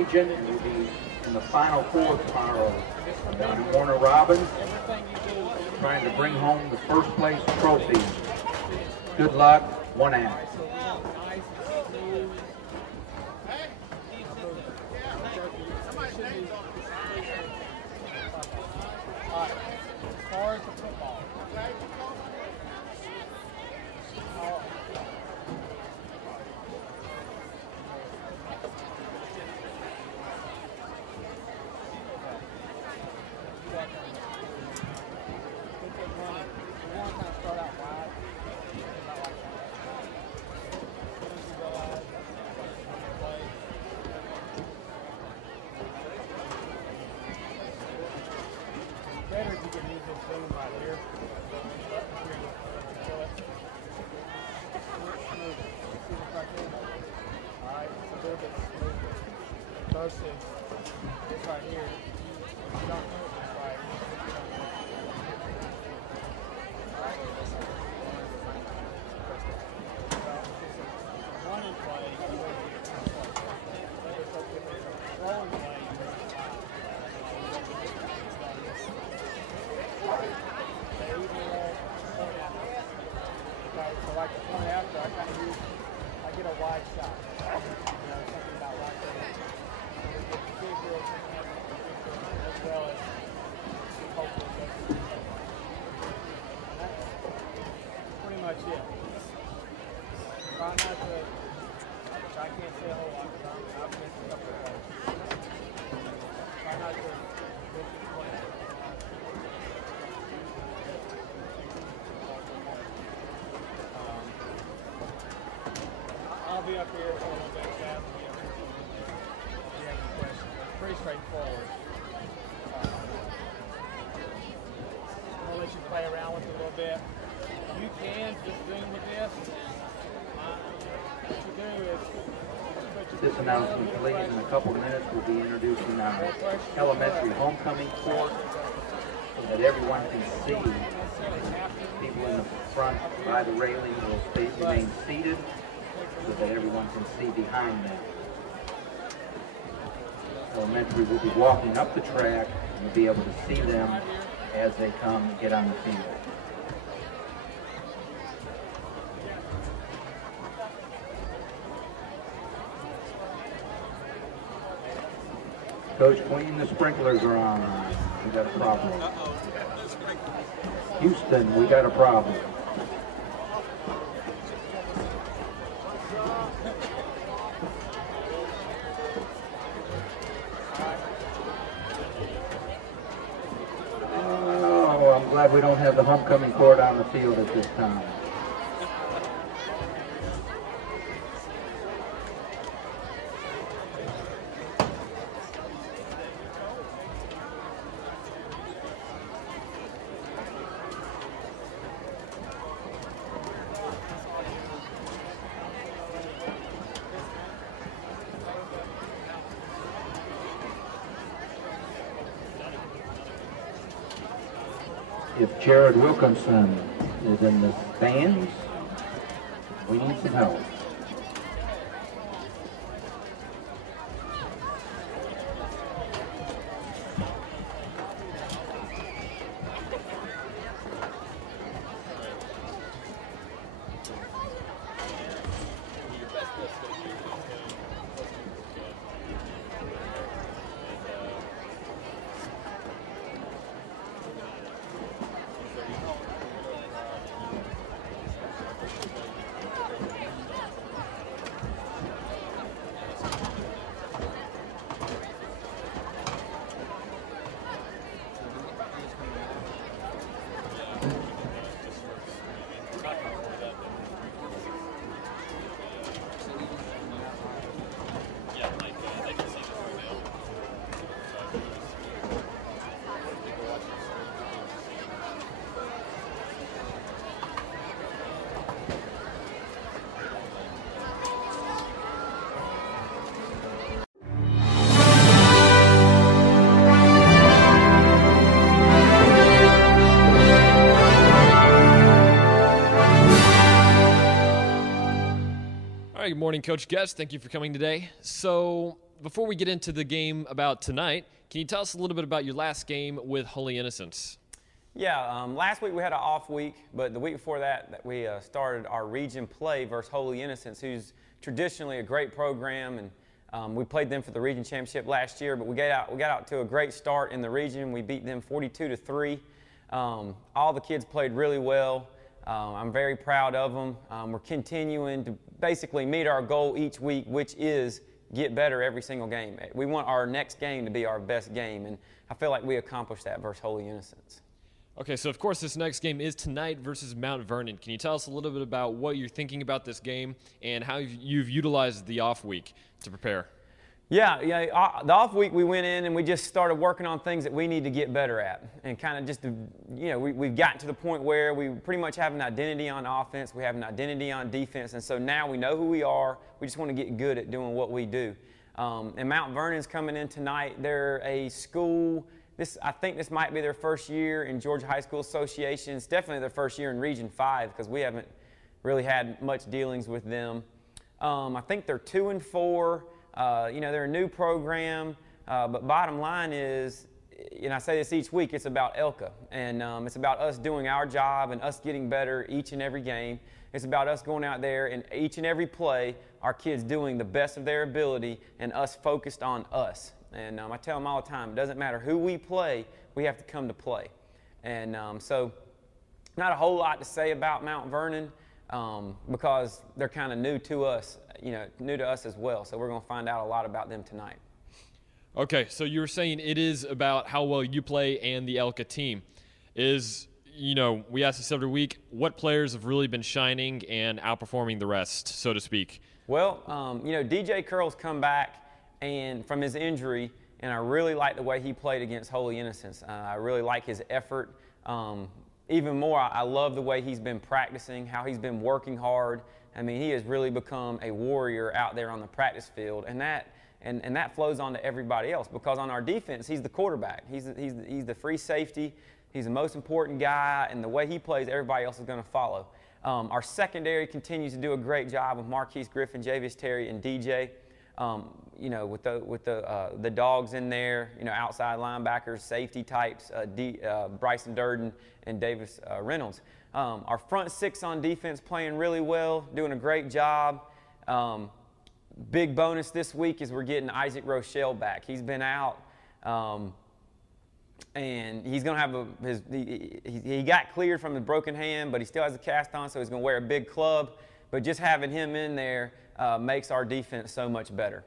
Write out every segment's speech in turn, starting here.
region, and will be in the Final Four tomorrow down in Warner Robins, trying to bring home the first place trophy. Good luck, one out. As far as the football. Better if you can use this boom right here. Alright, it's a little bit smoother. Versus this right here. You don't move this right. Running play, throwing play. So like the point after, I get a wide shot. Something about right there. We get the big girls as well as hopefully that's pretty much it. Try not to, I can't say a whole lot because I've missed a couple of plays. Try not to miss the play. I'll be up here for a little bit, Chad. If you have any questions. It's pretty straightforward. I'll let you play around with it a little bit. You can just zoom with this. What you do is This announcement, please, in a couple of minutes, we'll be introducing our elementary homecoming court so that everyone can see. People in the front by the railing will remain seated so that everyone can see behind them. Elementary will be walking up the track and you'll be able to see them as they come and get on the field. Coach Queen, the sprinklers are on. We got a problem. Houston, we got a problem. Oh, I'm glad we don't have the homecoming court on the field at this time. If Jared Wilkinson is in the stands, we need some help. Good morning, Coach Guest. Thank you for coming today. So before we get into the game about tonight, can you tell us a little bit about your last game with Holy Innocents? Yeah, last week we had an off week, but the week before that we started our region play versus Holy Innocents, who's traditionally a great program, and we played them for the region championship last year. But we got out to a great start in the region. We beat them 42-3. All the kids played really well. I'm very proud of them. We're continuing to basically meet our goal each week, which is get better every single game. We want our next game to be our best game, and I feel like we accomplished that versus Holy Innocents. Okay, so of course this next game is tonight versus Mount Vernon. Can you tell us a little bit about what you're thinking about this game and how you've utilized the off week to prepare? Yeah. The off week we went in and we just started working on things that we need to get better at, and kind of just, we've gotten to the point where we pretty much have an identity on offense, we have an identity on defense, and so now we know who we are. We just want to get good at doing what we do. And Mount Vernon's coming in tonight. They're a school. I think this might be their first year in Georgia High School Association. It's definitely their first year in Region 5 because we haven't really had much dealings with them. I think they're 2-4. They're a new program, but bottom line is, and I say this each week, it's about ELCA, and it's about us doing our job and us getting better each and every game. It's about us going out there and each and every play, our kids doing the best of their ability and us focused on us. And I tell them all the time, it doesn't matter who we play, we have to come to play. And so not a whole lot to say about Mount Vernon because they're kind of new to us, new to us as well. So we're going to find out a lot about them tonight. Okay, so you were saying it is about how well you play and the ELCA team. We ask this every week, what players have really been shining and outperforming the rest, so to speak? Well, DJ Curl's come back and from his injury, and I really like the way he played against Holy Innocents. I really like his effort. Even more, I love the way he's been practicing, how he's been working hard. I mean, he has really become a warrior out there on the practice field, and that flows on to everybody else because on our defense, he's the quarterback. He's the free safety. He's the most important guy, and the way he plays, everybody else is going to follow. Our secondary continues to do a great job with Marquise Griffin, Javius Terry, and DJ. With the dogs in there, outside linebackers, safety types, Bryson Durden and Davis Reynolds. Our front six on defense playing really well, doing a great job. Big bonus this week is we're getting Isaac Rochelle back. He's been out, and he's going to have he got cleared from the broken hand, but he still has a cast on, so he's going to wear a big club. But just having him in there makes our defense so much better.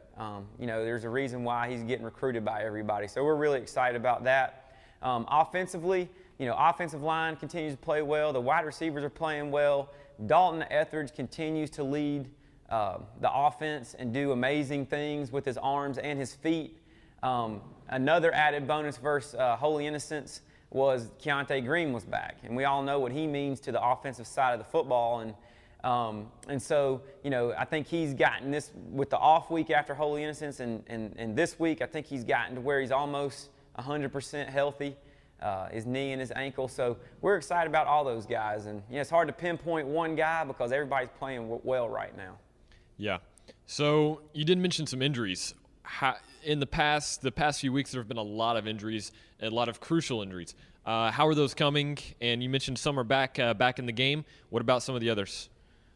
There's a reason why he's getting recruited by everybody. So we're really excited about that. Offensively, offensive line continues to play well. The wide receivers are playing well. Dalton Etheridge continues to lead the offense and do amazing things with his arms and his feet. Another added bonus versus Holy Innocents was Keontae Green was back. And we all know what he means to the offensive side of the football. And so, I think he's gotten this with the off week after Holy Innocents, and this week I think he's gotten to where he's almost 100% healthy, his knee and his ankle. So we're excited about all those guys. And it's hard to pinpoint one guy because everybody's playing well right now. Yeah. So you did mention some injuries. In the past few weeks, there have been a lot of injuries, a lot of crucial injuries. How are those coming? And you mentioned some are back in the game. What about some of the others?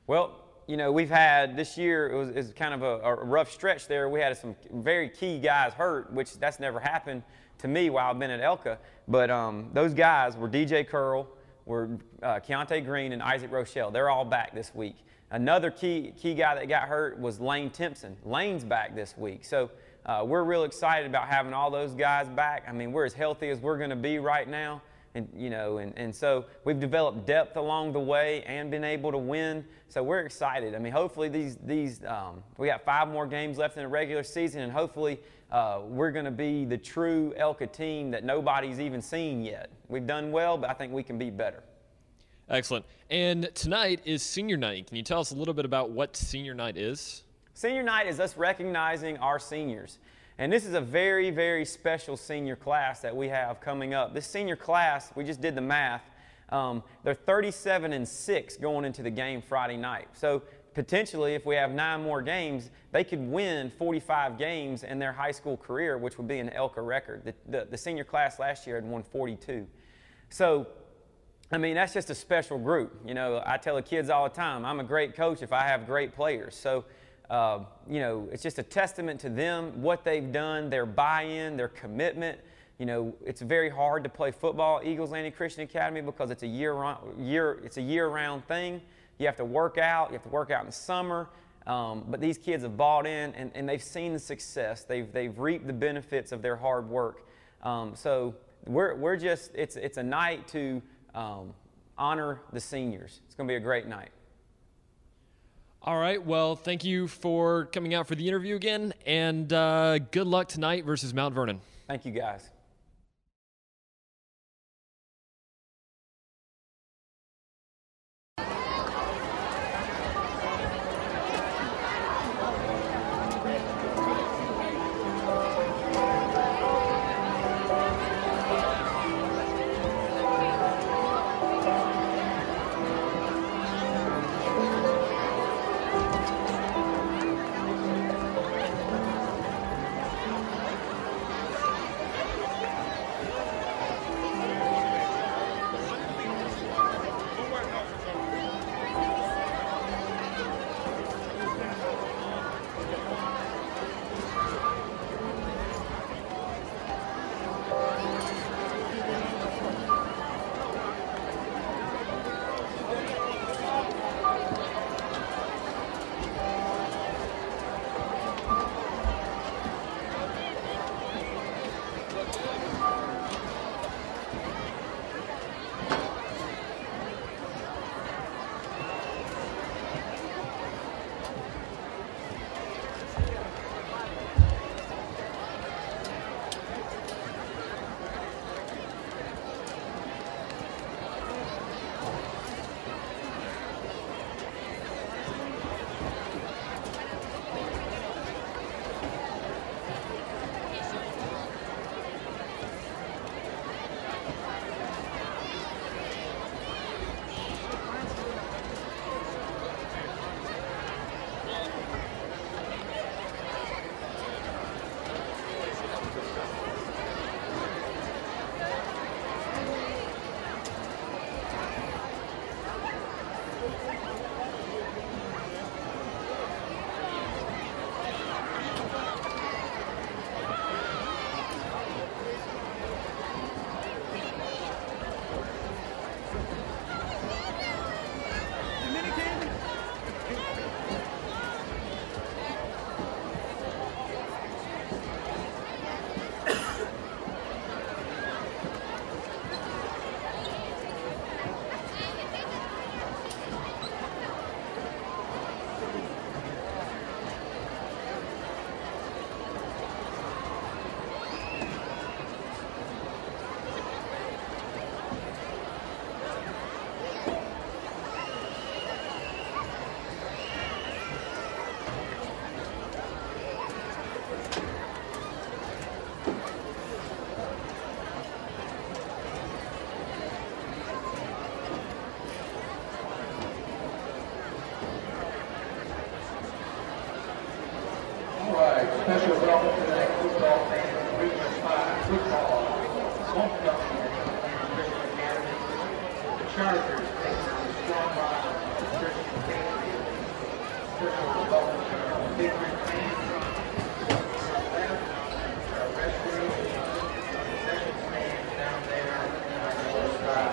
Well, we've had this year, it was kind of a rough stretch there. We had some very key guys hurt, which that's never happened to me while I've been at ELCA. But those guys were DJ Curl, were Keontae Green, and Isaac Rochelle. They're all back this week. Another key guy that got hurt was Lane Timpson. Lane's back this week. So we're real excited about having all those guys back. I mean, we're as healthy as we're going to be right now. And so we've developed depth along the way and been able to win. So we're excited. I mean, hopefully we got 5 more games left in the regular season, and hopefully we're going to be the true ELCA team that nobody's even seen yet. We've done well, but I think we can be better. Excellent. And tonight is senior night. Can you tell us a little bit about what senior night is? Senior night is us recognizing our seniors. And this is a very, very special senior class that we have coming up. This senior class, we just did the math, they're 37-6 going into the game Friday night. So potentially, if we have 9 more games, they could win 45 games in their high school career, which would be an ELCA record. The senior class last year had won 42. So, I mean, that's just a special group. You know, I tell the kids all the time, I'm a great coach if I have great players. So, you know, it's just a testament to them, what they've done, their buy-in, their commitment. You know, it's very hard to play football at Eagles Landing Christian Academy because it's a year-round thing. You have to work out. You have to work out in the summer. But these kids have bought in, and they've seen the success. They've reaped the benefits of their hard work. So we're just, it's a night to honor the seniors. It's going to be a great night. All right. Well, thank you for coming out for the interview again, and good luck tonight versus Mount Vernon. Thank you, guys. Special welcome to the next football fans of Region 5 football. Homecoming at Christian Academy. The Chargers taking on the strong rival Christian Patriots. Special welcome to our big ring fans. Our restroom, concession stands down there on our north side.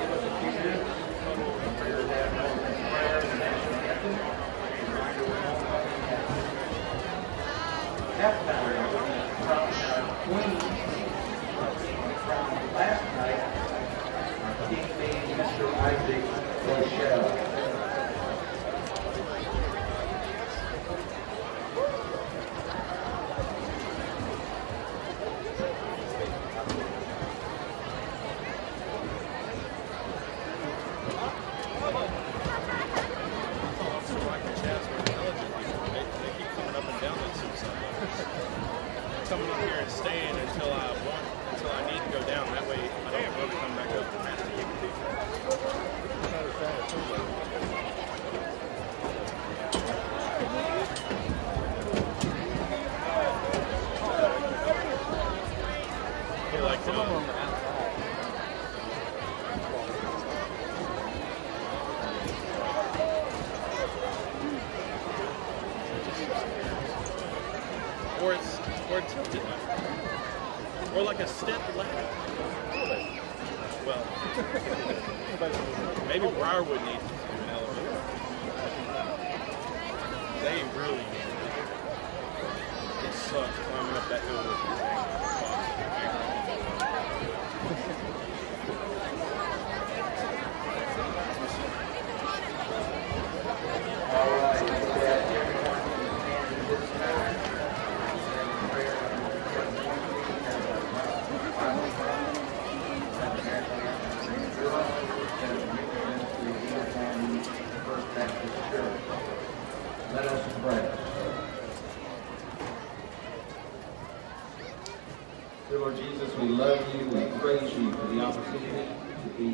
Give us a few minutes. We're going to have an opening prayer, the national anthem. Halftime from Queens from last night, our team being Mr. Isaac Rochelle. Coming in here and staying until I need to go down. That way I don't have to come back up. or tilted like, or like a step ladder. Well, maybe Briarwood needs an elevator. They really need it. It sucks climbing up that hill with your thing. All right, everyone stand at this time. Prayer First Baptist Church. Let us pray. Dear Lord Jesus, we love you. We praise you for the opportunity to be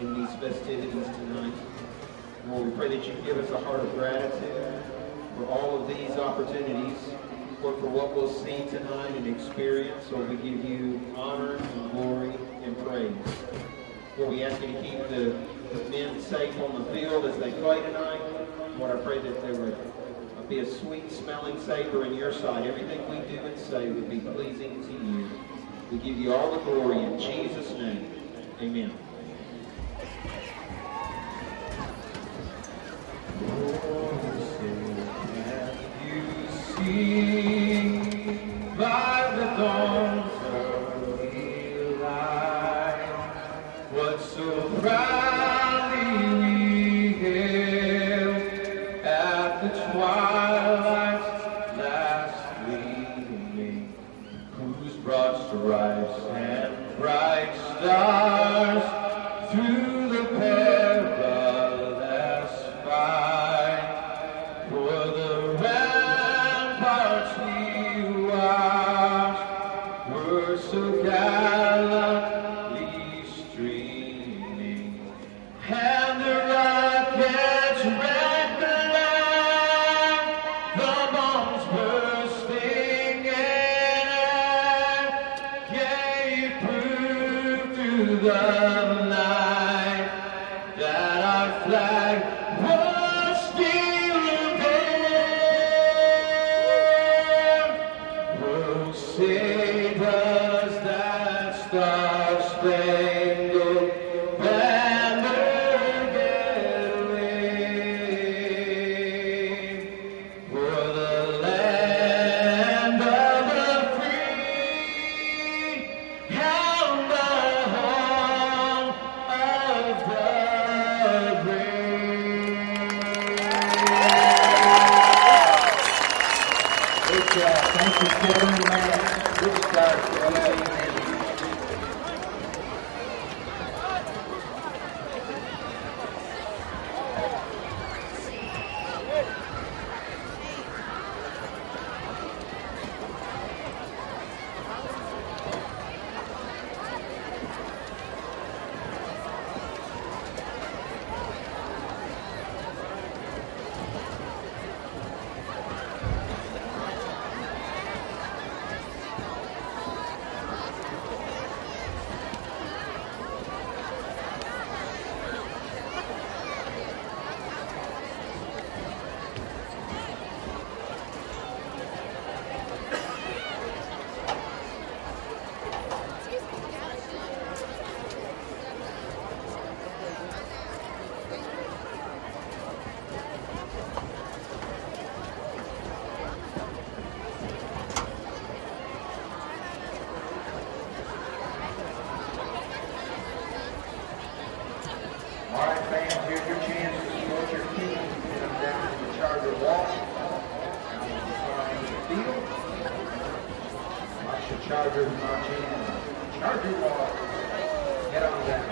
in these festivities tonight. Lord, we pray that you give us a heart of gratitude for all of these opportunities, Lord, for what we'll see tonight and experience. Lord, we give you honor and glory and praise. Lord, we ask you to keep the men safe on the field as they play tonight. Lord, I pray that there would be a sweet-smelling savor in your sight. Everything we do and say would be pleasing to you. We give you all the glory in Jesus' name. Amen. By the dawn's early light, what so proudly we hailed at the twilight's last gleaming, whose broad stripes and bright stars through the perilous fight, for the ramparts we watched were so gallantly streaming, and the rockets wrecked the land, the bombs bursting in air gave proof to the night that our flag was still there. Oh, say does that star-spangled banner get waved for the land of the free and the home of the brave. Good job. Thank you, Kevin, man. Good start. Amen. All right, fans, here's your chance to support your team. Get them down to the Charger Walk, down to the far end of the field. Watch the Chargers march in. Charger Walk. Get on down.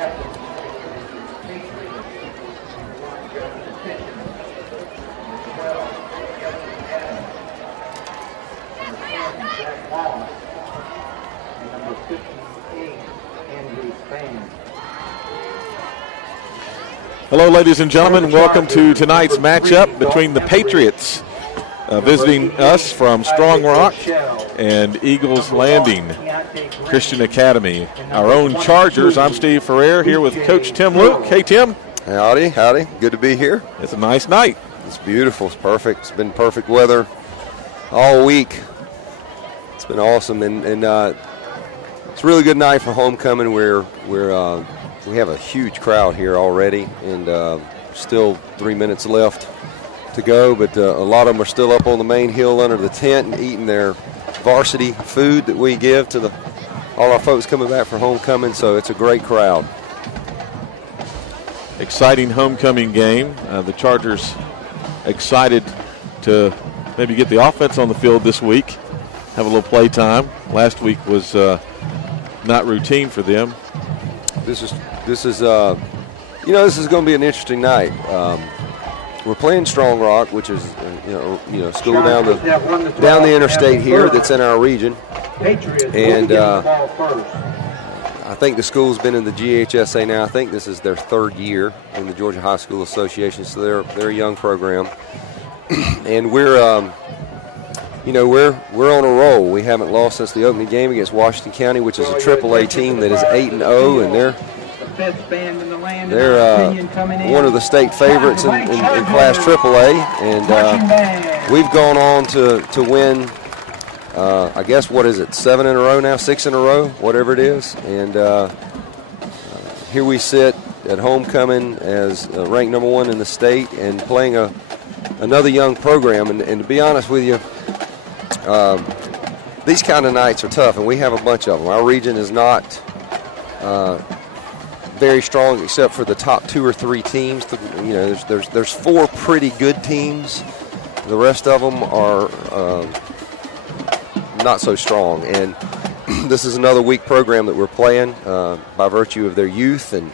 captain, Patriots, one Jonathan Pitchen. Number 12, Kevin Adams. Number 10, Jack Wallace. And number 58, Andrew Spain. Hello, ladies and gentlemen. Welcome to tonight's matchup between the Patriots visiting us from Strong Rock and Eagles Landing Christian Academy. Our own Chargers. I'm Steve Ferrer here with Coach Tim Luke. Hey, Tim. Howdy, howdy. Good to be here. It's a nice night. It's beautiful. It's perfect. It's been perfect weather all week. It's been awesome, and it's a really good night for homecoming. We have a huge crowd here already, and still 3 minutes left to go, but a lot of them are still up on the main hill under the tent and eating their varsity food that we give to all our folks coming back for homecoming, so it's a great crowd. Exciting homecoming game. The Chargers excited to maybe get the offense on the field this week, have a little play time. Last week was not routine for them. This is this is going to be an interesting night. We're playing Strong Rock, which is school down the interstate here that's in our region, and I think the school's been in the GHSA now. I think this is their third year in the Georgia High School Association, so they're a young program, and we're on a roll. We haven't lost since the opening game against Washington County, which is a AAA team that is 8-0, and they're one of the state favorites in Class AAA, and we've gone on to win, I guess, 7 in a row now, 6 in a row, whatever it is. And here we sit at homecoming as ranked number 1 in the state and playing another young program. And to be honest with you, these kind of nights are tough, and we have a bunch of them. Our region is not very strong except for the top 2 or 3 teams. There's 4 pretty good teams. The rest of them are not so strong, and this is another weak program that we're playing by virtue of their youth and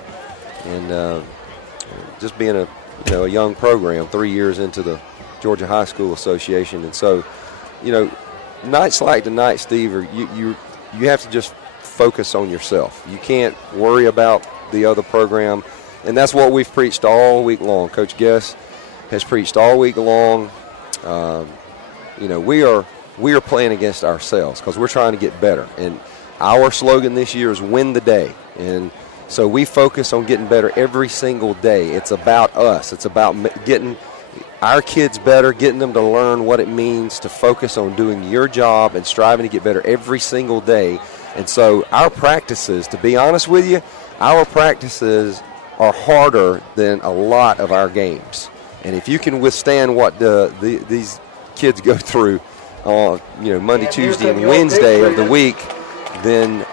just being a young program 3 years into the Georgia High School Association. And so nights like tonight, Steve, you have to just focus on yourself. You can't worry about the other program, and that's what we've preached all week long. Coach Guess has preached all week long. We are playing against ourselves because we're trying to get better, and our slogan this year is win the day. And so we focus on getting better every single day. It's about us. It's about getting our kids better, getting them to learn what it means to focus on doing your job and striving to get better every single day. And so our practices, to be honest with you, our practices are harder than a lot of our games. And if you can withstand what these kids go through Monday, Tuesday, and Wednesday of the week, then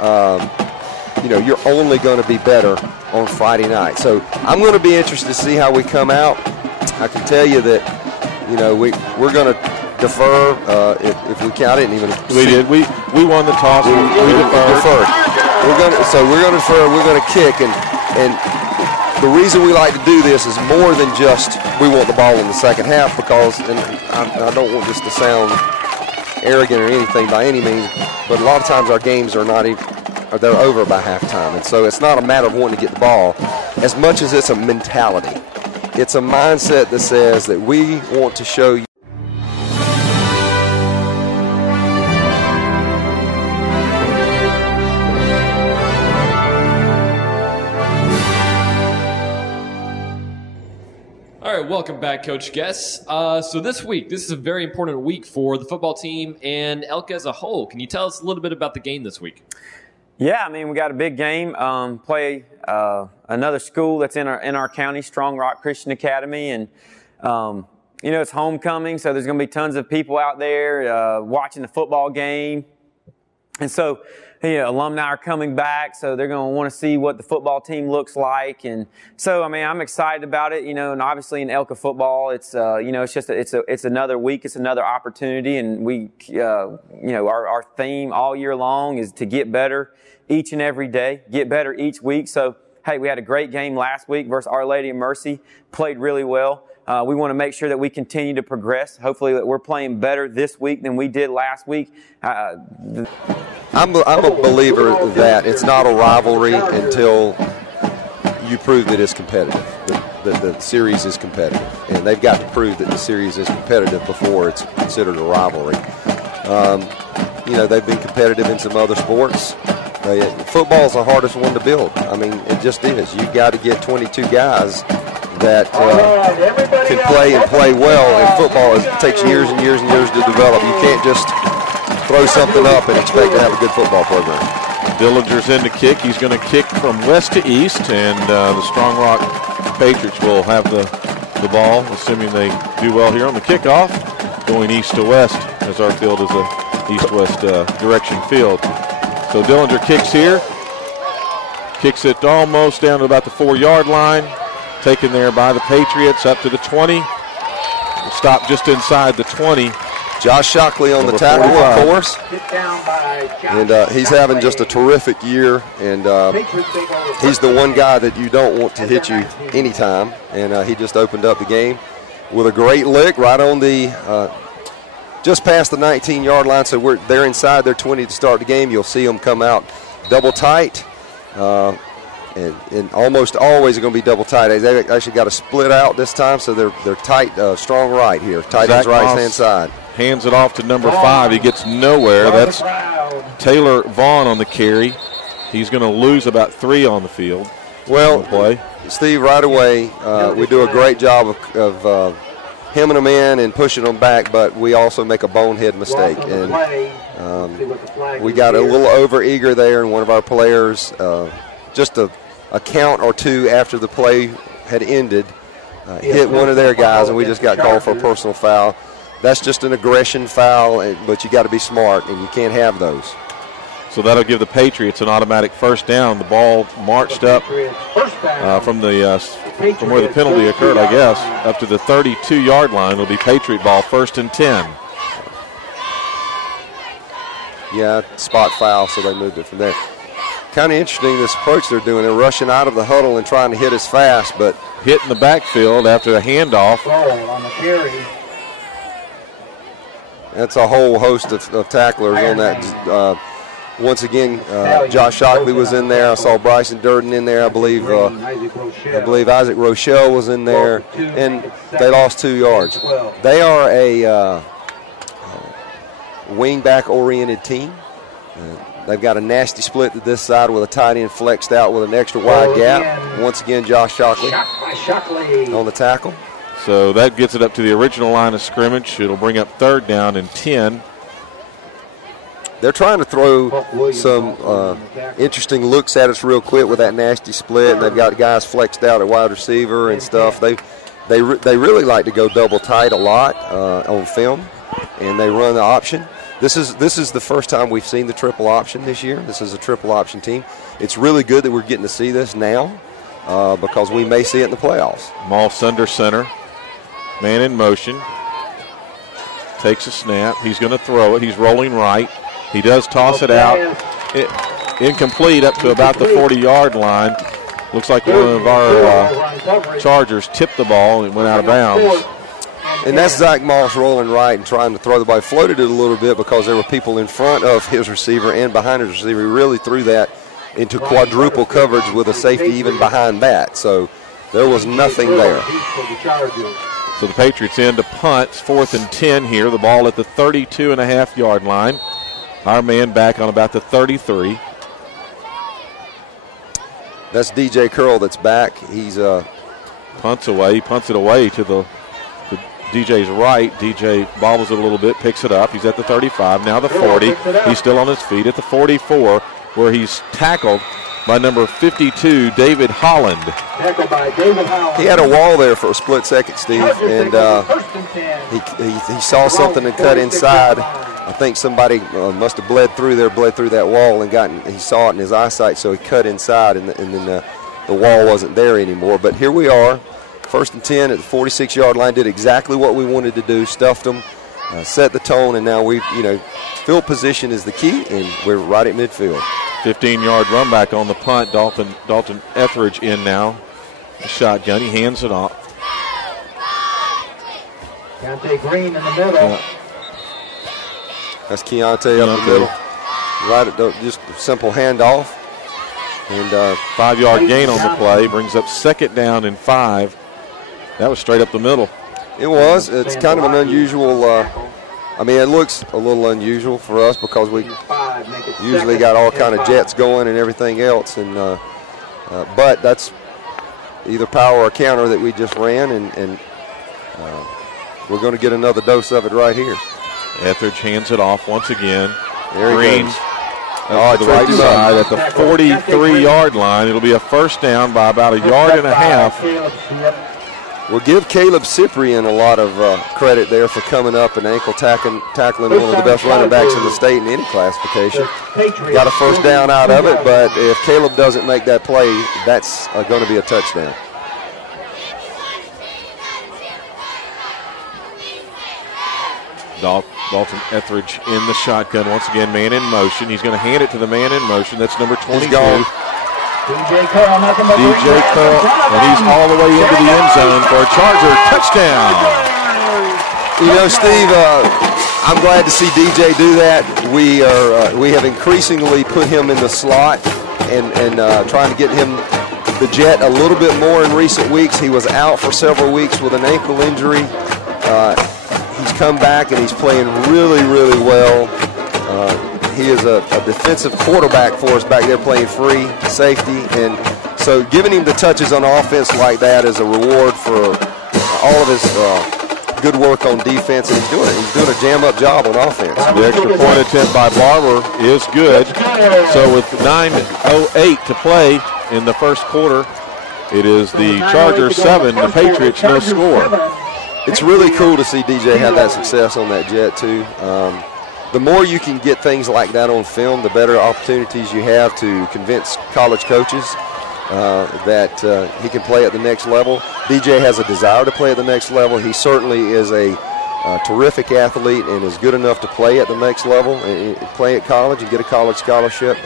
you're only going to be better on Friday night. So I'm going to be interested to see how we come out. I can tell you that we're going to defer if we count it, and even if we did. We won the toss. We deferred. We're going to defer. We're going to kick, and the reason we like to do this is more than just we want the ball in the second half, because, and I don't want this to sound arrogant or anything by any means, but a lot of times our games are not even, or they're over by halftime, and so it's not a matter of wanting to get the ball as much as it's a mentality. It's a mindset that says that we want to show you. All right, welcome back, Coach Guess. So this is a very important week for the football team and ELCA as a whole. Can you tell us a little bit about the game this week? Yeah, we got a big game. Play another school that's in our county, Strong Rock Christian Academy, and it's homecoming, so there's going to be tons of people out there watching the football game, and so alumni are coming back, so they're going to want to see what the football team looks like, and so I'm excited about it. And obviously in ELCA football, it's it's another week, it's another opportunity, and we our theme all year long is to get better each and every day, get better each week. So hey, we had a great game last week versus Our Lady of Mercy, played really well. We want to make sure that we continue to progress. Hopefully that we're playing better this week than we did last week. I'm a believer that it's not a rivalry until you prove that it's competitive, that the series is competitive. And they've got to prove that the series is competitive before it's considered a rivalry. They've been competitive in some other sports. Football is the hardest one to build. I mean, it just is. You've got to get 22 guys that can play and play well. And football takes years and years and years to develop. You can't just throw something up and expect to have a good football program. Dillinger's in to kick. He's going to kick from west to east, and the Strong Rock Patriots will have the ball, assuming they do well here on the kickoff, going east to west, as our field is a east-west direction field. So Dillinger kicks here, kicks it almost down to about the 4-yard line, taken there by the Patriots up to the 20. Stop just inside the 20. Josh Shockley on the tackle, of course. And he's having just a terrific year. And he's the one guy that you don't want to hit you anytime. And he just opened up the game with a great lick right on the just past the 19-yard line. So they're inside their 20 to start the game. You'll see them come out double tight. And almost always are going to be double tight. They actually got to split out this time, so they're tight, strong right here. Tight ends right-hand side. Hands it off to number 5. He gets nowhere. That's Taylor Vaughn on the carry. He's going to lose about 3 on the field. Well, Steve, right away, we do a great job of hemming them in and pushing them back, but we also make a bonehead mistake. And we got a little over-eager there, and one of our players, just a count or two after the play had ended, hit one of their guys, and we just got called for a personal foul. That's just an aggression foul, but you got to be smart, and you can't have those. So that'll give the Patriots an automatic first down. The ball marched up from where the penalty occurred, I guess, up to the 32-yard line. It'll be Patriot ball, 1st and 10. Yeah, spot foul, so they moved it from there. Kind of interesting, this approach they're doing. They're rushing out of the huddle and trying to hit us fast, but hit in the backfield after a handoff. On the carry. That's a whole host of tacklers on that. Once again, Josh Shockley was in there. I saw Bryson Durden in there. I believe Isaac Rochelle was in there, and they lost 2 yards. They are a wing-back-oriented team. They've got a nasty split to this side with a tight end flexed out with an extra wide gap. Once again, Josh Shockley on the tackle. So that gets it up to the original line of scrimmage. It'll bring up 3rd down and 10. They're trying to throw some interesting looks at us real quick with that nasty split. And they've got guys flexed out at wide receiver and stuff. They really like to go double tight a lot on film, and they run the option. This is the first time we've seen the triple option this year. This is a triple option team. It's really good that we're getting to see this now because we may see it in the playoffs. Moss under center. Man in motion. Takes a snap. He's going to throw it. He's rolling right. He does toss it out. Incomplete up to about the 40-yard line. Looks like one of our Chargers tipped the ball and went out of bounds. And that's Zach Moss rolling right and trying to throw the ball. He floated it a little bit because there were people in front of his receiver and behind his receiver. He really threw that into quadruple coverage with a safety even behind that. So there was nothing there. So the Patriots end to punt. 4th and 10 here. The ball at the 32.5-yard line. Our man back on about the 33. That's DJ Curl that's back. He's punts away. He punts it away to the DJ's right. DJ bobbles it a little bit, picks it up. He's at the 35, now the 40. He's still on his feet at the 44, where he's tackled by number 52, David Holland. He had a wall there for a split second, Steve, and he saw something and cut inside. I think somebody must have bled through that wall and he saw it in his eyesight, so he cut inside, and then the wall wasn't there anymore. But here we are, 1st and 10 at the 46-yard line. Did exactly what we wanted to do, stuffed them, set the tone, and now field position is the key, and we're right at midfield. 15-yard run back on the punt. Dalton Etheridge in now. The shotgun. He hands it off. Keontae Green in the middle. That's Keontae up the middle. Right at just a simple handoff. And 5-yard gain on the play. Brings up 2nd down and 5. That was straight up the middle. It was. It's kind of an unusual. I mean, it looks a little unusual for us because we usually got all kind of jets going and everything else. And but that's either power or counter that we just ran, and we're going to get another dose of it right here. Etheridge hands it off once again. There Green to the right side at the 43-yard line. It'll be a first down by about 1.5 yards. We'll give Caleb Cyprian a lot of credit there for coming up and ankle tackling one of the best running backs in the state in any classification. Got a first down out of it, but if Caleb doesn't make that play, that's going to be a touchdown. Dalton Etheridge in the shotgun. Once again, man in motion. He's going to hand it to the man in motion. That's number 22. DJ Curl, and he's all the way into the end zone for a Charger touchdown. You know, Steve, I'm glad to see DJ do that. We have increasingly put him in the slot and trying to get him the jet a little bit more in recent weeks. He was out for several weeks with an ankle injury. He's come back and he's playing really, really well. He is a defensive quarterback for us back there playing free safety. And so giving him the touches on offense like that is a reward for all of his good work on defense. And he's doing a jam-up job on offense. The extra point attempt by Barber is good. So with 9:08 to play in the first quarter, it is the Chargers 7, the Patriots no score. It's really cool to see DJ have that success on that jet, too. The more you can get things like that on film, the better opportunities you have to convince college coaches that he can play at the next level. DJ has a desire to play at the next level. He certainly is a terrific athlete and is good enough to play at the next level, and play at college and get a college scholarship.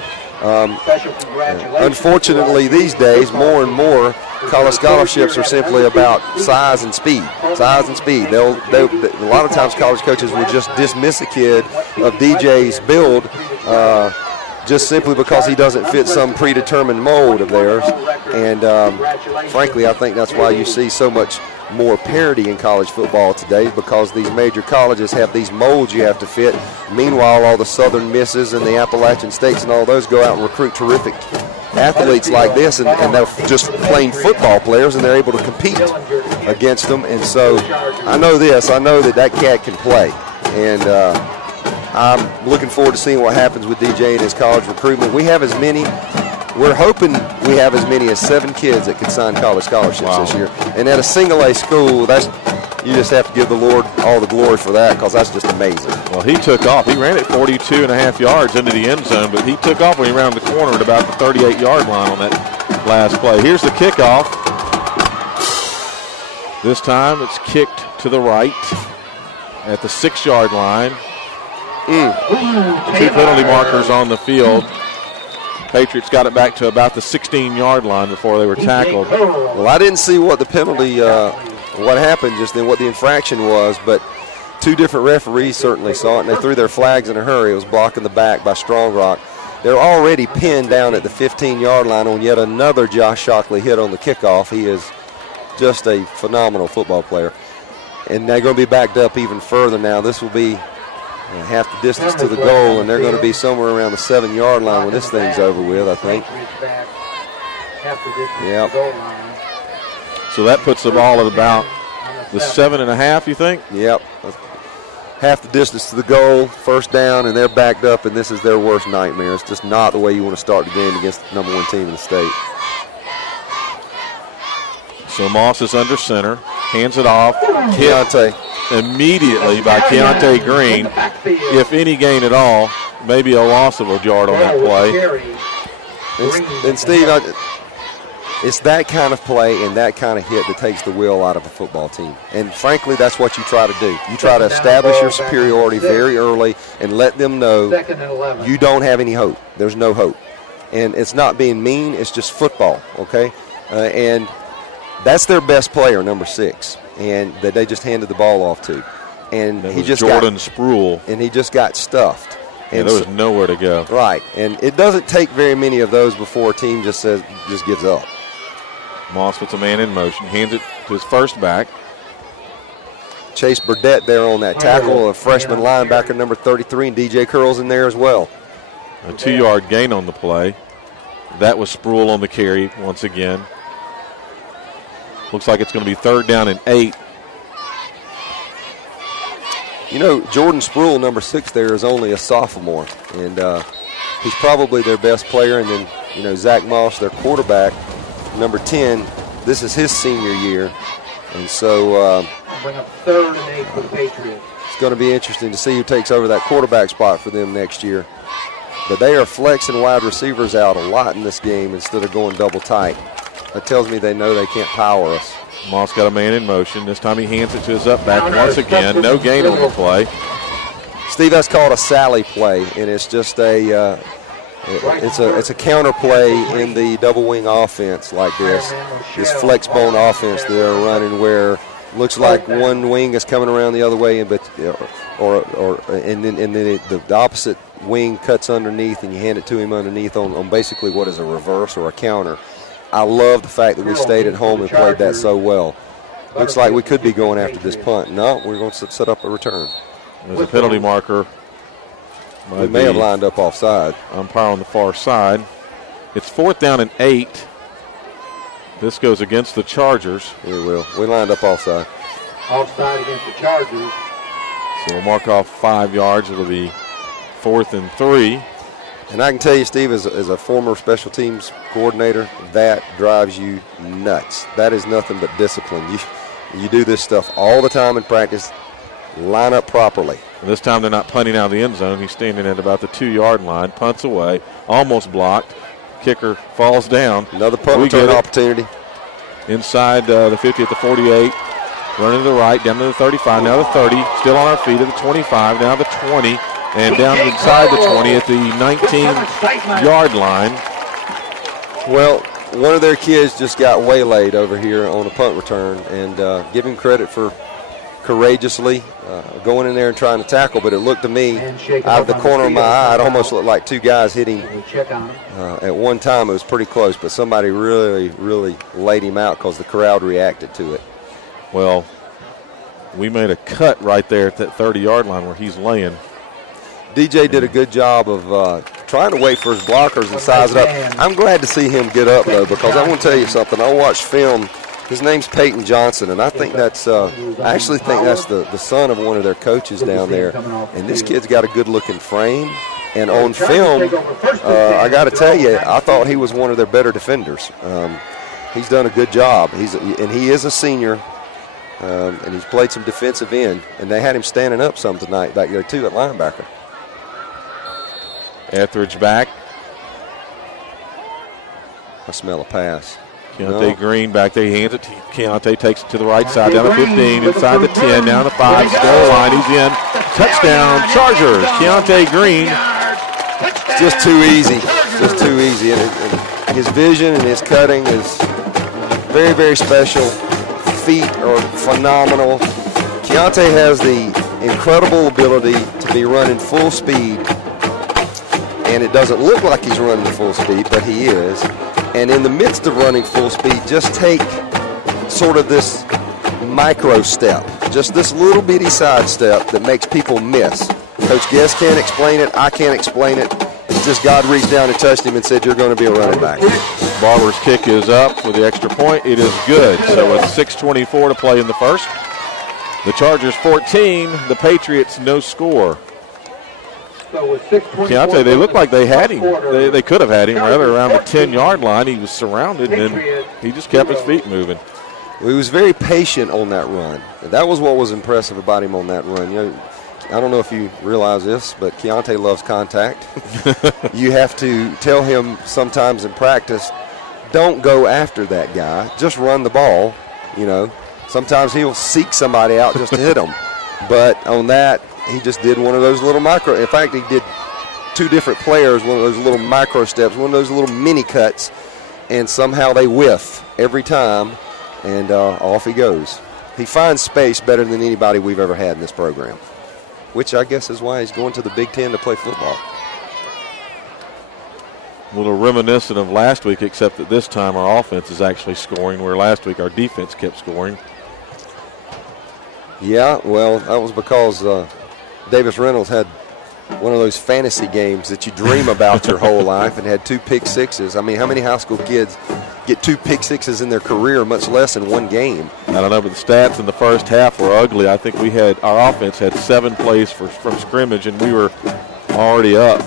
Unfortunately, these days, more and more, college scholarships are simply about size and speed. Size and speed. A lot of times college coaches will just dismiss a kid of DJ's build just simply because he doesn't fit some predetermined mold of theirs. And frankly, I think that's why you see so much more parity in college football today, because these major colleges have these molds you have to fit. Meanwhile, all the Southern Misses and the Appalachian States and all those go out and recruit terrific athletes like this, and they're just plain football players, and they're able to compete against them. And so I know that cat can play, and I'm looking forward to seeing what happens with DJ and his college recruitment. We're hoping we have as many as 7 kids that can sign college scholarships this year. And at a single A school, you just have to give the Lord all the glory for that, because that's just amazing. Well, he took off. He ran it 42.5 yards into the end zone, but he took off when he rounded the corner at about the 38-yard line on that last play. Here's the kickoff. This time it's kicked to the right at the 6-yard line. 2 penalty markers on the field. Patriots got it back to about the 16-yard line before they were tackled. Well, I didn't see what the penalty, what happened just then, what the infraction was, but 2 different referees certainly saw it, and they threw their flags in a hurry. It was blocking the back by Strong Rock. They're already pinned down at the 15-yard line on yet another Josh Shockley hit on the kickoff. He is just a phenomenal football player. And they're going to be backed up even further now. This will be half the distance to the goal, and they're going to be somewhere around the 7-yard line when this thing's over with, I think. Yep. So that puts the ball at about the 7.5, you think? Yep. Half the distance to the goal, first down, and they're backed up, and this is their worst nightmare. It's just not the way you want to start the game against the number 1 team in the state. So Moss is under center, hands it off. Keontae. Immediately by Keontae Green. If any gain at all, maybe a loss of a yard on that play. And Steve, it's that kind of play and that kind of hit that takes the will out of a football team. And frankly, that's what you try to do. You try to establish your superiority very early and let them know you don't have any hope. There's no hope. And it's not being mean, it's just football, okay? And that's their best player, number 6, and that they just handed the ball off to. And that he was just Jordan got, Sproul. And he just got stuffed. And and there was nowhere to go. Right, and it doesn't take very many of those before a team just gives up. Moss puts a man in motion, hands it to his first back. Chase Burdett there on that tackle, a freshman linebacker, number 33, and DJ Curl's in there as well. A 2-yard gain on the play. That was Sproul on the carry once again. Looks like it's going to be 3rd down and 8. You know, Jordan Sproul, number 6 there, is only a sophomore, and he's probably their best player. And then, you know, Zach Moss, their quarterback, number 10, this is his senior year. And so bring up 3rd and 8 for the Patriots. It's going to be interesting to see who takes over that quarterback spot for them next year. But they are flexing wide receivers out a lot in this game instead of going double tight. That tells me they know they can't power us. Moss got a man in motion. This time he hands it to his up back once again. No gain on the play. Steve, that's called a Sally play, and it's just it's a counter play in the double wing offense like this flex bone offense they're running, where looks like one wing is coming around the other way, but and then the opposite wing cuts underneath, and you hand it to him underneath on basically what is a reverse or a counter. I love the fact that we stayed at home and played that so well. Looks like we could be going after this punt. No, we're going to set up a return. There's a penalty marker. We may have lined up offside. Umpire on the far side. It's 4th down and 8. This goes against the Chargers. We will. We lined up offside. Offside against the Chargers. So we'll mark off 5 yards. It'll be 4th and 3. And I can tell you, Steve, as a former special teams coordinator, that drives you nuts. That is nothing but discipline. You do this stuff all the time in practice. Line up properly. And this time they're not punting out of the end zone. He's standing at about the 2-yard line. Punts away. Almost blocked. Kicker falls down. Another punt return opportunity. Inside the 50 at the 48. Running to the right, down to the 35, now the 30. Still on our feet at the 25, now the 20. And down inside the 20 at the 19-yard line. Well, one of their kids just got waylaid over here on a punt return, and give him credit for courageously going in there and trying to tackle, but it looked to me, out of the corner of my eye, it almost looked like 2 guys hit him at one time. It was pretty close, but somebody really, really laid him out because the crowd reacted to it. Well, we made a cut right there at that 30-yard line where he's laying. DJ did a good job of trying to wait for his blockers and size it up. I'm glad to see him get up, though, because I want to tell you something. I watched film. His name's Peyton Johnson, and I think that's I actually think that's the son of one of their coaches down there. And this kid's got a good-looking frame. And on film, I got to tell you, I thought he was one of their better defenders. He's done a good job. He is a senior, and he's played some defensive end. And they had him standing up some tonight back there, too, at linebacker. Etheridge back. I smell a pass. Keontae Green back there. He hands it to Keontae, takes it to the right side, down to 15, inside the 10, down to 5, still line. He's in. Touchdown, Chargers. Keontae Green. It's just too easy. Just too easy. And his vision and his cutting is very, very special. Feet are phenomenal. Keontae has the incredible ability to be running full speed. And it doesn't look like he's running full speed, but he is. And in the midst of running full speed, just take sort of this micro step, just this little bitty side step that makes people miss. Coach Guest can't explain it. I can't explain it. It's just God reached down and touched him and said, you're going to be a running back. Barber's kick is up for the extra point. It is good. So with 6:24 to play in the first, the Chargers 14, the Patriots no score. Keontae, they looked like they had him. They could have had him rather around the 10-yard line. He was surrounded, and he just kept his feet moving. He was very patient on that run. That was what was impressive about him on that run. You know, I don't know if you realize this, but Keontae loves contact. You have to tell him sometimes in practice, don't go after that guy. Just run the ball. You know, sometimes he'll seek somebody out just to hit him. But on that, he just did one of those little micro. In fact, he did two different players, one of those little micro steps, one of those little mini cuts, and somehow they whiff every time, and off he goes. He finds space better than anybody we've ever had in this program, which I guess is why he's going to the Big Ten to play football. A little reminiscent of last week, except that this time our offense is actually scoring, where last week our defense kept scoring. Yeah, well, that was because Davis Reynolds had one of those fantasy games that you dream about your whole life and had 2 pick sixes. I mean, how many high school kids get 2 pick sixes in their career, much less in one game? I don't know, but the stats in the first half were ugly. I think our offense had 7 plays from scrimmage, and we were already up.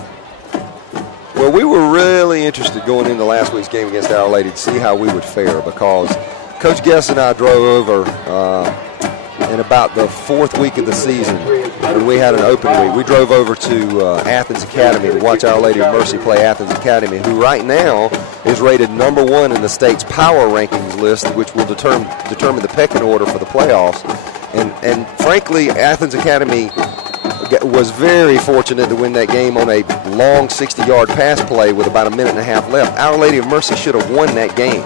Well, we were really interested going into last week's game against Our Lady to see how we would fare, because Coach Guess and I drove over in about the 4th week of the season when we had an open week. We drove over to Athens Academy to watch Our Lady of Mercy play Athens Academy, who right now is rated number 1 in the state's power rankings list, which will determine the pecking order for the playoffs. And frankly, Athens Academy was very fortunate to win that game on a long 60-yard pass play with about a minute and a half left. Our Lady of Mercy should have won that game.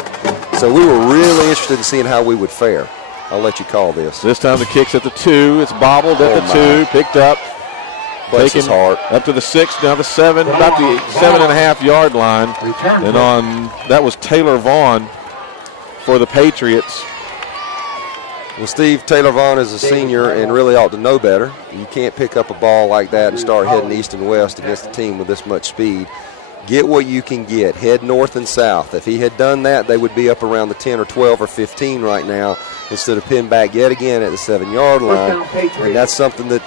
So we were really interested in seeing how we would fare. I'll let you call this. This time the kick's at the 2. It's bobbled at the 2, picked up. Bless his heart. Up to the 6, now the 7, about the 7.5-yard line. And that was Taylor Vaughn for the Patriots. Well, Steve, Taylor Vaughn is a senior and really ought to know better. You can't pick up a ball like that and start heading east and west against a team with this much speed. Get what you can get. Head north and south. If he had done that, they would be up around the 10 or 12 or 15 right now instead of pinned back yet again at the 7-yard line. And that's something that,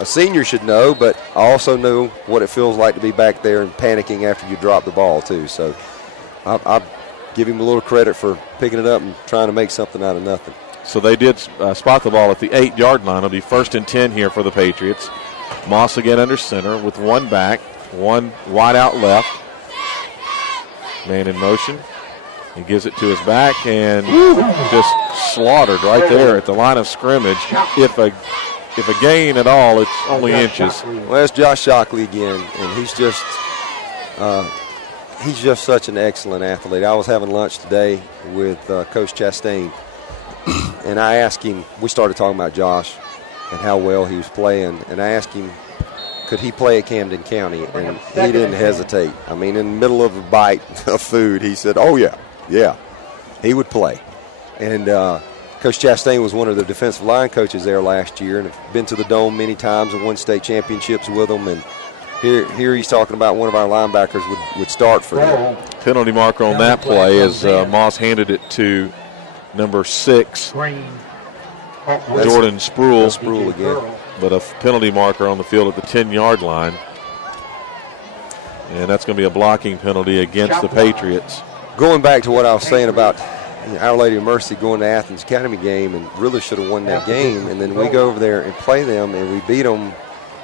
a senior should know, but I also know what it feels like to be back there and panicking after you drop the ball, too. So I give him a little credit for picking it up and trying to make something out of nothing. So they did spot the ball at the 8-yard line. It'll be 1st and 10 here for the Patriots. Moss again under center with 1 back, 1 wide out left. Man in motion. He gives it to his back and just slaughtered right there at the line of scrimmage. If a gain at all, it's only inches. Well, that's Josh Shockley again, and he's just such an excellent athlete. I was having lunch today with Coach Chastain, and I asked him, we started talking about Josh and how well he was playing, and I asked him, could he play at Camden County? And he didn't hesitate. I mean, in the middle of a bite of food, he said, oh, yeah, he would play. And Coach Chastain was one of the defensive line coaches there last year and have been to the Dome many times and won state championships with them. And here he's talking about one of our linebackers would start for him. Penalty marker on that play as Moss handed it to number 6, Jordan Spruill. Spruill again. But a penalty marker on the field at the 10-yard line. And that's going to be a blocking penalty against the Patriots. Going back to what I was saying about Our Lady of Mercy going to Athens Academy game and really should have won that game, and then we go over there and play them and we beat them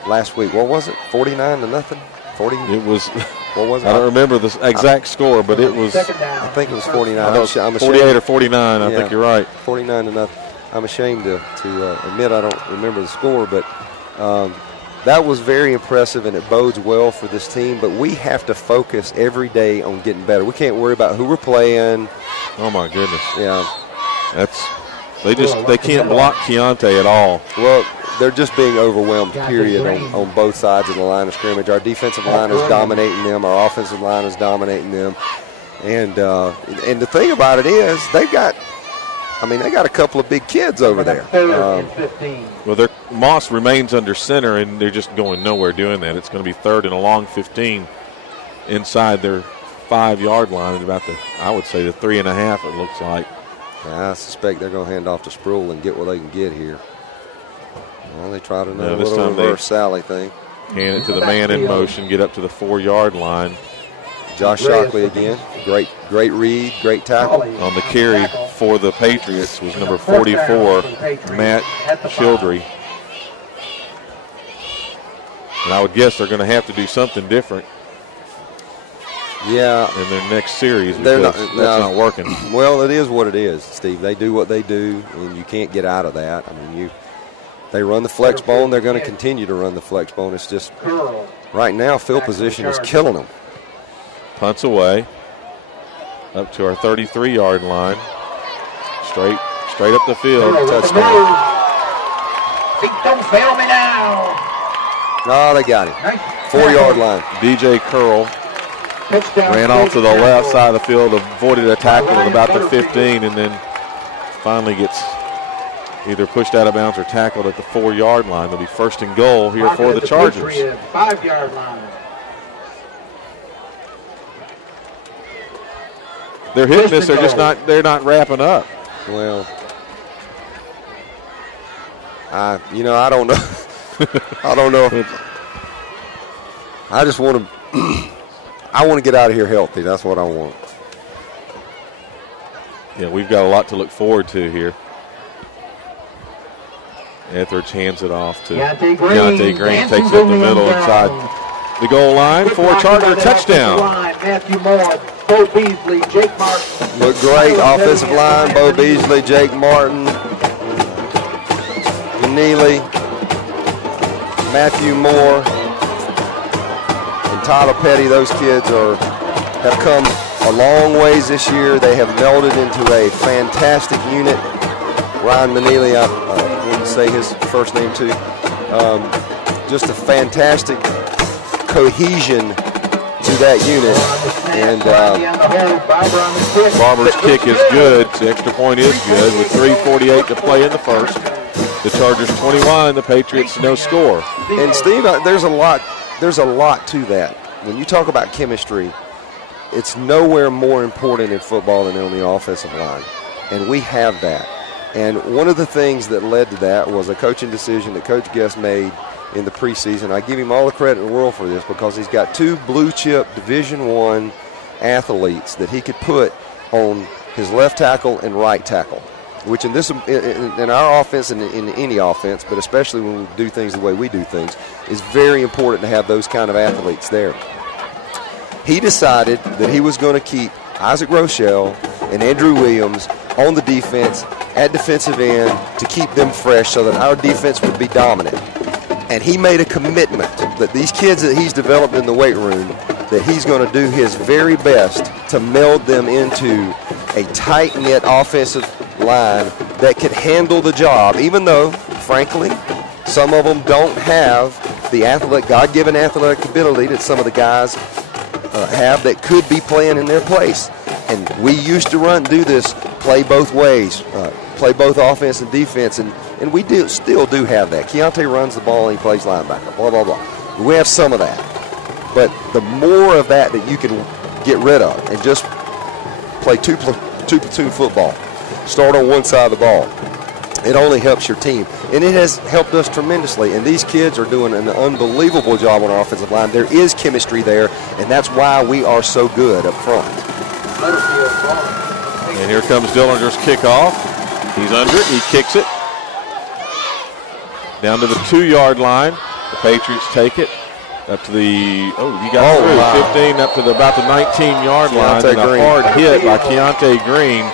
last week. What was it? 49-0? 40? It was. What was it? I don't remember the exact score, but it was. I think it was 49. I'm 48 or 49. I think you're right. 49-0. I'm ashamed to admit I don't remember the score, but that was very impressive, and it bodes well for this team. But we have to focus every day on getting better. We can't worry about who we're playing. Oh my goodness! Yeah, they can't block Keontae at all. Well, they're just being overwhelmed. Period on both sides of the line of scrimmage. Our defensive line is dominating them. Our offensive line is dominating them. And the thing about it is they got a couple of big kids over there. Well, Moss remains under center, and they're just going nowhere doing that. It's going to be 3rd and a long 15 inside their 5-yard line at about I would say the 3.5 it looks like. I suspect they're going to hand off to Spruill and get what they can get here. Well, they tried another little reverse Sally thing. Hand it to the man in motion, get up to the 4-yard line. Josh Shockley again. Great read, great tackle. On the carry for the Patriots was number 44, Matt Childry. And I would guess they're going to have to do something different. Yeah. In their next series because that's not working. Well, it is what it is, Steve. They do what they do, and you can't get out of that. I mean, they run the flex bone. They're going to continue to run the flex bone. It's just right now field position is killing them. Punts away up to our 33-yard line. Straight up the field. Touchdown. Don't fail me now. Oh, they got him. 4-yard line. DJ Curl ran off to the left side of the field, avoided a tackle at about the 15, and then finally gets either pushed out of bounds or tackled at the 4-yard line. It'll be first and goal here for the Chargers. 5-yard line. They're hitting this. They're just not. They're not wrapping up. Well, I don't know. I don't know. I just want to. I want to get out of here healthy. That's what I want. Yeah, we've got a lot to look forward to here. Etheridge hands it off to Deontay Green. Takes it up the middle inside the goal line for a Charger touchdown. Matthew Moore, Bo Beasley, Jake Martin. Look great. Offensive line, Bo Beasley, Jake Martin, Neely, Matthew Moore, and Tyler Petty. Those kids have come a long ways this year. They have melded into a fantastic unit. Ryan Manili, I wouldn't say his first name too. Just a fantastic cohesion to that unit. And Barber's kick is good. The extra point is good with 3:48 to play in the first. The Chargers 21, the Patriots no score. And Steve, there's a lot to that. When you talk about chemistry, it's nowhere more important in football than on the offensive line. And we have that. And one of the things that led to that was a coaching decision that Coach Guest made in the preseason. I give him all the credit in the world for this because he's got 2 blue-chip Division I athletes that he could put on his left tackle and right tackle, which in our offense and in any offense, but especially when we do things the way we do things, is very important to have those kind of athletes there. He decided that he was going to keep Isaac Rochelle and Andrew Williams on the defense at defensive end to keep them fresh so that our defense would be dominant. And he made a commitment that these kids that he's developed in the weight room, that he's going to do his very best to meld them into a tight-knit offensive line that could handle the job, even though, frankly, some of them don't have the God-given athletic ability that some of the guys have that could be playing in their place. And we used to do this, play both ways, play both offense and defense, and we still do have that. Keontae runs the ball and he plays linebacker, blah, blah, blah. We have some of that. But the more of that you can get rid of and just play two platoon football, start on one side of the ball, it only helps your team. And it has helped us tremendously. And these kids are doing an unbelievable job on our offensive line. There is chemistry there, and that's why we are so good up front. And here comes Dillinger's kickoff. He's under it. He kicks it down to the 2-yard line. The Patriots take it up to the, he got through. Wow. 15 up to about the 19-yard line. And a hard hit by Keontae Green.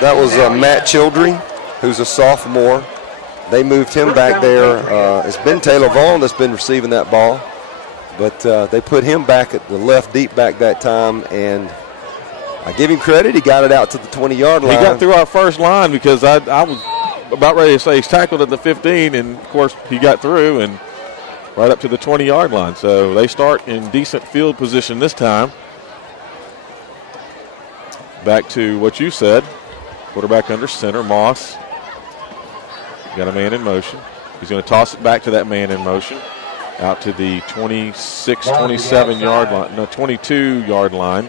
That was Matt Childry, who's a sophomore. They moved him back there. It's been Taylor Vaughn that's been receiving that ball. But they put him back at the left deep back that time, and I give him credit. He got it out to the 20-yard line. He got through our first line because I was about ready to say he's tackled at the 15, and, of course, he got through and right up to the 20-yard line. So they start in decent field position this time. Back to what you said. Quarterback under center, Moss. Got a man in motion. He's going to toss it back to that man in motion. Out to the 26, 27-yard line. No, 22-yard line.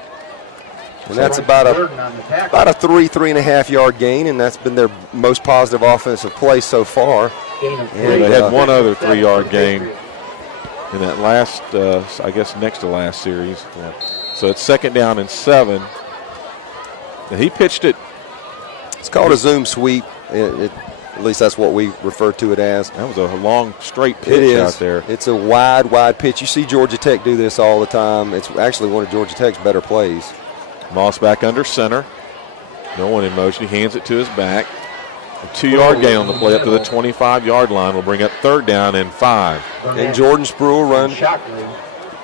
And that's about a 3.5 yard gain, and that's been their most positive offensive play so far. And they had one other 3-yard gain in that last, I guess, next to last series. Yeah. So it's 2nd down and 7. And he pitched it. It's called a zoom sweep. At least that's what we refer to it as. That was a long, straight pitch out there. It's a wide pitch. You see Georgia Tech do this all the time. It's actually one of Georgia Tech's better plays. Moss back under center. No one in motion. He hands it to his back. A 2-yard gain on the play up to the 25-yard line will bring up 3rd down and 5. And Jordan Spruill run,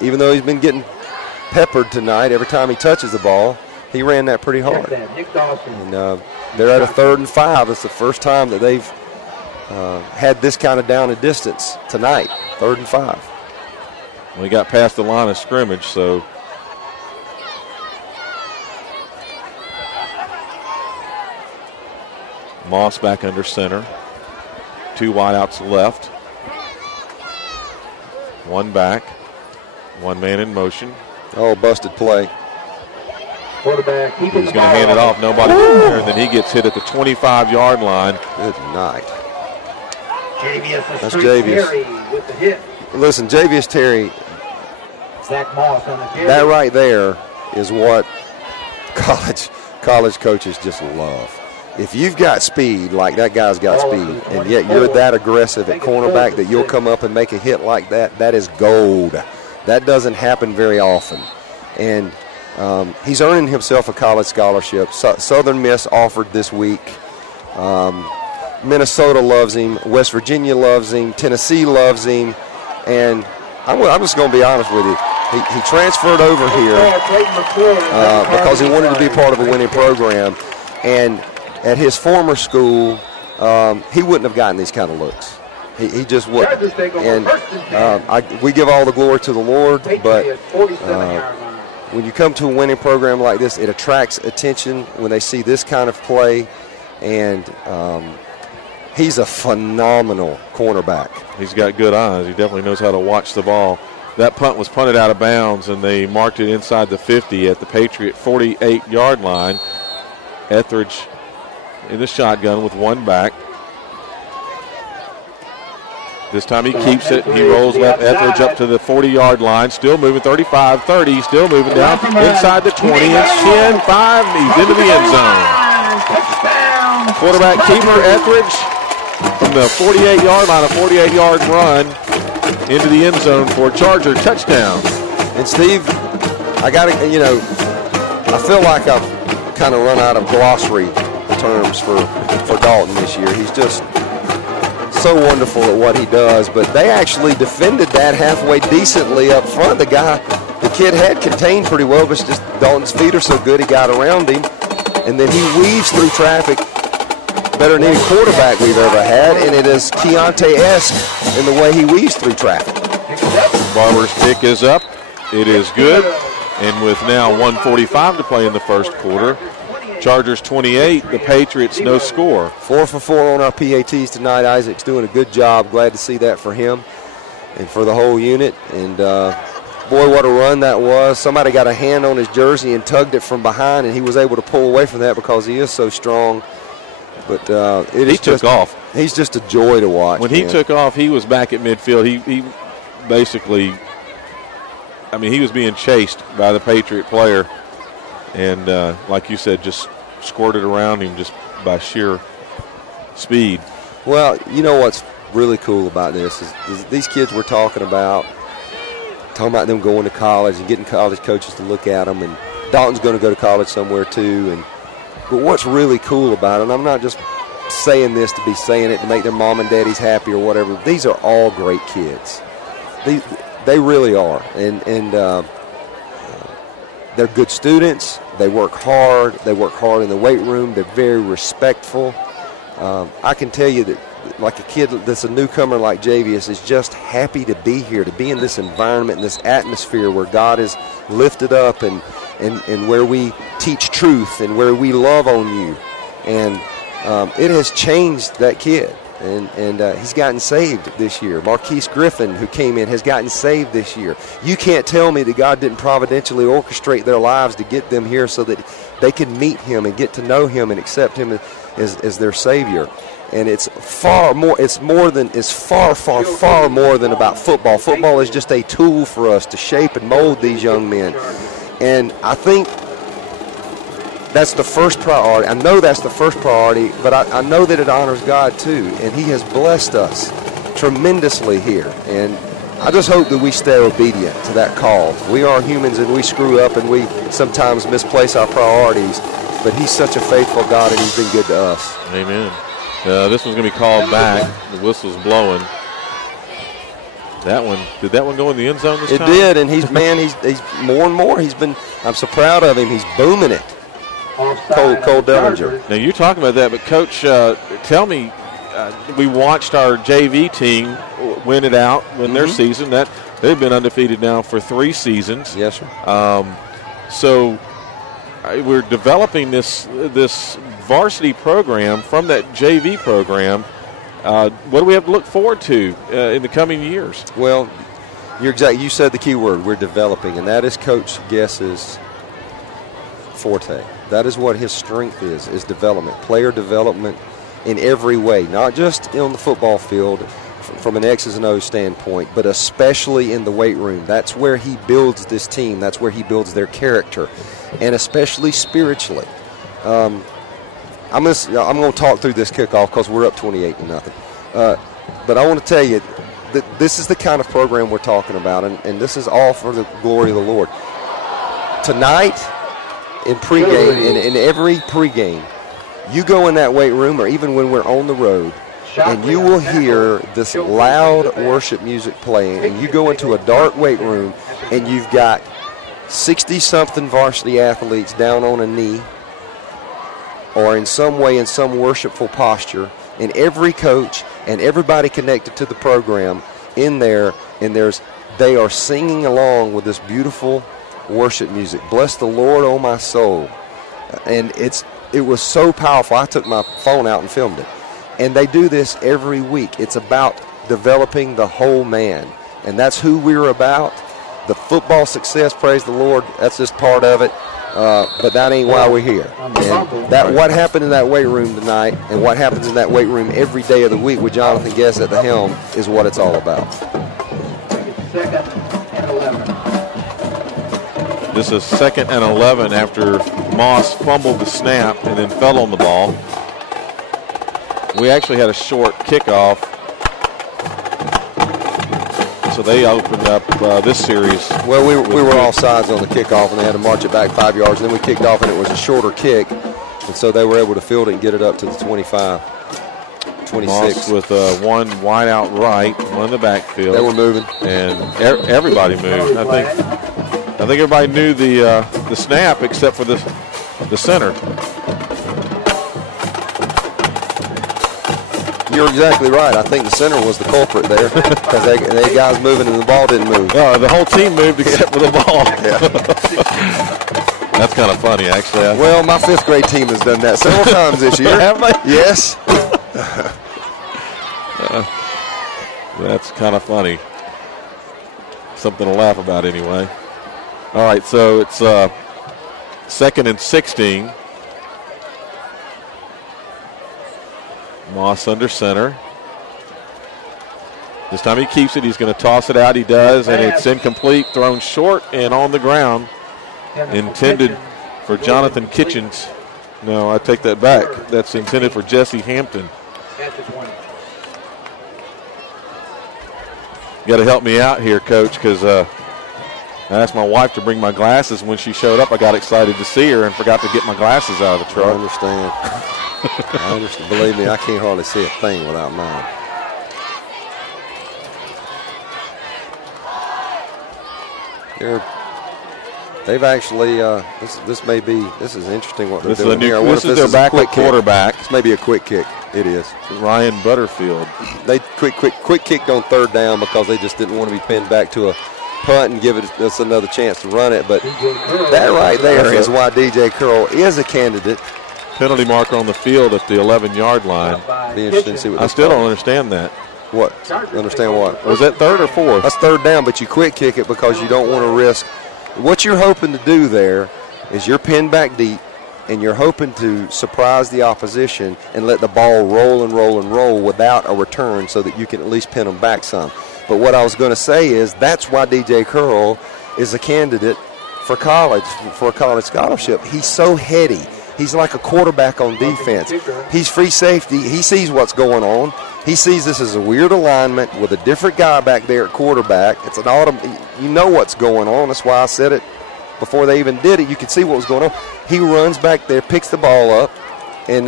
even though he's been getting peppered tonight every time he touches the ball, he ran that pretty hard. And they're at a 3rd and 5. It's the first time that they've had this kind of down and distance tonight, 3rd and 5. Well, he got past the line of scrimmage, so Moss back under center. 2 wideouts left. 1 back. 1 man in motion. Oh, busted play. Quarterback, he's going to hand it off. Nobody there, and then he gets hit at the 25-yard line. Good night. That's Javius with the hit. Listen, Javius Terry, Zach Moss on the carry. that right there is what college coaches just love. If you've got speed, like that guy's got speed, and yet you're that aggressive at cornerback that you'll come up and make a hit like that, that is gold. That doesn't happen very often. And he's earning himself a college scholarship. Southern Miss offered this week. Minnesota loves him. West Virginia loves him. Tennessee loves him. And I'm just going to be honest with you. He transferred over here because he wanted to be part of a winning program. And at his former school, he wouldn't have gotten these kind of looks. He just wouldn't. And we give all the glory to the Lord, but when you come to a winning program like this, it attracts attention when they see this kind of play. And he's a phenomenal cornerback. He's got good eyes. He definitely knows how to watch the ball. That punt was punted out of bounds, and they marked it inside the 50 at the Patriot 48-yard line. Etheridge in the shotgun with 1 back. This time he keeps it. He rolls left. Etheridge up to the 40-yard line. Still moving. 35, 30. Still moving down inside the 20. It's 10, 5. He's into the end zone. Quarterback keeper Etheridge from the 48-yard line. A 48-yard run into the end zone for a Charger touchdown. And Steve, I got to, I feel like I've kind of run out of glossary terms for Dalton this year. He's just so wonderful at what he does, but they actually defended that halfway decently up front. The kid had contained pretty well, but just Dalton's feet are so good he got around him, and then he weaves through traffic better than any quarterback we've ever had, and it is Keontae-esque in the way he weaves through traffic. Barber's pick is up. It is good, and with now 1:45 to play in the first quarter, Chargers 28, the Patriots no score. 4 for 4 on our PATs tonight. Isaac's doing a good job. Glad to see that for him and for the whole unit. And, boy, what a run that was. Somebody got a hand on his jersey and tugged it from behind, and he was able to pull away from that because he is so strong. But he took off. He's just a joy to watch. When he took off, he was back at midfield. He basically, he was being chased by the Patriot player. And like you said, just squirted around him just by sheer speed. Well, you know what's really cool about this is these kids we're talking about them going to college and getting college coaches to look at them, and Dalton's going to go to college somewhere too. But what's really cool about it, and I'm not just saying this to be saying it to make their mom and daddies happy or whatever, these are all great kids. They really are. And they're good students. They work hard. They work hard in the weight room. They're very respectful. I can tell you that, like a kid that's a newcomer like Javius is just happy to be here, to be in this environment, in this atmosphere where God is lifted up and where we teach truth and where we love on you. And it has changed that kid. And he's gotten saved this year. Marquise Griffin, who came in, has gotten saved this year. You can't tell me that God didn't providentially orchestrate their lives to get them here so that they can meet him and get to know him and accept him as their Savior. And it's far more than about football. Football is just a tool for us to shape and mold these young men. And I think that's the first priority. I know that's the first priority, but I know that it honors God too. And he has blessed us tremendously here. And I just hope that we stay obedient to that call. We are humans and we screw up and we sometimes misplace our priorities. But he's such a faithful God and he's been good to us. Amen. This one's going to be called back. The whistle's blowing. Did that one go in the end zone this time? It did, and he's more and more. I'm so proud of him. He's booming it. Cole Dellinger. Now, you're talking about that, but Coach, tell me, we watched our JV team win it out, win their season. They've been undefeated now for 3 seasons. Yes, sir. So we're developing this varsity program from that JV program. What do we have to look forward to in the coming years? Well, you said the key word. We're developing, and that is Coach Guess's forte. That is what his strength is development, player development in every way, not just on the football field from an X's and O's standpoint, but especially in the weight room. That's where he builds this team. That's where he builds their character, and especially spiritually. I'm going to talk through this kickoff because we're up 28-0. But I want to tell you that this is the kind of program we're talking about, and this is all for the glory of the Lord. Tonight, in pregame, in every pregame, you go in that weight room, or even when we're on the road, and you will hear this loud worship music playing, and you go into a dark weight room, and you've got 60-something varsity athletes down on a knee, or in some way, in some worshipful posture, and every coach and everybody connected to the program in there, and they are singing along with this beautiful worship music. Bless the Lord, oh my soul. And it was so powerful. I took my phone out and filmed it. And they do this every week. It's about developing the whole man. And that's who we're about. The football success, praise the Lord, that's just part of it. But that ain't why we're here. And what happened in that weight room tonight, and what happens in that weight room every day of the week with Jonathan Guess at the helm, is what it's all about. Second and 11. This is 2nd and 11 after Moss fumbled the snap and then fell on the ball. We actually had a short kickoff, so they opened up this series. Well, we were all sides on the kickoff, and they had to march it back 5 yards. And then we kicked off, and it was a shorter kick, and so they were able to field it and get it up to the 25, 26. Moss with one wide out right, one in the backfield. They were moving, and everybody moved. I think everybody knew the snap except for the center. You're exactly right. I think the center was the culprit there because they guys moving and the ball didn't move. The whole team moved except for the ball. Yeah. That's kind of funny, actually. Well, my 5th grade team has done that several times this year. Have they? Yes. That's kind of funny. Something to laugh about anyway. All right, so it's 2nd and 16. Moss under center. This time he keeps it. He's going to toss it out. He does, and it's incomplete, thrown short and on the ground. Intended for Jonathan Kitchens. No, I take that back. That's intended for Jesse Hampton. You got to help me out here, Coach, because I asked my wife to bring my glasses. When she showed up, I got excited to see her and forgot to get my glasses out of the truck. I understand. I understand. Believe me, I can't hardly see a thing without mine. They've actually, this is interesting what they're doing here. This is their backup quarterback. This may be a quick kick. It is. Ryan Butterfield. They quick kicked on 3rd down because they just didn't want to be pinned back to a punt and give us another chance to run it. But that right there is why DJ Curl is a candidate. Penalty marker on the field at the 11-yard line. Be interesting to see what I still don't understand that. What? Understand what? Was that 3rd or 4th? That's 3rd down, but you quick kick it because you don't want to risk. What you're hoping to do there is you're pinned back deep, and you're hoping to surprise the opposition and let the ball roll and roll and roll without a return so that you can at least pin them back some. But what I was going to say is that's why DJ Curl is a candidate for college, for a college scholarship. He's so heady. He's like a quarterback on defense. He's free safety. He sees what's going on. He sees this as a weird alignment with a different guy back there at quarterback. It's an you know what's going on. That's why I said it before they even did it. You could see what was going on. He runs back there, picks the ball up, and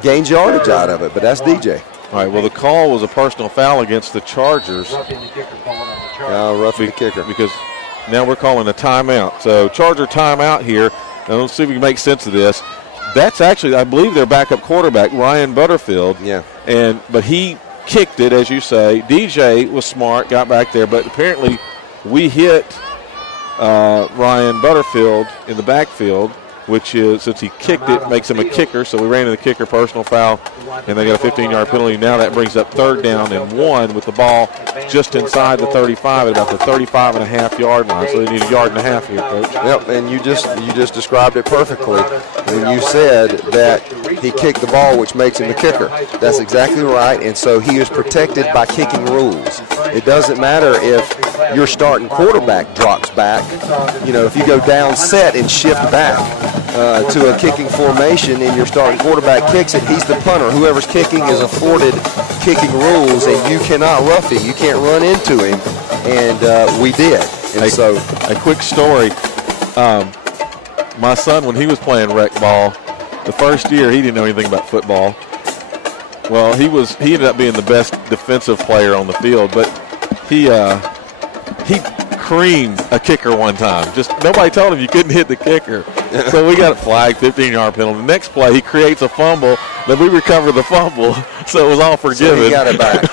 gains yardage out of it, but that's DJ. All right, well, the call was a personal foul against the Chargers. Roughing the kicker called on the Chargers. Roughing the kicker. Because now we're calling a timeout. So Charger timeout here. Now let's see if we can make sense of this. That's actually, I believe, their backup quarterback, Ryan Butterfield. Yeah. But he kicked it, as you say. DJ was smart, got back there, but apparently we hit Ryan Butterfield in the backfield, which is, since he kicked it, makes him a kicker. So we ran in the kicker personal foul, and they got a 15-yard penalty. Now that brings up 3rd down and 1 with the ball just inside the 35 at about the 35.5-yard line. So they need a yard and a half here, Coach. Yep, and you just described it perfectly when you said that he kicked the ball, which makes him a kicker. That's exactly right, and so he is protected by kicking rules. It doesn't matter if your starting quarterback drops back. You know, if you go down set and shift back to a kicking formation and your starting quarterback kicks it, he's the punter. Whoever's kicking is afforded kicking rules, and you cannot rough it. You can't run into him, and we did. And so a quick story. My son, when he was playing rec ball, the first year he didn't know anything about football. Well, he ended up being the best defensive player on the field, but he creamed a kicker one time. Just nobody told him you couldn't hit the kicker. So we got it flagged, 15-yard penalty. The next play, he creates a fumble, then we recover the fumble, so it was all forgiven. So he got it back.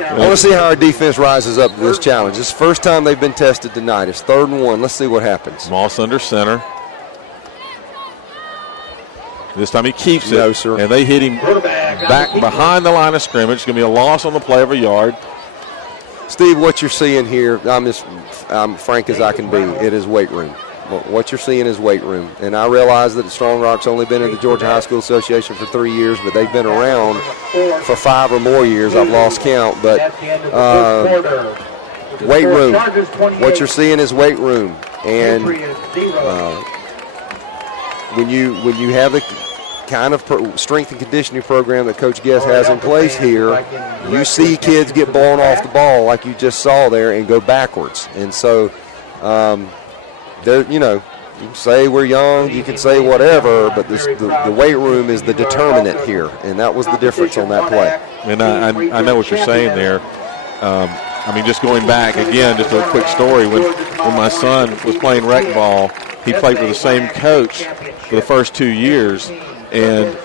I want to see how our defense rises up to this challenge. This is the first time they've been tested tonight. It's 3rd and 1. Let's see what happens. Moss under center. This time he keeps it. No, sir. And they hit him back behind the line of scrimmage. It's going to be a loss on the play of a yard. Steve, what you're seeing here, I'm frank as I can be, it is weight room. What you're seeing is weight room. And I realize that Strong Rock's only been in the Georgia High School Association for 3 years, but they've been around for 5 or more years. I've lost count. But weight room. What you're seeing is weight room. And when you have the kind of strength and conditioning program that Coach Guest has in place here, you see kids get blown off the ball like you just saw there and go backwards. And so, you can say we're young, you can say whatever, but the weight room is the determinant here, and that was the difference on that play. And I know what you're saying there. Just going back again, just a quick story. When my son was playing rec ball, he played for the same coach for the first 2 years. And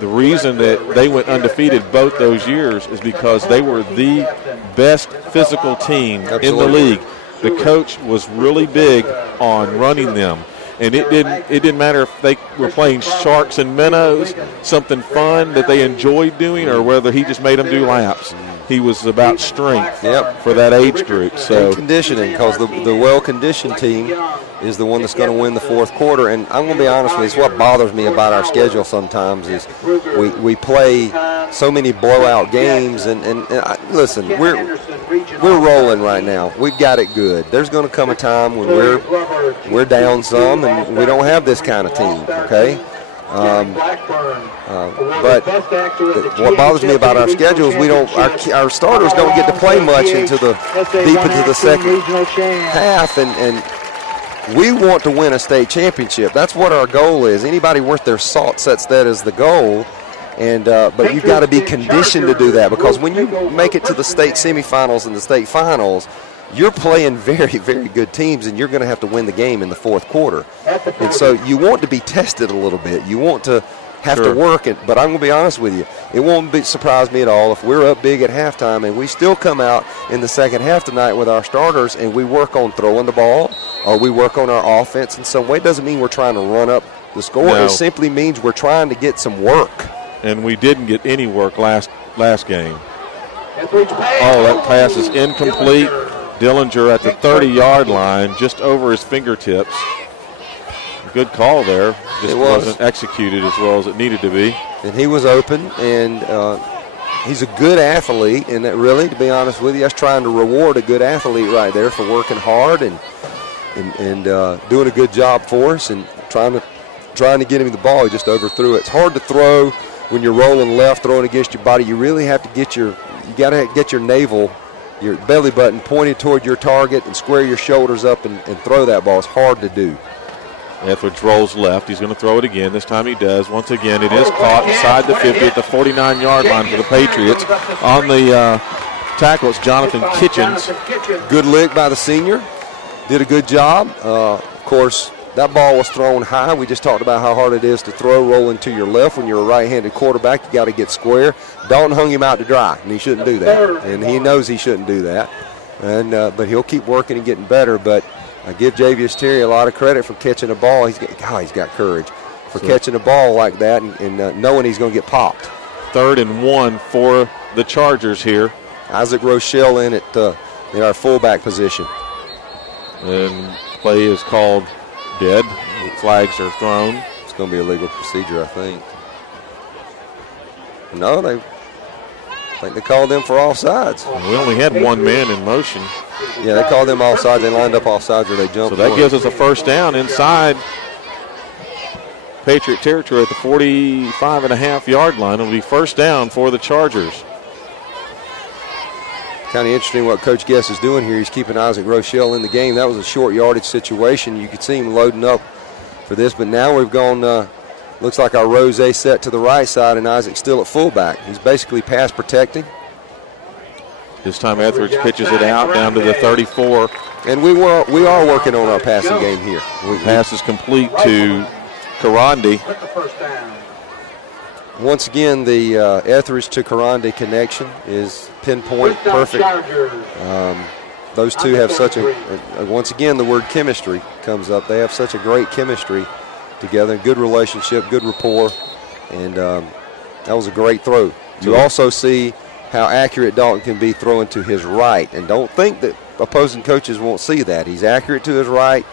the reason that they went undefeated both those years is because they were the best physical team in the league. The coach was really big on running them. And it didn't matter if they were playing sharks and minnows, something fun that they enjoyed doing, or whether he just made them do laps. He was about strength for that age group. So and conditioning, because the well-conditioned team is the one that's going to win the 4th quarter. And I'm going to be honest with you, it's what bothers me about our schedule sometimes is we play so many blowout games. And listen, we're rolling right now. We've got it good. There's going to come a time when we're down some and we don't have this kind of team, okay? But what bothers me about our schedule is our starters don't get to play much deep into the second half, and we want to win a state championship. That's what our goal is. Anybody worth their salt sets that as the goal, and but you've got to be conditioned to do that, because when you make it to the state semifinals and the state finals, you're playing very, very good teams, and you're going to have to win the game in the 4th quarter. And so you want to be tested a little bit. You want to have to work it. But I'm going to be honest with you, it won't surprise me at all if we're up big at halftime and we still come out in the second half tonight with our starters and we work on throwing the ball or we work on our offense in some way. It doesn't mean we're trying to run up the score. No. It simply means we're trying to get some work. And we didn't get any work last game. Oh, that pass is incomplete. Dillinger at the 30-yard line, just over his fingertips. Good call there. Just wasn't executed as well as it needed to be. And he was open, and he's a good athlete. And that really, to be honest with you, that's trying to reward a good athlete right there for working hard and doing a good job for us and trying to get him the ball. He just overthrew it. It's hard to throw when you're rolling left, throwing against your body. You really have to get your navel, your belly button pointed toward your target and square your shoulders up and throw that ball. It's hard to do. Etheridge rolls left. He's going to throw it again. This time he does. Once again, it is caught inside the 50 at the 49-yard line for the Patriots. On the tackle, it's Jonathan Kitchens. Good lick by the senior. Did a good job. Of course, that ball was thrown high. We just talked about how hard it is to throw rolling to your left. When you're a right-handed quarterback, you got to get square. Dalton hung him out to dry, and he shouldn't do that. And he knows he shouldn't do that. And but he'll keep working and getting better. But I give Javius Terry a lot of credit for catching a ball. He's got courage for catching a ball like that and knowing he's going to get popped. 3rd and 1 for the Chargers here. Isaac Rochelle in our fullback position. And play is called dead. Flags are thrown. It's going to be a legal procedure, I think. No, I think they called them for offsides. We only had one man in motion. Yeah, they called them offsides. They lined up offsides or they jumped. So that gives us a first down inside Patriot territory at the 45.5-yard line. It'll be first down for the Chargers. Kind of interesting what Coach Guess is doing here. He's keeping Isaac Rochelle in the game. That was a short yardage situation. You could see him loading up for this, but now we've gone, looks like our Rose set to the right side and Isaac's still at fullback. He's basically pass protecting. This time Etheridge pitches it out down to the 34. And we are working on our passing game here. Pass is complete to Karandi. Once again, the Etheridge to Karandi connection is pinpoint perfect. Those two have such once again, the word chemistry comes up. They have such a great chemistry together, good relationship, good rapport, and that was a great throw. To also see how accurate Dalton can be throwing to his right, and don't think that opposing coaches won't see that. He's accurate to his right.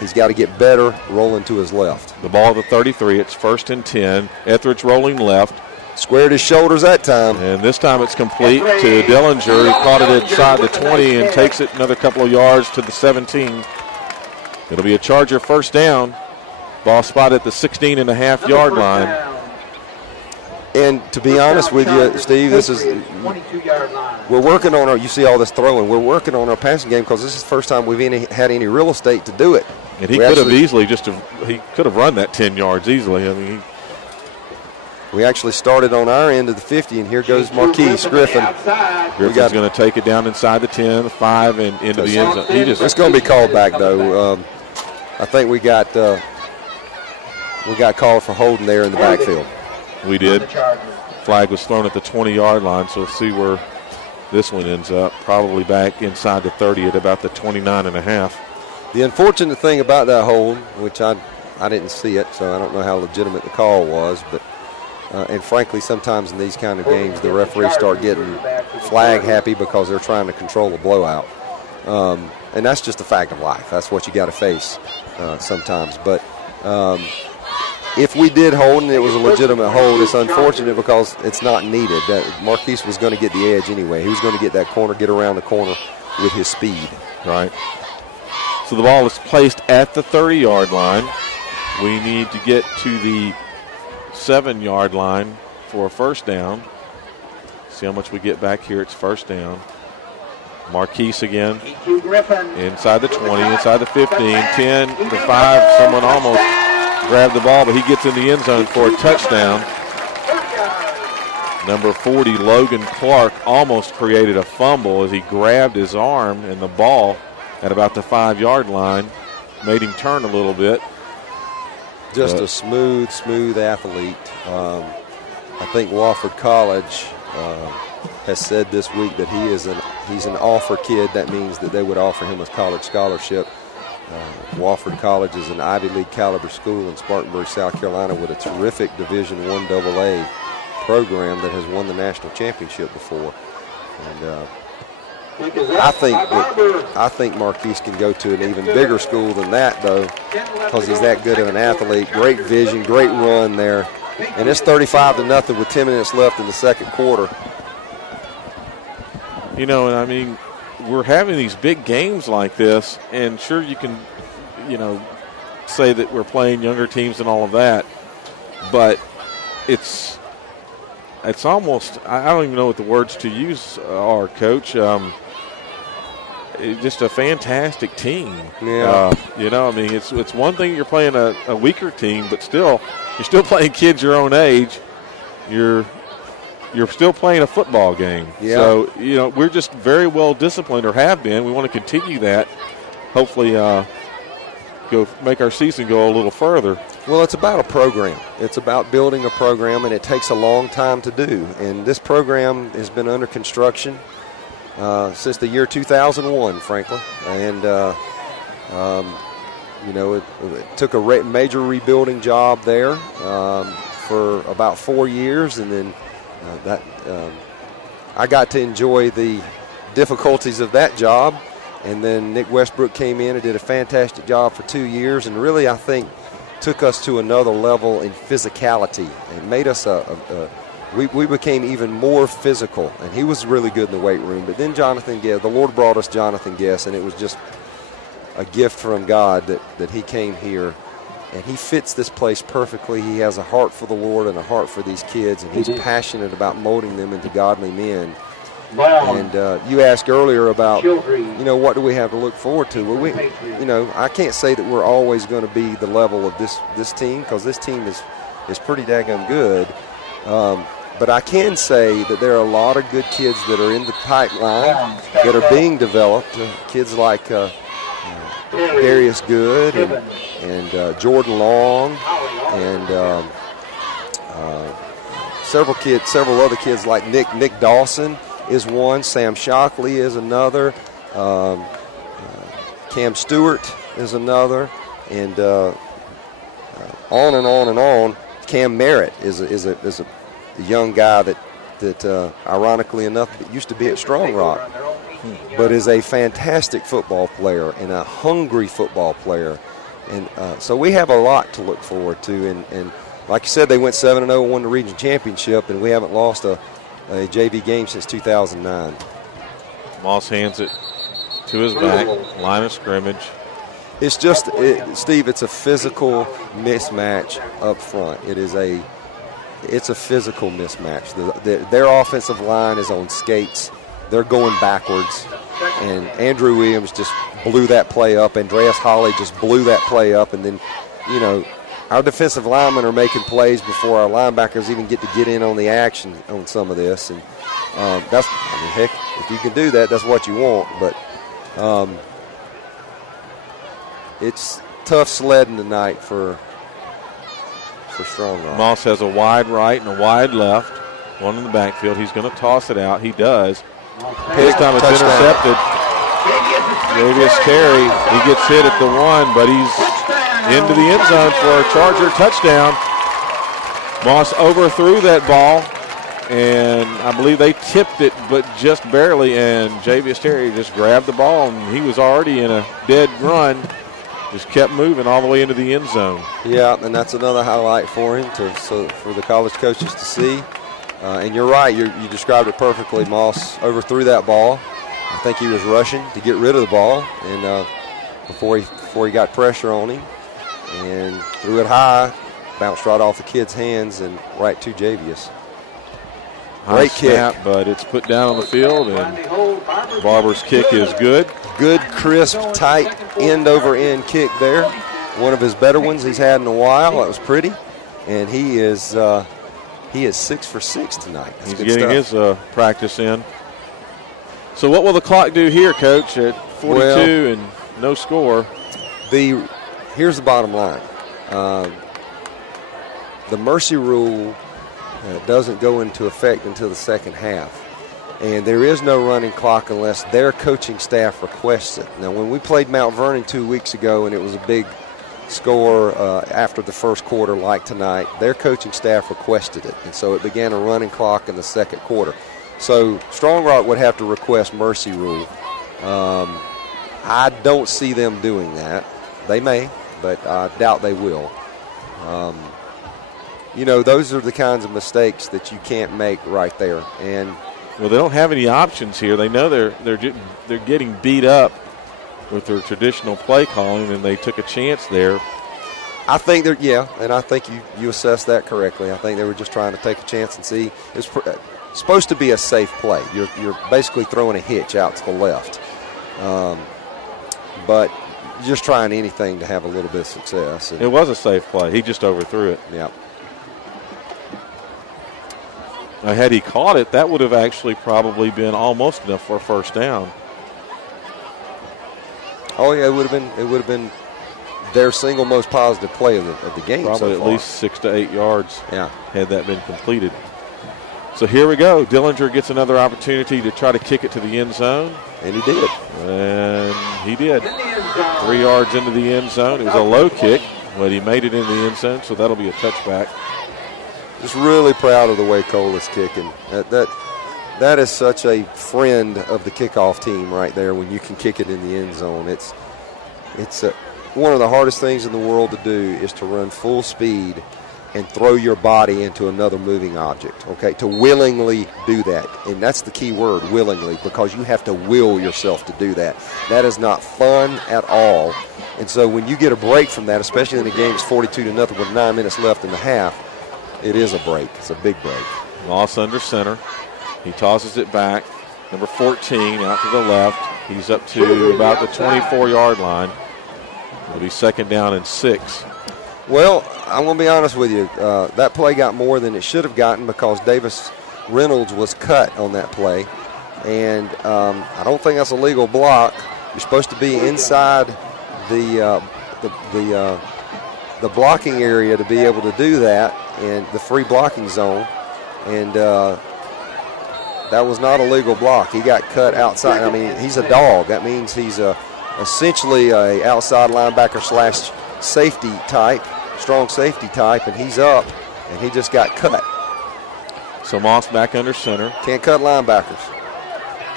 He's got to get better rolling to his left. The ball at the 33. It's 1st and 10. Etheridge rolling left. Squared his shoulders that time. And this time it's complete to Dillinger. He caught it inside the 20 and takes it another couple of yards to the 17. It'll be a Charger first down. Ball spotted at the 16.5-yard line. And to be honest with you, Steve, this is we're working on our. You see all this throwing. We're working on our passing game because this is the first time we've had any real estate to do it. And he could have easily he could have run that 10 yards easily. I mean, we actually started on our end of the 50, and here goes Marquise Griffin. Griffin's going to take it down inside the 10, 5, and into the end zone. It's going to be called back though. I think we got called for holding there in the backfield. We did. Flag was thrown at the 20-yard line, so we'll see where this one ends up. Probably back inside the 30 at about the 29.5. The unfortunate thing about that hold, which I didn't see it, so I don't know how legitimate the call was, but and frankly, sometimes in these kind of games, the referees start getting flag happy because they're trying to control a blowout. And that's just a fact of life. That's what you got to face sometimes. But if we did hold and it was a legitimate hold, it's unfortunate because it's not needed. Marquise was going to get the edge anyway. He was going to get that corner, get around the corner with his speed. Right. So the ball is placed at the 30-yard line. We need to get to the 7-yard line for a first down. See how much we get back here. It's first down. Marquise again. Inside the 20, inside the 15, 10, the 5. Someone almost grabbed the ball, but he gets in the end zone for a touchdown. Number 40, Logan Clark, almost created a fumble as he grabbed his arm and the ball at about the 5-yard line. Made him turn a little bit. Just a smooth athlete. I think Wofford College has said this week that he's an offer kid. That means that they would offer him a college scholarship. Wofford College is an Ivy League caliber school in Spartanburg, South Carolina, with a terrific Division I AA program that has won the national championship before. And I think Marquise can go to an even bigger school than that, though, because he's that good of an athlete. Great vision, great run there. And it's 35-0 with 10 minutes left in the second quarter. You know, and I mean, we're having these big games like this, and sure you can, say that we're playing younger teams and all of that, but it's almost, I don't even know what the words to use are, Coach. just a fantastic team. Yeah. You know, I mean, it's one thing you're playing a weaker team, but still, you're still playing kids your own age. You're still playing a football game. Yeah. So, you know, we're just very well disciplined, or have been. We want to continue that. Hopefully, go make our season go a little further. Well, it's about a program. It's about building a program, and it takes a long time to do. And this program has been under construction since the year 2001, frankly. And, you know, it took a major rebuilding job there for about 4 years, and then I got to enjoy the difficulties of that job. And then Nick Westbrook came in and did a fantastic job for 2 years, and really, I think, took us to another level in physicality. It made us we became even more physical, and he was really good in the weight room. But then Jonathan Guest, the Lord brought us Jonathan Guest, and it was just a gift from God that he came here, and he fits this place perfectly. He has a heart for the Lord and a heart for these kids, and he's passionate about molding them into godly men. And you asked earlier about, you know, what do we have to look forward to? Well, you know, I can't say that we're always going to be the level of this team, because this team is pretty daggone good. But I can say that there are a lot of good kids that are in the pipeline that are being developed. Kids like Darius Good and Jordan Long, and several other kids like Nick Dawson is one, Sam Shockley is another, Cam Stewart is another, and on and on and on. Cam Merritt is a young guy that ironically enough used to be at Strong Rock, but is a fantastic football player and a hungry football player. And so we have a lot to look forward to. And like you said, they went 7-0 and won the region championship, and we haven't lost a JV game since 2009. Moss hands it to his back, line of scrimmage. It's just, Steve, it's a physical mismatch up front. It's a physical mismatch. Their offensive line is on skates. They're going backwards. And Andrew Williams just blew that play up. Andreas Holly just blew that play up. And then, you know, our defensive linemen are making plays before our linebackers even get in on the action on some of this. And heck, if you can do that, that's what you want. But it's tough sledding tonight for Strong Rock. Moss has a wide right and a wide left, one in the backfield. He's going to toss it out. He does. This time it's intercepted. Davius Terry, he gets hit at the one, but he's into the end zone for a Charger touchdown. Moss overthrew that ball, and I believe they tipped it, but just barely, and Davius Terry just grabbed the ball, and he was already in a dead run. Just kept moving all the way into the end zone. Yeah, and that's another highlight for him for the college coaches to see. And you're right, you described it perfectly. Moss overthrew that ball. I think he was rushing to get rid of the ball, and before he got pressure on him, and threw it high, bounced right off the kid's hands and right to Javius. Great snap, kick, but it's put down on the field, and Barber's kick is good. Good, crisp, tight, end-over-end kick there. One of his better ones he's had in a while. That was pretty. And he is 6 for 6 tonight. That's He's good getting stuff. his practice in. So what will the clock do here, Coach, at 42 and no score? Here's the bottom line. The mercy rule doesn't go into effect until the second half. And there is no running clock unless their coaching staff requests it. Now, when we played Mount Vernon 2 weeks ago and it was a big score after the first quarter like tonight, their coaching staff requested it. And so it began a running clock in the second quarter. So Strong Rock would have to request mercy rule. I don't see them doing that. They may, but I doubt they will. You know, those are the kinds of mistakes that you can't make right there. And well, they don't have any options here. They know they're getting beat up with their traditional play calling, and they took a chance there. I think and I think you assessed that correctly. I think they were just trying to take a chance and see. It's supposed to be a safe play. You're basically throwing a hitch out to the left, But just trying anything to have a little bit of success. It was a safe play. He just overthrew it. Yeah. Now, had he caught it, that would have actually probably been almost enough for a first down. Oh yeah, it would have been their single most positive play of the game. Probably so at far. least 6 to 8 yards. Yeah. Had that been completed. So here we go. Dillinger gets another opportunity to try to kick it to the end zone. And he did. And he did. 3 yards into the end zone. It was a low kick, but he made it in the end zone, so that'll be a touchback. Just really proud of the way Cole is kicking. That is such a friend of the kickoff team right there when you can kick it in the end zone. It's one of the hardest things in the world to do is to run full speed and throw your body into another moving object, okay, to willingly do that. And that's the key word, willingly, because you have to will yourself to do that. That is not fun at all. And so when you get a break from that, especially in the game's 42-0 with 9 minutes left in the half, it is a break. It's a big break. Loss under center. He tosses it back. Number 14 out to the left. He's up to about the 24-yard line. It'll be 2nd down and 6. Well, I'm going to be honest with you. That play got more than it should have gotten because Davis Reynolds was cut on that play. And I don't think that's a legal block. You're supposed to be inside the blocking area to be able to do that, and the free blocking zone. And that was not a legal block. He got cut outside. I mean, he's a dog. That means he's essentially a outside linebacker slash safety type, strong safety type, and he's up, and he just got cut. So Moss back under center. Can't cut linebackers.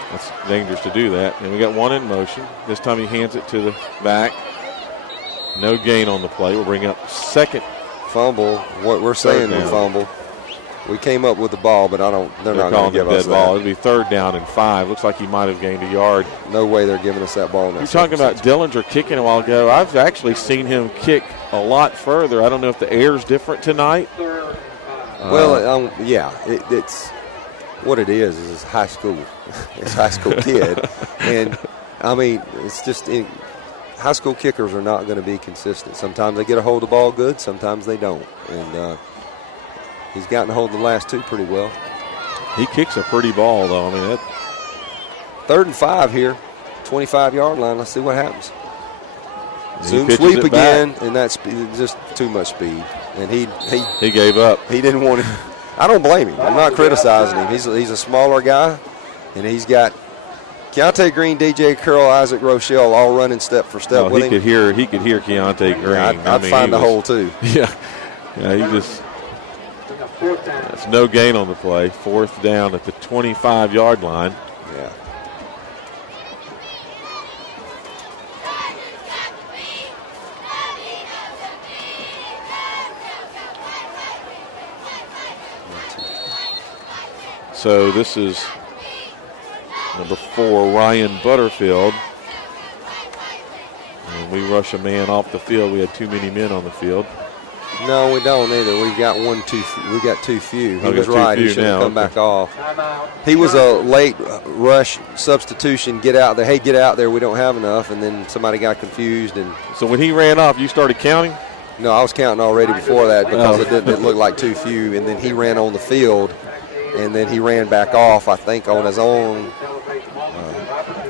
That's dangerous to do that. And we got one in motion. This time he hands it to the back. No gain on the play. We'll bring up second. Fumble. What we're saying, we fumble. We came up with the ball, but they're not going to give us that. It'll be 3rd down and 5. Looks like he might have gained a yard. No way they're giving us that ball. You're talking about Dillinger kicking a while ago. I've actually seen him kick a lot further. I don't know if the air's different tonight. Well, it's what it is high school. It's high school kid. And, I mean, it's just high school kickers are not going to be consistent. Sometimes they get a hold of the ball good. Sometimes they don't. And he's gotten a hold of the last 2 pretty well. He kicks a pretty ball, though. I mean, 3rd and 5 here, 25-yard line. Let's see what happens. Zoom pitches sweep it again, back. and that's just too much speed. And he gave up. He didn't want to. I don't blame him. I'm not criticizing him. He's a smaller guy, and he's got Keontae Green, DJ Curl, Isaac Rochelle all running step for step with him. He could hear Keontae Green. Yeah, I'd find the hole too. Yeah, he just. That's no gain on the play. 4th down at the 25-yard line. Yeah. So this is number 4, Ryan Butterfield. And we rush a man off the field. We had too many men on the field. No, we don't either. We've got we got too few. He was right. He should have come back off. He was a late rush substitution. Get out there. Hey, get out there. We don't have enough. And then somebody got confused. And so when he ran off, you started counting? No, I was counting already before that because it didn't look like too few. And then he ran on the field, and then he ran back off, I think, on his own.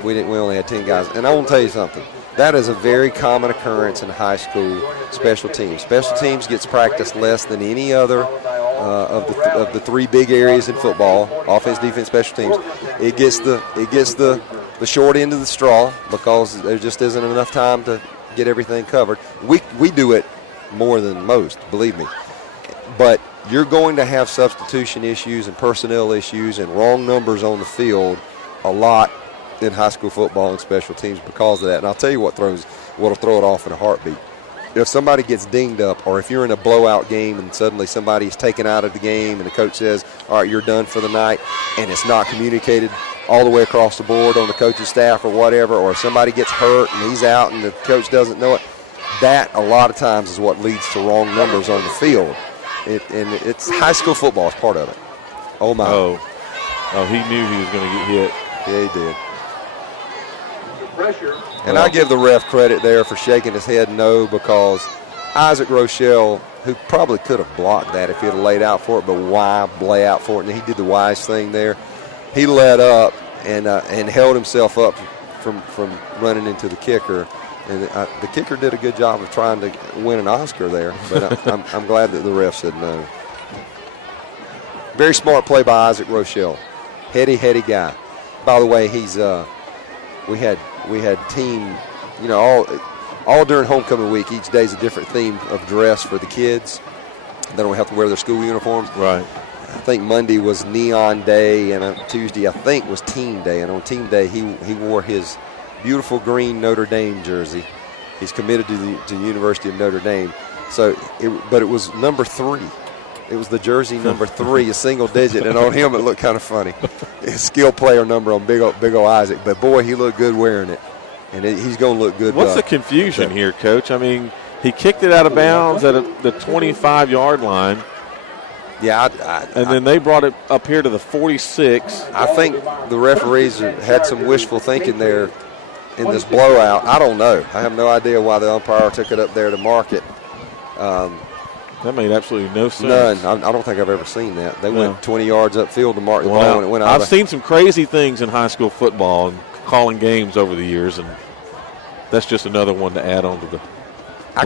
We only had 10 guys. And I want to tell you something. That is a very common occurrence in high school special teams. Special teams gets practiced less than any other of the 3 big areas in football: offense, defense, special teams. It gets the short end of the straw because there just isn't enough time to get everything covered. We do it more than most, believe me. But you're going to have substitution issues and personnel issues and wrong numbers on the field a lot in high school football and special teams because of that. And I'll tell you what'll throw it off in a heartbeat. If somebody gets dinged up, or if you're in a blowout game and suddenly somebody's taken out of the game and the coach says, all right, you're done for the night, and it's not communicated all the way across the board on the coaching staff or whatever, or if somebody gets hurt and he's out and the coach doesn't know it, that a lot of times is what leads to wrong numbers on the field. And it's high school football is part of it. Oh, my. Oh, he knew he was going to get hit. Yeah, he did. And I give the ref credit there for shaking his head no, because Isaac Rochelle, who probably could have blocked that if he'd have laid out for it, but why lay out for it? And he did the wise thing there. He let up and held himself up from running into the kicker. And the kicker did a good job of trying to win an Oscar there, but I'm glad that the ref said no. Very smart play by Isaac Rochelle. Heady guy. By the way, he's we had team, all during homecoming week. Each day's a different theme of dress for the kids. They don't have to wear their school uniforms. Right. I think Monday was Neon Day, and Tuesday I think was Team Day. And on Team Day, he wore his beautiful green Notre Dame jersey. He's committed to the University of Notre Dame. But it was number 3. It was the jersey number 3, a single digit, and on him it looked kind of funny. His skill player number on big ol' Isaac. But boy, he looked good wearing it, and he's going to look good. What's the confusion here, Coach? I mean, he kicked it out of bounds at the 25-yard line. Yeah, and then they brought it up here to the 46. I think the referees had some wishful thinking there in this blowout. I don't know. I have no idea why the umpire took it up there to mark it. That made absolutely no sense. None. I don't think I've ever seen that. They went 20 yards upfield to mark the ball, and it went out. I've seen some crazy things in high school football and calling games over the years, and that's just another one to add on to the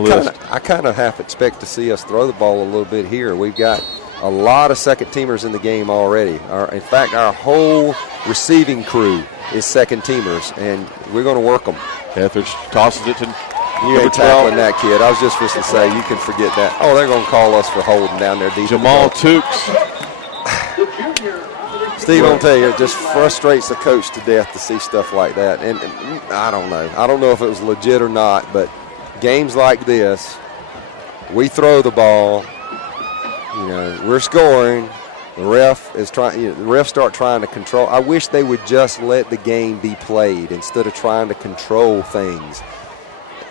list. I kind of half expect to see us throw the ball a little bit here. We've got a lot of second-teamers in the game already. In fact, our whole receiving crew is second-teamers, and we're going to work them. Etheridge tosses it to You ain't tackling that kid. I was just supposed to say, you can forget that. Oh, they're going to call us for holding down there deep. Jamal Tukes. Steve, I'll tell you, it just frustrates the coach to death to see stuff like that. And I don't know. I don't know if it was legit or not, but games like this, we throw the ball, we're scoring. The ref is trying. The refs start trying to control. I wish they would just let the game be played instead of trying to control things.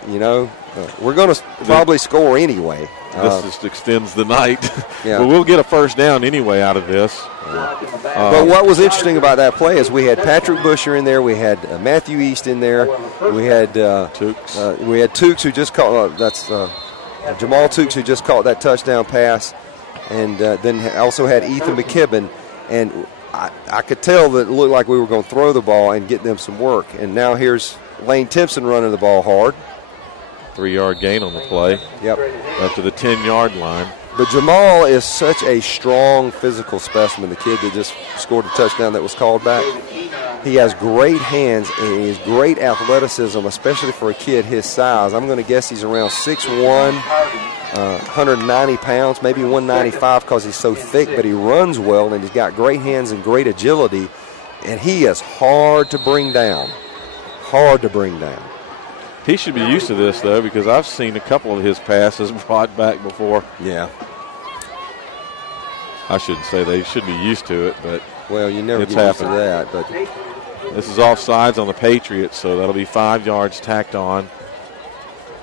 We're going to probably score anyway. This just extends the night. Yeah. But we'll get a first down anyway out of this. But what was interesting about that play is we had Patrick Busher in there. We had Matthew East in there. We had Tukes. We had Tukes who just caught. Jamal Tukes who just caught that touchdown pass, and then also had Ethan McKibben. And I could tell that it looked like we were going to throw the ball and get them some work. And now here's Lane Timpson running the ball hard. 3-yard gain on the play. Yep. Up to the 10-yard line. But Jamal is such a strong physical specimen, the kid that just scored a touchdown that was called back. He has great hands and he has great athleticism, especially for a kid his size. I'm going to guess he's around 6'1", 190 pounds, maybe 195 because he's so thick, but he runs well and he's got great hands and great agility. And he is hard to bring down. Hard to bring down. He should be used to this, though, because I've seen a couple of his passes brought back before. Yeah. I shouldn't say they should be used to it, but well, you never it's get used happened. to that. But this is offsides on the Patriots, so that'll be 5 yards tacked on.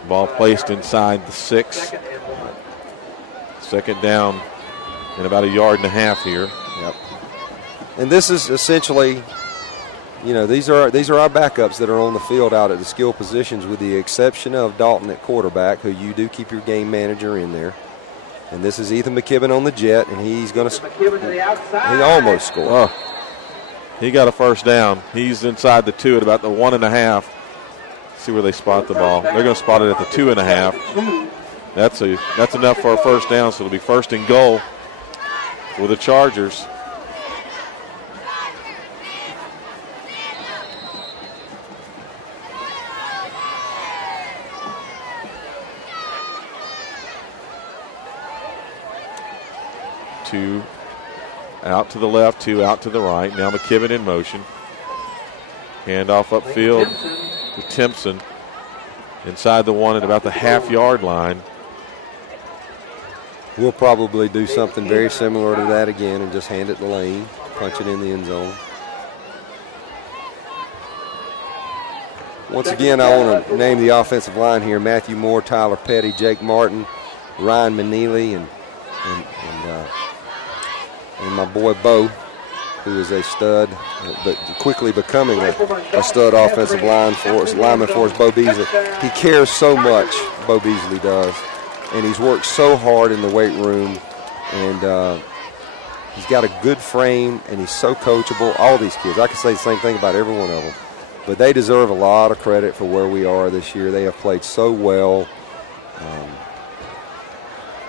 Ball placed inside the 6. Second down and about 1.5 yards here. Yep. And this is essentially, these are our backups that are on the field out at the skill positions, with the exception of Dalton at quarterback, who you do keep your game manager in there. And this is Ethan McKibben on the jet, and he's going to. He almost scored. Oh, he got a first down. He's inside the 2 at about the 1.5. See where they spot the ball. They're going to spot it at the 2.5. That's enough for a first down, so it'll be first and goal for the Chargers. Two out to the left, 2 out to the right. Now McKibben in motion. Handoff upfield to Timpson. Inside the 1 at about the half-yard line. We'll probably do something very similar to that again and just hand it to Lane, punch it in the end zone. Once again, I want to name the offensive line here: Matthew Moore, Tyler Petty, Jake Martin, Ryan Maneely, and my boy Bo. who is a stud, but quickly becoming a stud offensive lineman for us, Bo Beasley. He cares so much, Bo Beasley does, and he's worked so hard in the weight room, and he's got a good frame, and he's so coachable. All these kids, I can say the same thing about every one of them, but they deserve a lot of credit for where we are this year. They have played so well.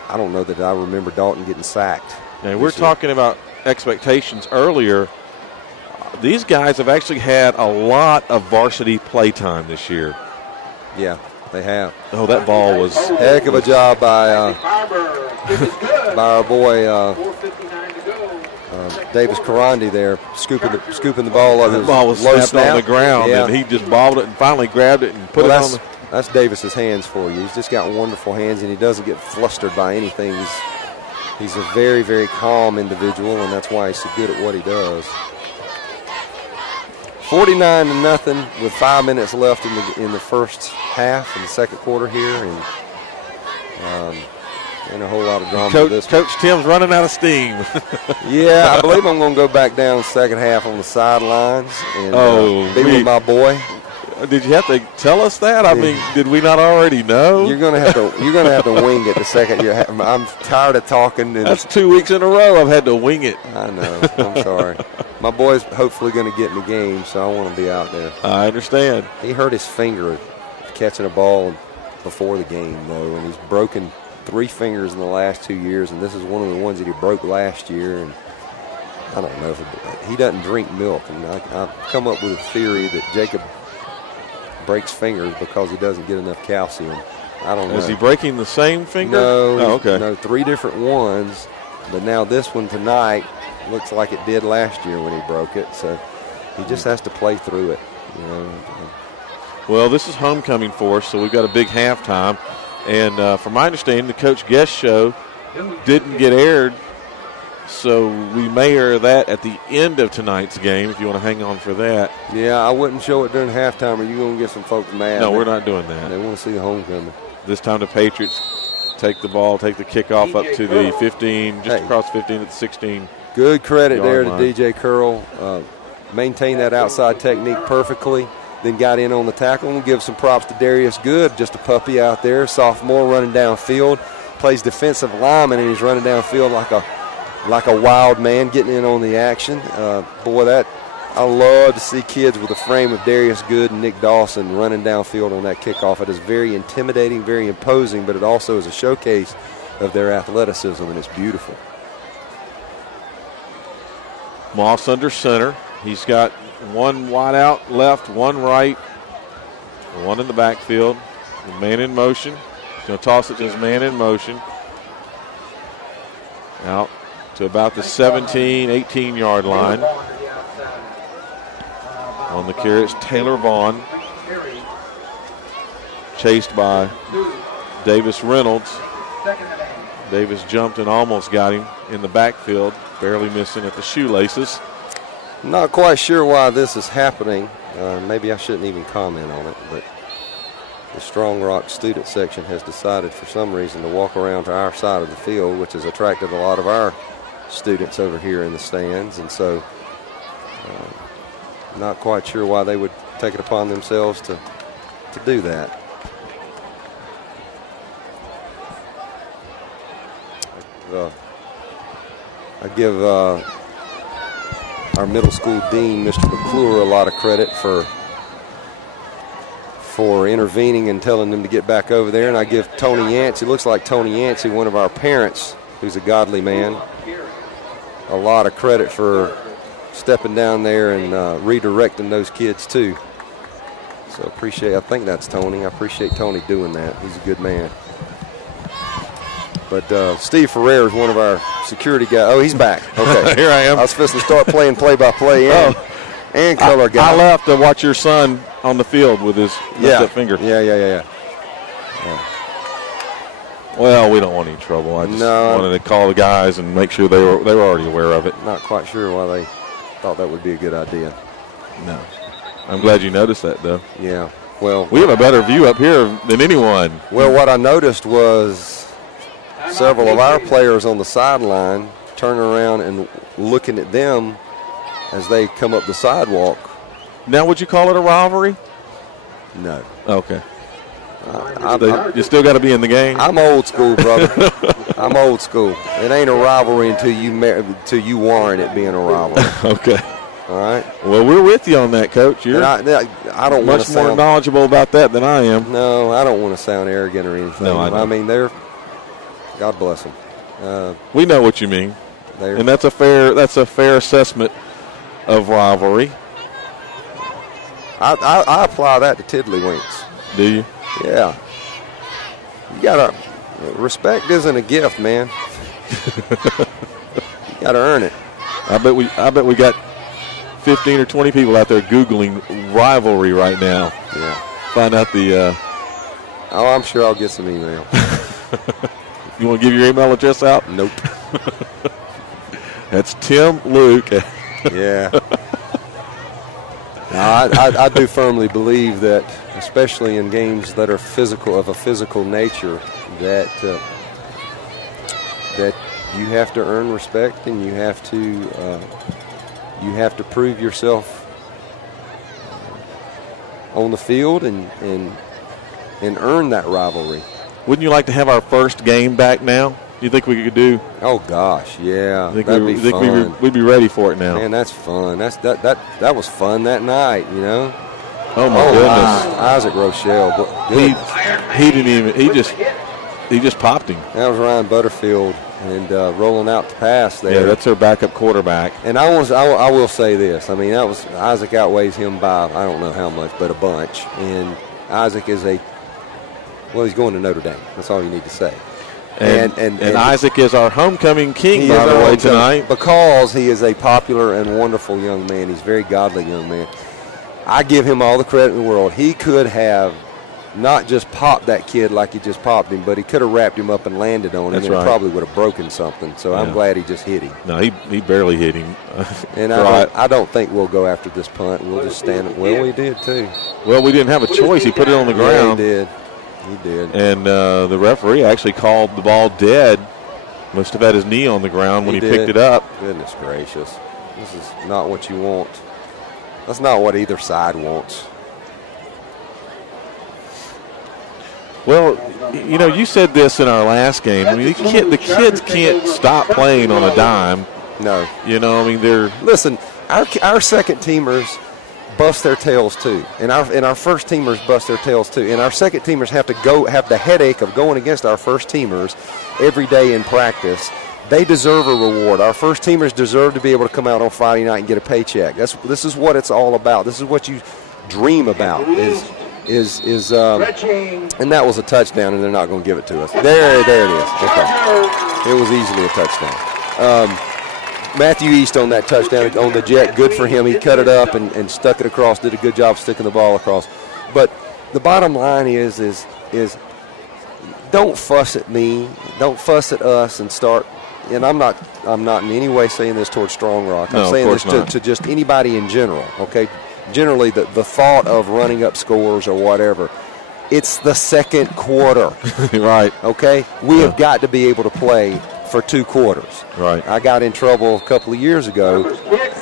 I don't know that I remember Dalton getting sacked. Now, we're talking about expectations earlier. These guys have actually had a lot of varsity play time this year. Yeah, they have. Oh, that ball was heck of a job by our boy Davis Karandi there, scooping the ball up. The ball was low snapped on the ground, and he just bobbled it and finally grabbed it and put it on the. That's Davis's hands for you. He's just got wonderful hands, and he doesn't get flustered by anything. He's a very, very calm individual, and that's why he's so good at what he does. 49-0 with 5 minutes left in the first half, in the second quarter here, and ain't a whole lot of drama with this. Coach Tim's running out of steam. Yeah, I believe I'm going to go back down second half on the sidelines and be with my boy. Did you have to tell us that? I mean, did we not already know? You're gonna have to wing it the second year. I'm tired of talking. And that's 2 weeks in a row I've had to wing it. I know. I'm sorry. My boy's hopefully going to get in the game, so I want to be out there. I understand. He hurt his finger catching a ball before the game, though, and he's broken 3 fingers in the last 2 years, and this is one of the ones that he broke last year. And I don't know if he doesn't drink milk, and I've come up with a theory that Jacob breaks fingers because he doesn't get enough calcium. I don't know. Is he breaking the same finger? No. Oh, okay. No, 3 different ones, but now this one tonight looks like it did last year when he broke it. So he just has to play through it. You know. Well, this is homecoming for us, so we've got a big halftime. And from my understanding, the Coach Guest show didn't get aired, so we may air that at the end of tonight's game if you want to hang on for that. Yeah, I wouldn't show it during halftime, or you're going to get some folks mad. No, we're not doing that. They want to see the homecoming. This time the Patriots take the ball, take the kickoff up to the 15, just across 15 at the 16. Good credit there to DJ Curl. Maintained that outside technique perfectly. Then got in on the tackle. And give some props to Darius Good, just a puppy out there, sophomore running downfield. Plays defensive lineman, and he's running downfield like a wild man, getting in on the action. Boy, I love to see kids with the frame of Darius Good and Nick Dawson running downfield on that kickoff. It is very intimidating, very imposing, but it also is a showcase of their athleticism, and it's beautiful. Moss under center. He's got one wide out left, one right, one in the backfield. Man in motion. He's going to toss it to his man in motion. Out to about the 17, 18-yard line. On the carry, it's Taylor Vaughn. Chased by Davis Reynolds. Davis jumped and almost got him in the backfield, barely missing at the shoelaces. Not quite sure why this is happening. Maybe I shouldn't even comment on it, but the Strong Rock student section has decided for some reason to walk around to our side of the field, which has attracted a lot of our students over here in the stands, and so not quite sure why they would take it upon themselves to do that. I give our middle school dean, Mr. McClure, a lot of credit for intervening and telling them to get back over there. And I give Tony Yancey, looks like Tony Yancey, one of our parents, who's a godly man, a lot of credit for stepping down there and redirecting those kids too. So I think that's Tony. I appreciate Tony doing that. He's a good man. But Steve Ferrer is one of our security guys. Oh, he's back. Okay. Here I am. I was supposed to start playing play-by-play and color guy. I left to watch your son on the field with his left finger. Yeah. Well, we don't want any trouble. I just wanted to call the guys and make sure they were already aware of it. Not quite sure why they thought that would be a good idea. No. I'm glad you noticed that, though. Yeah. Well, we have a better view up here than anyone. Well, what I noticed was several of our players on the sideline turning around and looking at them as they come up the sidewalk. Now, would you call it a rivalry? No. Okay. You still got to be in the game. I'm old school, brother. I'm old school. It ain't a rivalry until you warrant it being a rivalry. Okay. All right. Well, we're with you on that, Coach. You're I don't much more knowledgeable about that than I am. No, I don't want to sound arrogant or anything. No, I mean, God bless them. We know what you mean, and that's a fair assessment of rivalry. I apply that to tiddlywinks. Do you? Yeah. You gotta respect isn't a gift, man. You gotta earn it. I bet we got 15 or 20 people out there Googling rivalry right now. Yeah. Find out the. Oh, I'm sure I'll get some email. You want to give your email address out? Nope. That's Tim Luke. Yeah. I do firmly believe that, especially in games that are of a physical nature, that you have to earn respect and you have to prove yourself on the field and earn that rivalry. Wouldn't you like to have our first game back now? Do you think we could do? Oh gosh, yeah, that'd be fun. We'd be ready for it now. Man, that's fun. That was fun that night, you know. Oh my goodness, Isaac Rochelle. He didn't even. He just popped him. That was Ryan Butterfield and rolling out the pass there. Yeah, that's their backup quarterback. And I will say this. I mean, Isaac outweighs him by I don't know how much, but a bunch. And Isaac is he's going to Notre Dame. That's all you need to say. And Isaac is our homecoming king, by the way, tonight. Because he is a popular and wonderful young man. He's a very godly young man. I give him all the credit in the world. He could have not just popped that kid like he just popped him, but he could have wrapped him up and landed on him. That's and right. Probably would have broken something. So I'm glad he just hit him. No, he barely hit him. And I don't think we'll go after this punt. We'll just stand. Well, we did too. Well, we didn't have a choice. He put it on the ground. Yeah, he did. He did. And the referee actually called the ball dead. Must have had his knee on the ground when he picked it up. Goodness gracious. This is not what you want. That's not what either side wants. Well, you know, you said this in our last game. I mean, the kids can't stop playing on a dime. No. You know, I mean, they're... Listen, our second teamers bust their tails too, and our first teamers bust their tails too, and our second teamers have the headache of going against our first teamers every day in practice. They deserve a reward. Our first teamers deserve to be able to come out on Friday night and get a paycheck. This is what it's all about. This is what you dream about. And that was a touchdown, and they're not going to give it to us. There it is. Okay. It was easily a touchdown. Matthew East on that touchdown on the jet, good for him. He cut it up and stuck it across, did a good job sticking the ball across. But the bottom line is don't fuss at me, don't fuss at us and start. And I'm not in any way saying this towards Strong Rock. I'm saying this to just anybody in general, okay? Generally, the thought of running up scores or whatever, it's the second quarter. Right. Okay? We have got to be able to play for 2 quarters. Right. I got in trouble a couple of years ago,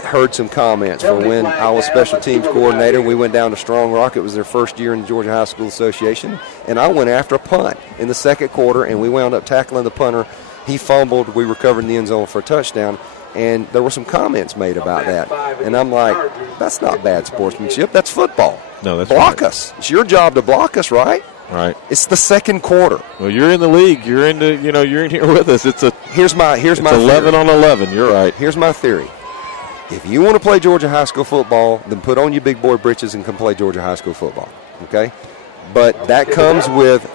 heard some comments from when I was special teams coordinator. We went down to Strong Rock. It was their first year in the Georgia High School Association, and I went after a punt in the second quarter, and we wound up tackling the punter. He fumbled. We recovered in the end zone for a touchdown, and there were some comments made about that. And I'm like, that's not bad sportsmanship. That's football. No, that's block right. us. It's your job to block us, right? Right. It's the second quarter. Well, you're in the league. You're in here with us. Here's my 11 theory. on 11. You're right. Here's my theory. If you want to play Georgia high school football, then put on your big boy britches and come play Georgia high school football. Okay? But that comes with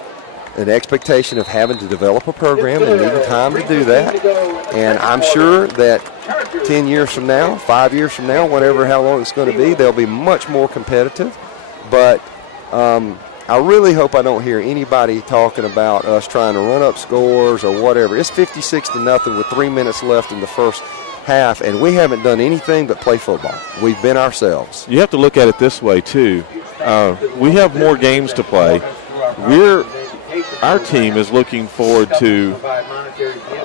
an expectation of having to develop a program and needing time to do that. And I'm sure that 10 years from now, 5 years from now, how long it's going to be, they'll be much more competitive. But I really hope I don't hear anybody talking about us trying to run up scores or whatever. It's 56-0 with 3 minutes left in the first half, and we haven't done anything but play football. We've been ourselves. You have to look at it this way, too. We have more games to play. Our team is looking forward to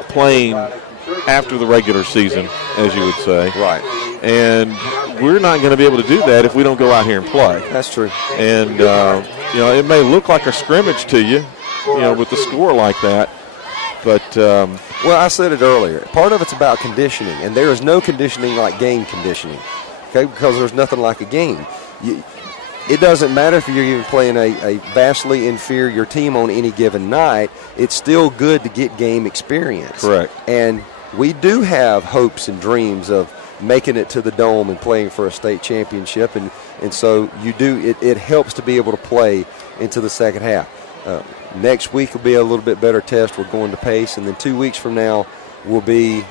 playing after the regular season, as you would say. Right. And we're not going to be able to do that if we don't go out here and play. That's true. And, it may look like a scrimmage to you, with the score like that. But, well, I said it earlier. Part of it's about conditioning, and there is no conditioning like game conditioning, okay, because there's nothing like a game. It doesn't matter if you're even playing a vastly inferior team on any given night. It's still good to get game experience. Correct. And we do have hopes and dreams of making it to the Dome and playing for a state championship, and so you do. It helps to be able to play into the second half. Next week will be a little bit better test. We're going to Pace, and then 2 weeks from now will be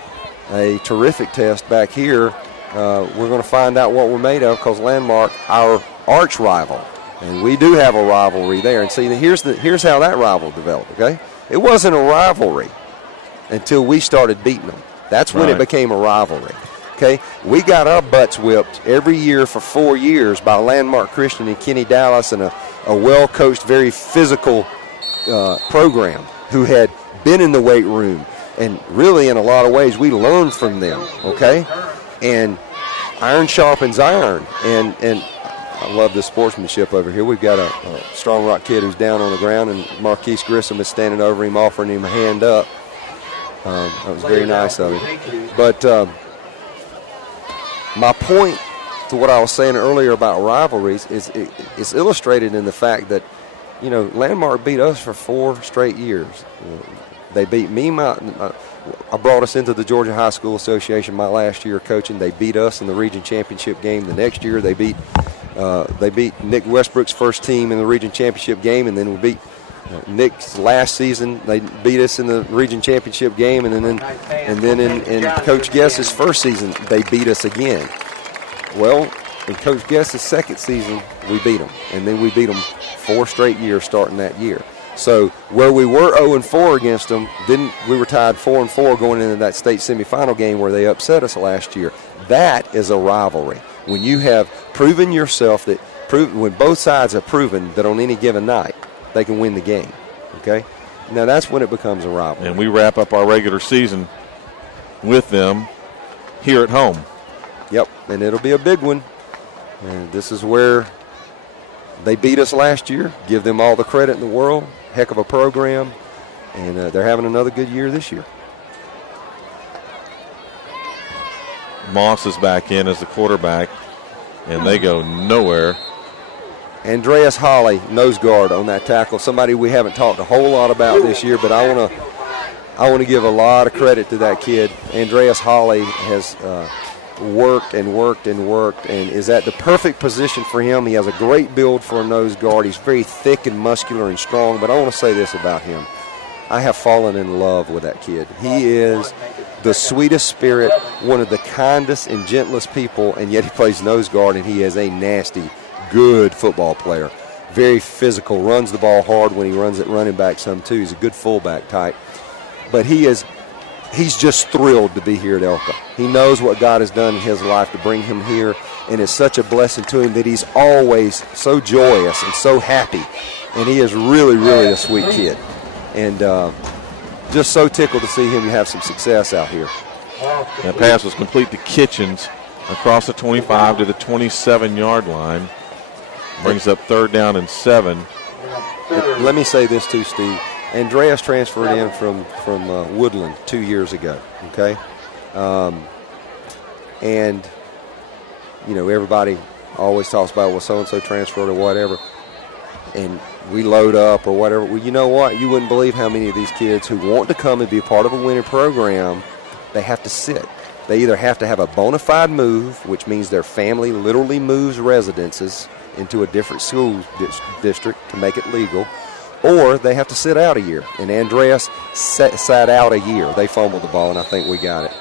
a terrific test back here. We're going to find out what we're made of, because Landmark, our arch rival, and we do have a rivalry there. And see, here's how that rival developed. Okay, it wasn't a rivalry until we started beating them. That's when it became a rivalry. Okay, we got our butts whipped every year for 4 years by Landmark Christian and Kenny Dallas, and a well-coached, very physical program who had been in the weight room. And really, in a lot of ways, we learned from them, okay? And iron sharpens iron. And I love the sportsmanship over here. We've got a Strong Rock kid who's down on the ground, and Marquise Grissom is standing over him, offering him a hand up. That was very nice of him. But my point to what I was saying earlier about rivalries is illustrated in the fact that, Landmark beat us for 4 straight years. They beat me. I brought us into the Georgia High School Association my last year coaching. They beat us in the region championship game. The next year they beat Nick Westbrook's first team in the region championship game, and then we beat Nick's last season. They beat us in the region championship game, and then in Coach Guess's first season they beat us again. Well, in Coach Guess's second season, we beat them, and then we beat them 4 straight years starting that year. So where we were 0-4 against them, then we were tied 4-4 going into that state semifinal game where they upset us last year. That is a rivalry. When you have proven yourself, when both sides have proven that on any given night they can win the game, okay? Now that's when it becomes a rivalry. And we wrap up our regular season with them here at home. Yep, and it'll be a big one. And this is where they beat us last year. Give them all the credit in the world. Heck of a program. And they're having another good year this year. Moss is back in as the quarterback, and they go nowhere. Andreas Holly, nose guard on that tackle. Somebody we haven't talked a whole lot about this year, but I want to give a lot of credit to that kid. Andreas Holly has worked and is at the perfect position for him. He has a great build for a nose guard. He's very thick and muscular and strong, but I want to say this about him. I have fallen in love with that kid. He is the sweetest spirit, one of the kindest and gentlest people, and yet he plays nose guard, and he is a nasty, good football player. Very physical, runs the ball hard when he runs at running back some too. He's a good fullback type. But he's just thrilled to be here at ELCA. He knows what God has done in his life to bring him here, and it's such a blessing to him that he's always so joyous and so happy. And he is really, really a sweet kid. And just so tickled to see him have some success out here. That pass was complete to Kitchens across the 25 to the 27-yard line. Brings up 3rd down and 7. Let me say this too, Steve. Andreas transferred in from Woodland 2 years ago, okay? And, everybody always talks about, well, so-and-so transferred or whatever, and we load up or whatever. Well, you know what? You wouldn't believe how many of these kids who want to come and be part of a winning program, they have to sit. They either have to have a bona fide move, which means their family literally moves residences into a different school district to make it legal, or they have to sit out a year. And Andreas sat out a year. They fumbled the ball, and I think we got it.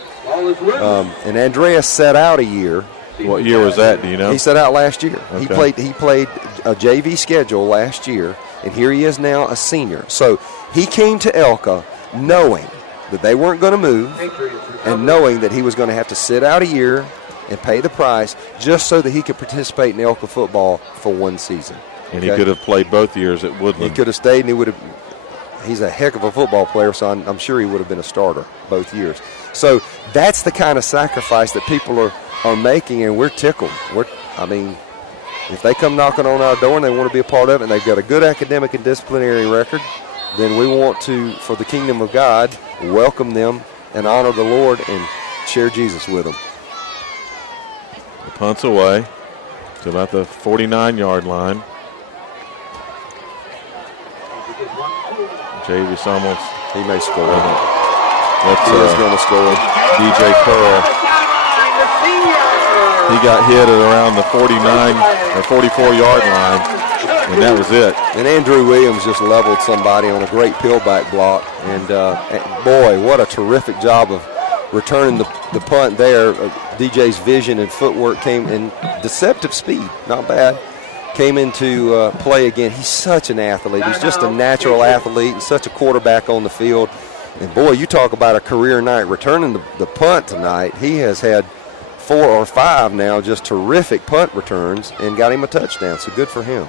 And Andreas sat out a year. What year was that, do you know? He sat out last year. Okay. He played a JV schedule last year, and here he is now a senior. So he came to ELCA knowing that they weren't going to move and knowing that he was going to have to sit out a year and pay the price just so that he could participate in ELCA football for one season. And he could have played both years at Woodland. He could have stayed, and he's a heck of a football player, so I'm sure he would have been a starter both years. So that's the kind of sacrifice that people are making, and we're tickled. If they come knocking on our door and they want to be a part of it, and they've got a good academic and disciplinary record, then we want to, for the kingdom of God, welcome them and honor the Lord and share Jesus with them. The punt's away to about the 49-yard line. Javis almost. He may score. That's he is going to score. DJ Curl. He got hit at around the 49 or 44-yard line, and that was it. And Andrew Williams just leveled somebody on a great pillback block. And, boy, what a terrific job of returning the punt there. DJ's vision and footwork came in, deceptive speed, not bad, came into play again. He's such an athlete. He's just a natural athlete and such a quarterback on the field. And, boy, you talk about a career night. Returning the punt tonight, he has had 4 or 5 now, just terrific punt returns, and got him a touchdown. So good for him.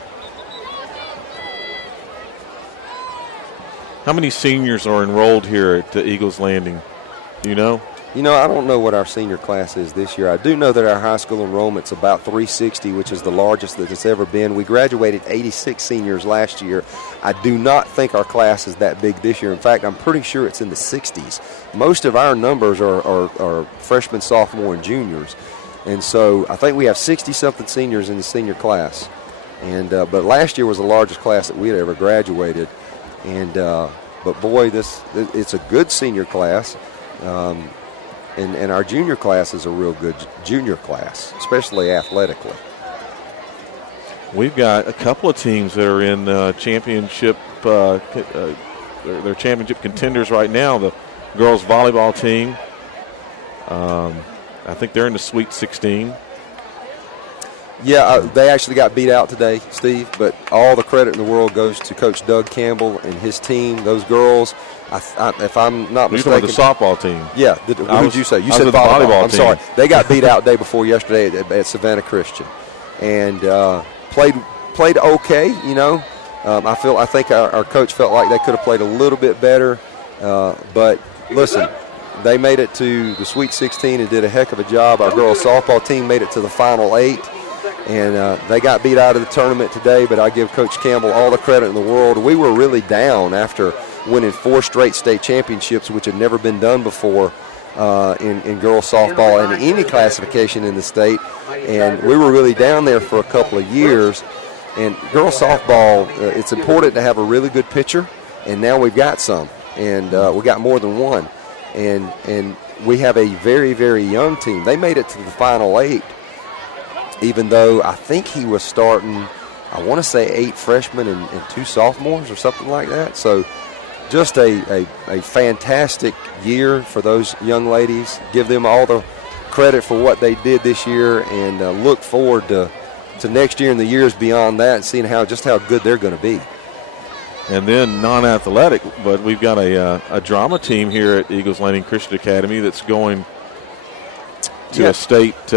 How many seniors are enrolled here at Eagles Landing? Do you know? You know, I don't know what our senior class is this year. I do know that our high school enrollment's about 360, which is the largest that it's ever been. We graduated 86 seniors last year. I do not think our class is that big this year. In fact, I'm pretty sure it's in the 60s. Most of our numbers are freshmen, sophomore, and juniors. And so I think we have 60-something seniors in the senior class. And but last year was the largest class that we had ever graduated. And but boy, it's a good senior class. And our junior class is a real good junior class, especially athletically. We've got a couple of teams that are in championship. They're championship contenders right now. The girls volleyball team. I think they're in the Sweet 16. Yeah, they actually got beat out today, Steve. But all the credit in the world goes to Coach Doug Campbell and his team. Those girls. If I'm not mistaken, the softball team. Yeah, who did you say? You said volleyball. I'm sorry. They got beat out day before yesterday at Savannah Christian, and played okay. You know, I think our coach felt like they could have played a little bit better, but listen, they made it to the Sweet 16 and did a heck of a job. Our girls softball team made it to the Final 8. And they got beat out of the tournament today, but I give Coach Campbell all the credit in the world. We were really down after winning 4 straight state championships, which had never been done before in girls softball and any classification in the state. And we were really down there for a couple of years. And girls softball, it's important to have a really good pitcher, and now we've got some. And we got more than one. And we have a very, very young team. They made it to the Final 8. Even though I think he was starting, I want to say 8 freshmen and 2 sophomores or something like that. So just a fantastic year for those young ladies. Give them all the credit for what they did this year, and look forward to next year and the years beyond that and seeing how good they're going to be. And then non-athletic, but we've got a drama team here at Eagles Landing Christian Academy that's going to a state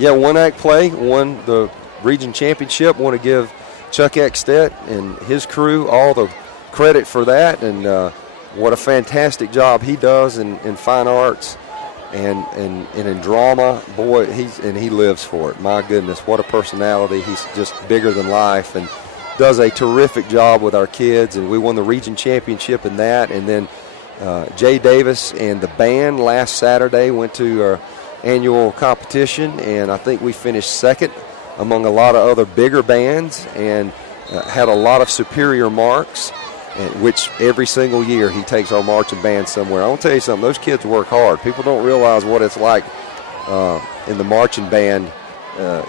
one act play, won the region championship. Want to give Chuck Eckstedt and his crew all the credit for that, and what a fantastic job he does in fine arts and in drama. Boy, he lives for it. My goodness, what a personality. He's just bigger than life and does a terrific job with our kids, and we won the region championship in that. And then Jay Davis and the band last Saturday went to our annual competition, and I think we finished second among a lot of other bigger bands, and had a lot of superior marks, which every single year he takes our marching band somewhere. I want to tell you something, those kids work hard. People don't realize what it's like in the marching band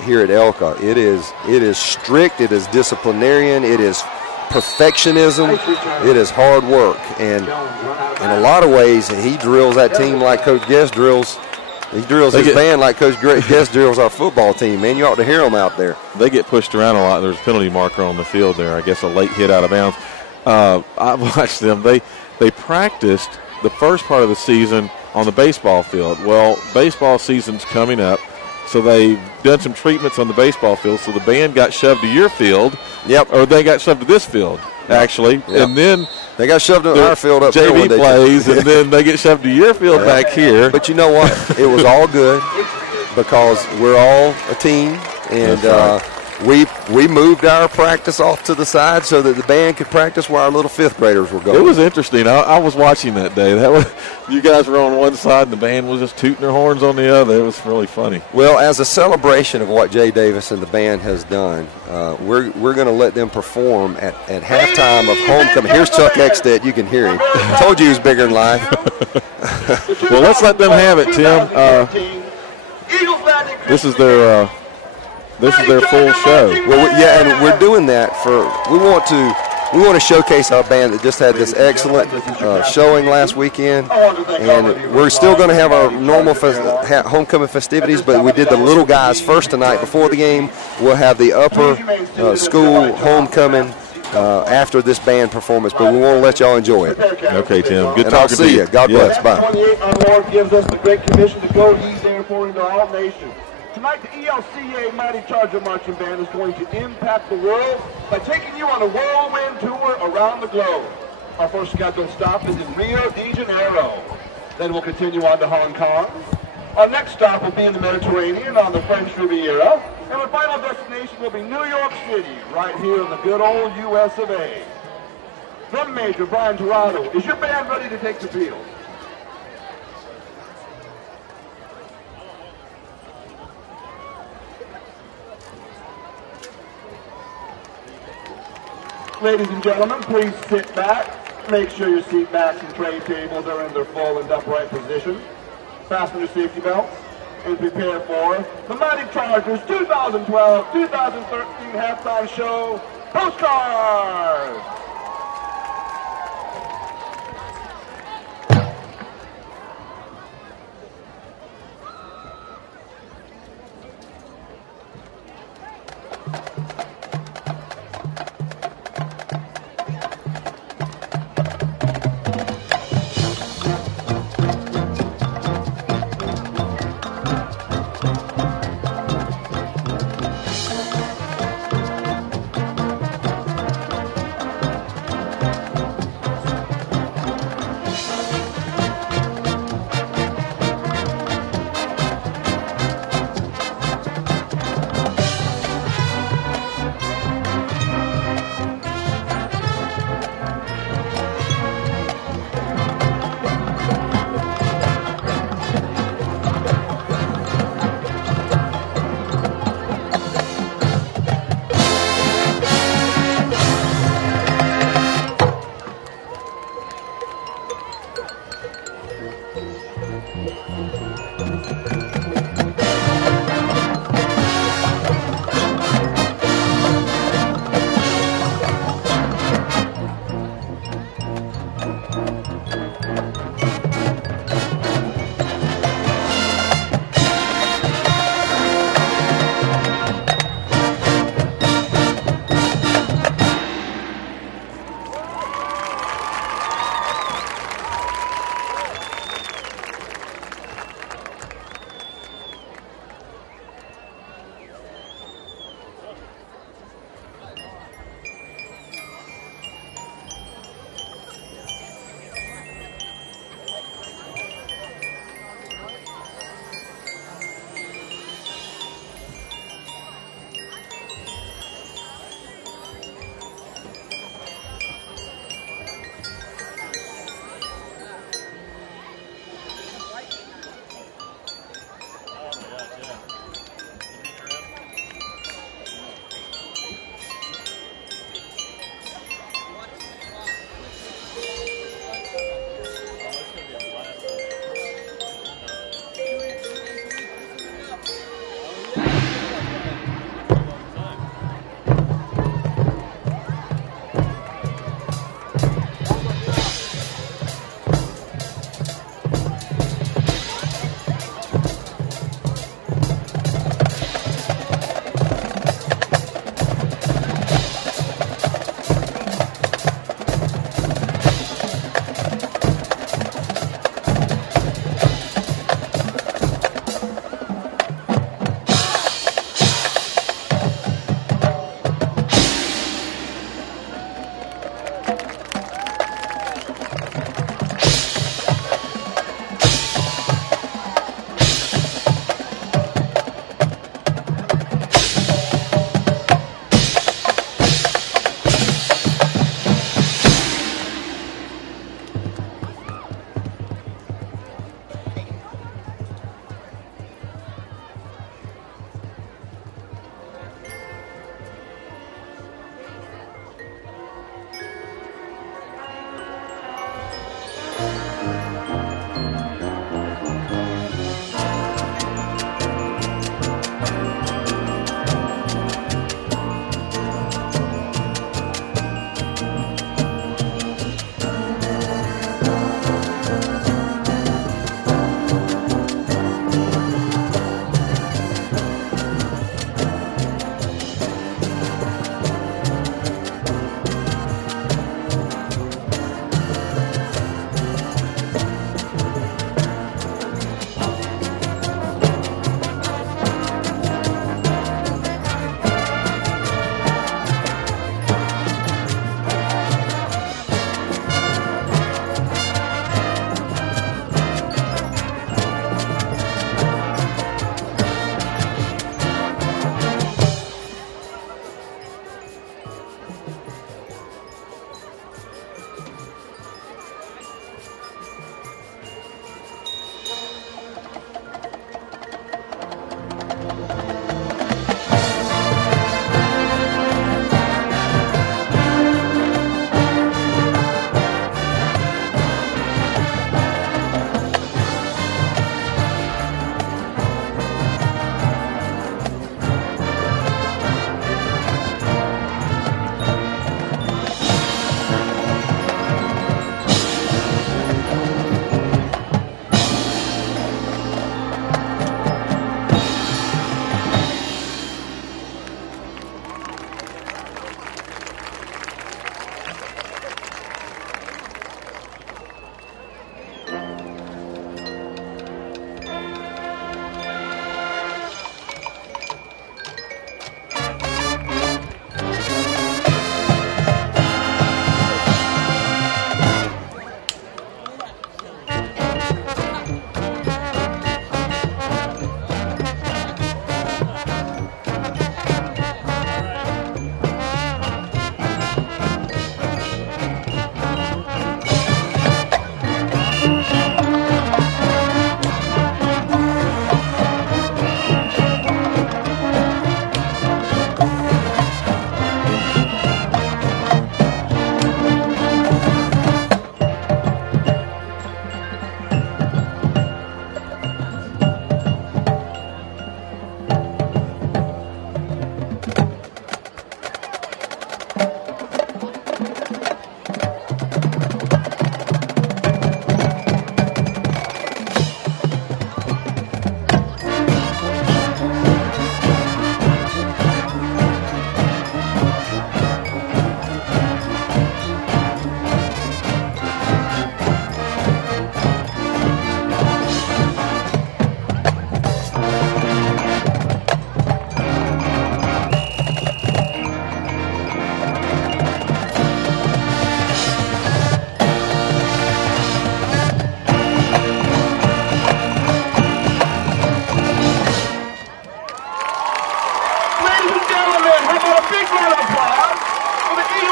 here at ELCA. It is strict, it is disciplinarian, it is perfectionism, it is hard work, and in a lot of ways he drills that team like Coach Guest drills. He drills his band like Coach Guest drills our football team, man. You ought to hear them out there. They get pushed around a lot. There's a penalty marker on the field there. I guess a late hit out of bounds. I watched them. They practiced the first part of the season on the baseball field. Well, baseball season's coming up, so they've done some treatments on the baseball field. So the band got shoved to your field. Yep. Or they got shoved to this field, actually. Yep. And then They got shoved in our field up there JV one day. plays, and then they get shoved to your field back here. But you know what? It was all good because we're all a team, and we moved our practice off to the side so that the band could practice where our little fifth graders were going. It was interesting. I was watching that day. You guys were on one side, and the band was just tooting their horns on the other. It was really funny. Well, as a celebration of what Jay Davis and the band has done, we're going to let them perform at halftime of homecoming. Here's Chuck Eckstedt. You can hear him. I told you he was bigger than life. Well, let's let them have it, Tim. This is their full show. Well, yeah, and we're doing that we want to showcase our band that just had this excellent showing last weekend, and we're still going to have our normal homecoming festivities, but we did the little guys first tonight before the game. We'll have the upper school homecoming after this band performance, but we want to let y'all enjoy it. Okay, Tim. Good and talking I'll to see you. you. God bless. Bye. 28, our Lord gives us the great commission to go ye therefore into all nations. Tonight, the ELCA Mighty Charger Marching Band is going to impact the world by taking you on a whirlwind tour around the globe. Our first scheduled stop is in Rio de Janeiro. Then we'll continue on to Hong Kong. Our next stop will be in the Mediterranean on the French Riviera. And our final destination will be New York City, right here in the good old US of A. Drum Major Brian Toronto, is your band ready to take the field? Ladies and gentlemen, please sit back. Make sure your seat backs and tray tables are in their full and upright position. Fasten your safety belts and prepare for the Mighty Chargers 2012-2013 halftime show, Postcards!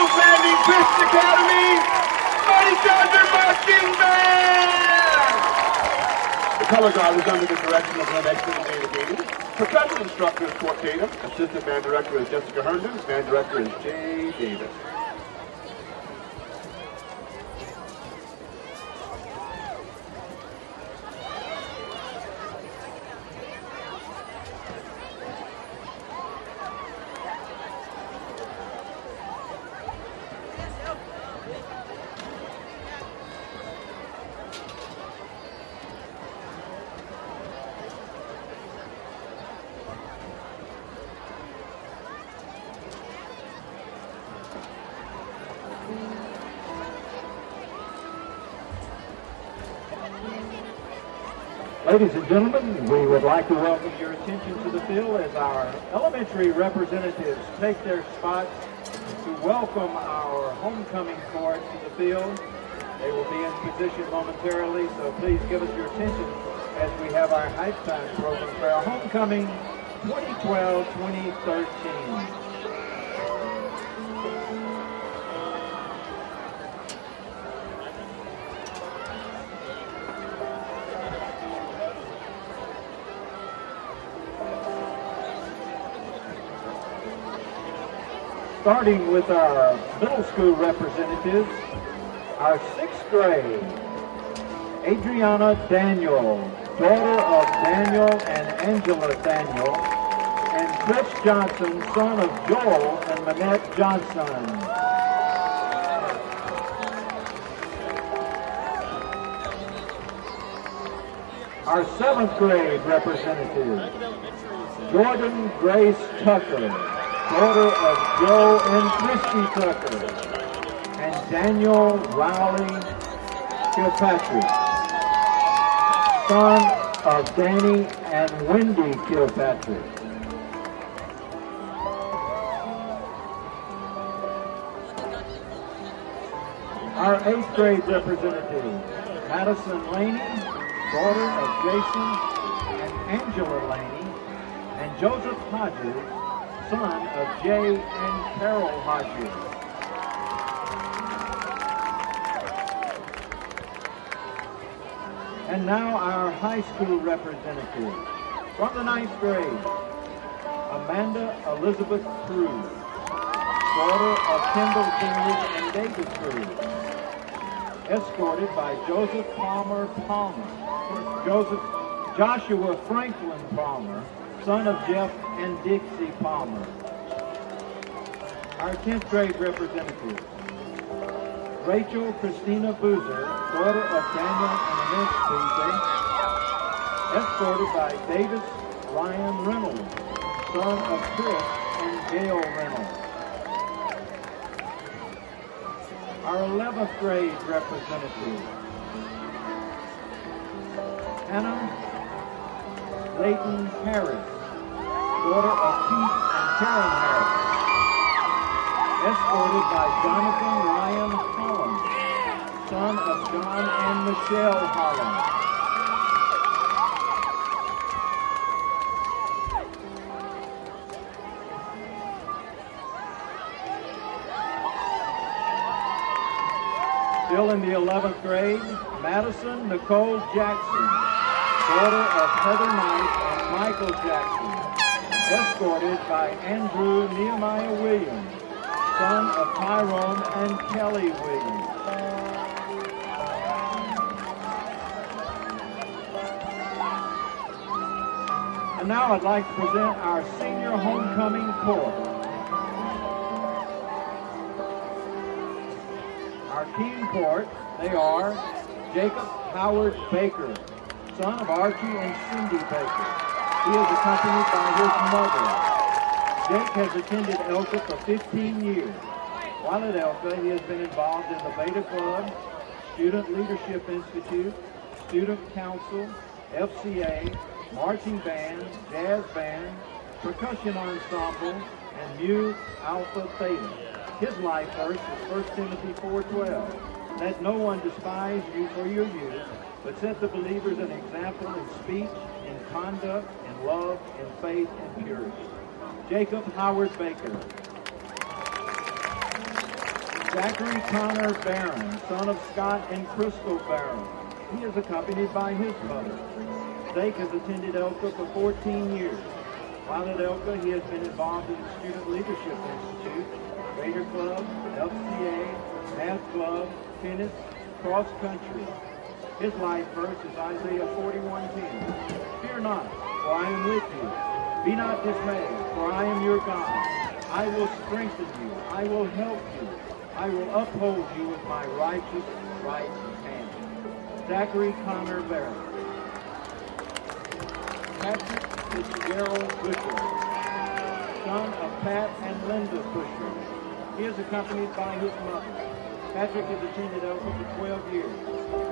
Outstanding Christian Academy Mighty Charger Marching Band! The color guard is under the direction of Lynn Exton and Dana Gaten. Percussion instructor is Court Tatum. Assistant band director is Jessica Herndon. Band director is Jay Davis. Ladies and gentlemen, we would like to welcome your attention to the field as our elementary representatives take their spots to welcome our homecoming court to the field. They will be in position momentarily, so please give us your attention as we have our halftime program for our homecoming 2012-2013. Starting with our middle school representatives, our 6th grade, Adriana Daniel, daughter of Daniel and Angela Daniel, and Chris Johnson, son of Joel and Manette Johnson. Our 7th grade representative, Jordan Grace Tucker, daughter of Joe and Christy Tucker, and Daniel Rowley Kilpatrick, son of Danny and Wendy Kilpatrick. Our 8th grade representative, Madison Laney, daughter of Jason and Angela Laney, and Joseph Hodges, son of Jay and Carol Hodges. And now our high school representative. From the 9th grade, Amanda Elizabeth Cruz, daughter of Kendall Cruz and David Cruz, escorted by Joseph Palmer Palmer, Joshua Franklin Palmer, son of Jeff and Dixie Palmer. Our 10th grade representative, Rachel Christina Boozer, daughter of Daniel and Annette Boozer, escorted by Davis Ryan Reynolds, son of Chris and Gail Reynolds. Our 11th grade representative, Hannah Layton Harris, daughter of Keith and Karen Harris, escorted by Jonathan Ryan Holland, son of John and Michelle Holland. Still in the 11th grade, Madison Nicole Jackson, daughter of Heather Knight and Michael Jackson, escorted by Andrew Nehemiah Williams, son of Tyrone and Kelly Williams. And now I'd like to present our senior homecoming court. Our team court, they are Jacob Howard Baker, son of Archie and Cindy Baker. He is accompanied by his mother. Jake has attended ELCA for 15 years. While at ELCA, he has been involved in the Beta Club, Student Leadership Institute, Student Council, FCA, marching band, jazz band, percussion ensemble, and Mu Alpha Theta. His life verse is 1 Timothy 4:12. Let no one despise you for your youth, but set the believers an example in speech, in conduct, in love, in faith, and purity. Jacob Howard Baker. Zachary Connor Barron, son of Scott and Crystal Barron. He is accompanied by his mother. Zake has attended ELCA for 14 years. While at ELCA, he has been involved in the Student Leadership Institute, Raider Club, FCA, Math Club, tennis, cross country. His life verse is Isaiah 41:10. Fear not, for I am with you. Be not dismayed, for I am your God. I will strengthen you. I will help you. I will uphold you with my righteous right hand. Zachary Connor Barron. Patrick Fitzgerald Busher, son of Pat and Linda Busher. He is accompanied by his mother. Patrick has attended ELCA for 12 years.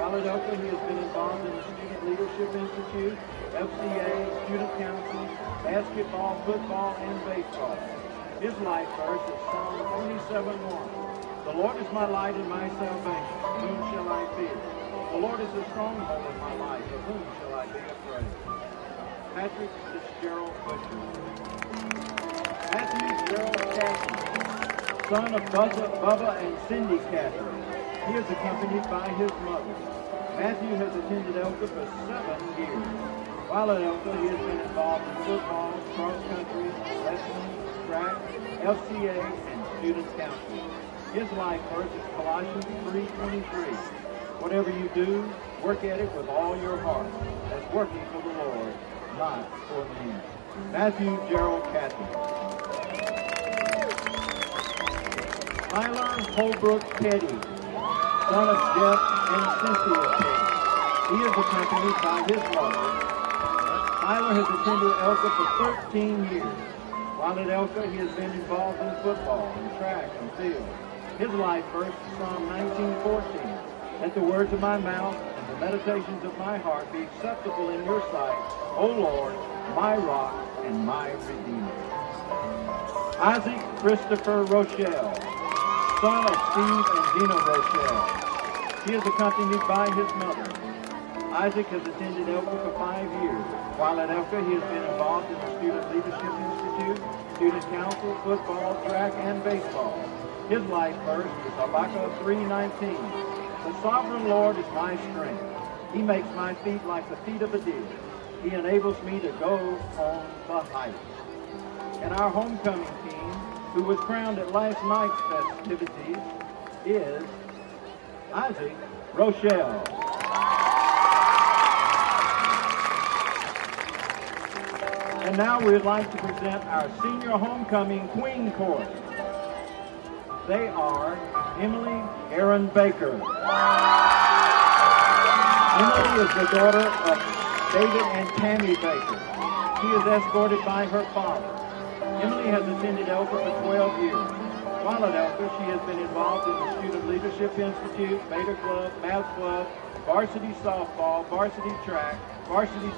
While at ELCA, he has been involved in the Student Leadership Institute, FCA, Student Council, basketball, football, and baseball. His life verse is Psalm 27:1. The Lord is my light and my salvation. Whom shall I fear? The Lord is the stronghold of my life. Of whom shall I be afraid? Patrick Fitzgerald Busher. Matthew Gerald Cathy, son of Bubba and Cindy Cathy. He is accompanied by his mother. Matthew has attended ELCA for 7 years. While at ELCA, he has been involved in football, cross country, wrestling, track, FCA, and student council. His life verse is Colossians 3:23. Whatever you do, work at it with all your heart, as working for the Lord, not for men. Matthew Gerald Cathy. Tyler Holbrook Petty, son of Jeff and Cynthia Petty. He is accompanied by his mother. Tyler has attended ELCA for 13 years. While at ELCA, he has been involved in football and track and field. His life verse is Psalm 19:14. Let the words of my mouth and the meditations of my heart be acceptable in your sight, O Lord, my rock and my redeemer. Isaac Christopher Rochelle, son of Steve and Gina Rochelle. He is accompanied by his mother. Isaac has attended ELCA for 5 years. While at ELCA, he has been involved in the Student Leadership Institute, Student Council, football, track, and baseball. His life verse is Habakkuk 3:19. The sovereign Lord is my strength. He makes my feet like the feet of a deer. He enables me to go on the heights. And our homecoming team, who was crowned at last night's festivities, is Isaac Rochelle. And now we'd like to present our senior homecoming queen court. They are Emily Aaron Baker. Emily is the daughter of David and Tammy Baker. She is escorted by her father. Emily has attended ELCA for 12 years. While at ELCA, she has been involved in the Student Leadership Institute, Beta Club, Math Club, varsity softball, varsity track, varsity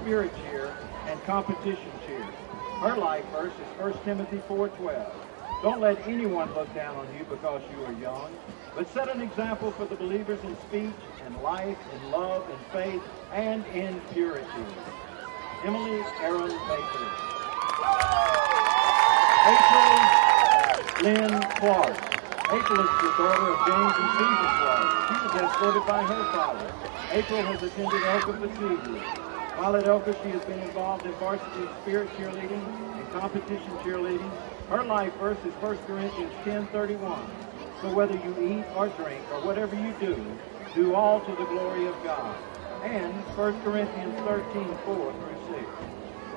spirit cheer, and competition cheer. Her life verse is 1 Timothy 4:12. Don't let anyone look down on you because you are young, but set an example for the believers in speech and life, in love, in faith, and in purity. Emily Aaron Baker. April Lynn Clark. April is the daughter of James and Susan Clark. She was escorted by her father. April has attended ELCA for 2 years. While at ELCA, she has been involved in varsity spirit cheerleading and competition cheerleading. Her life verse is 1 Corinthians 10:31. So whether you eat or drink or whatever you do all to the glory of God. And 1 Corinthians 13:4-6.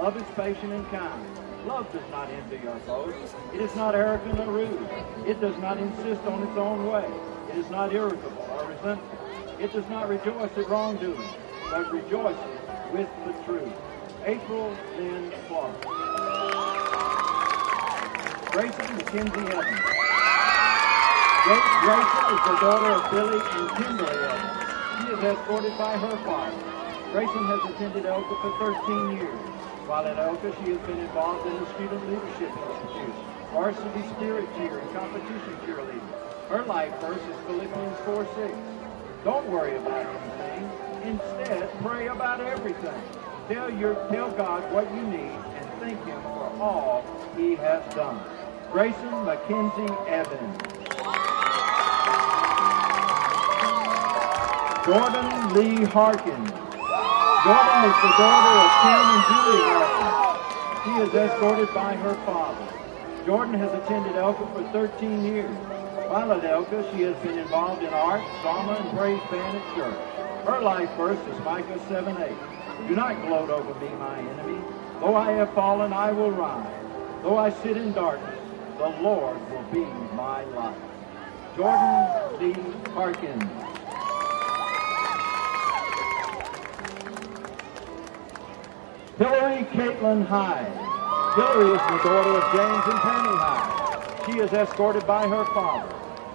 Love is patient and kind. Love does not envy or boast. It is not arrogant or rude. It does not insist on its own way. It is not irritable or resentful. It does not rejoice at wrongdoing, but rejoices with the truth. April Lynn Clark. Grayson Mackenzie Evans. Grayson is the daughter of Billy and Kimberly Evans. She is escorted by her father. Grayson has attended ELCA for 13 years. While at ELCA, she has been involved in the Student Leadership Institute, varsity spirit cheer, and competition cheerleading. Her life verse is Philippians 4:6. Don't worry about anything. Instead, pray about everything. Tell God what you need and thank Him for all He has done. Grayson Mackenzie Evans. Jordan Lee Harkins. Jordan is the daughter of Tim and Julie Harkins. She is escorted by her father. Jordan has attended ELCA for 13 years. While at ELCA, she has been involved in art, drama, and praise band at church. Her life verse is Micah 7:8. Do not gloat over me, my enemy. Though I have fallen, I will rise. Though I sit in darkness, the Lord will be my light. Jordan Lee Harkins. Hillary Caitlin Hyde. Hillary is the daughter of James and Tammy Hyde. She is escorted by her father.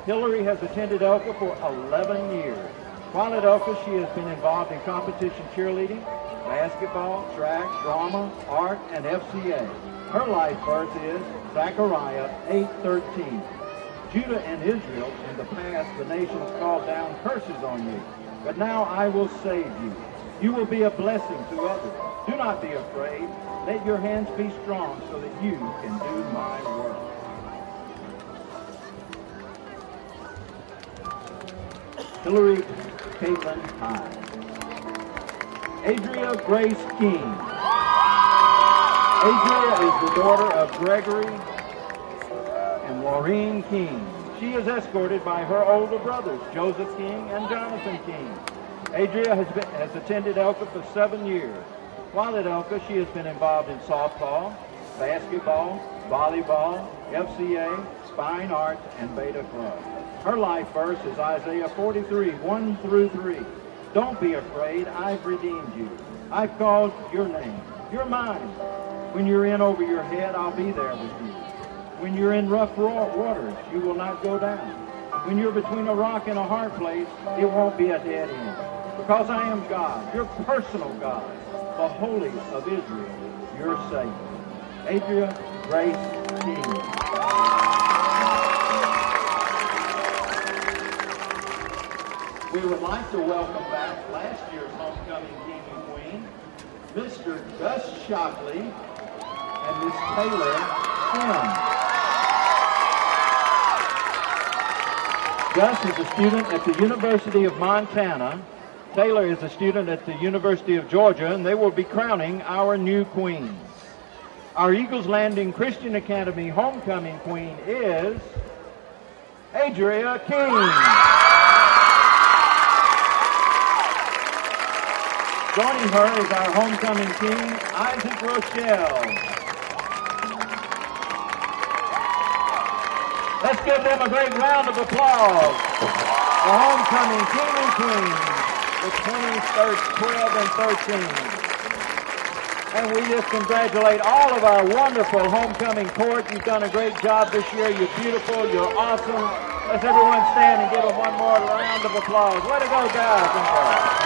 Hillary has attended ELCA for 11 years. While at ELCA, she has been involved in competition cheerleading, basketball, track, drama, art, and FCA. Her life verse is Zechariah 8:13. Judah and Israel, in the past, the nations called down curses on you, but now I will save you. You will be a blessing to others. Do not be afraid. Let your hands be strong so that you can do my work. Hillary Caitlin Hyde. Adria Grace King. Adria is the daughter of Gregory and Maureen King. She is escorted by her older brothers, Joseph King and Jonathan King. Adria has attended ELCA for 7 years. While at ELCA, she has been involved in softball, basketball, volleyball, FCA, fine arts, and Beta Club. Her life verse is Isaiah 43, 1-3. Don't be afraid, I've redeemed you. I've called your name. You're mine. When you're in over your head, I'll be there with you. When you're in rough waters, you will not go down. When you're between a rock and a hard place, it won't be a dead end. Because I am God, your personal God, the Holy of Israel, your Savior. Adria Grace King. We would like to welcome back last year's homecoming king and queen, Mr. Gus Shockley and Miss Taylor Sims. Gus is a student at the University of Montana. Taylor is a student at the University of Georgia, and they will be crowning our new queen. Our Eagles Landing Christian Academy homecoming queen is Adria King. Joining her is our homecoming king, Isaac Rochelle. Let's give them a great round of applause. The homecoming king and queen, the 12 and 13. And we just congratulate all of our wonderful homecoming court. You've done a great job this year. You're beautiful. You're awesome. Let's everyone stand and give them one more round of applause. Way to go, guys and girls.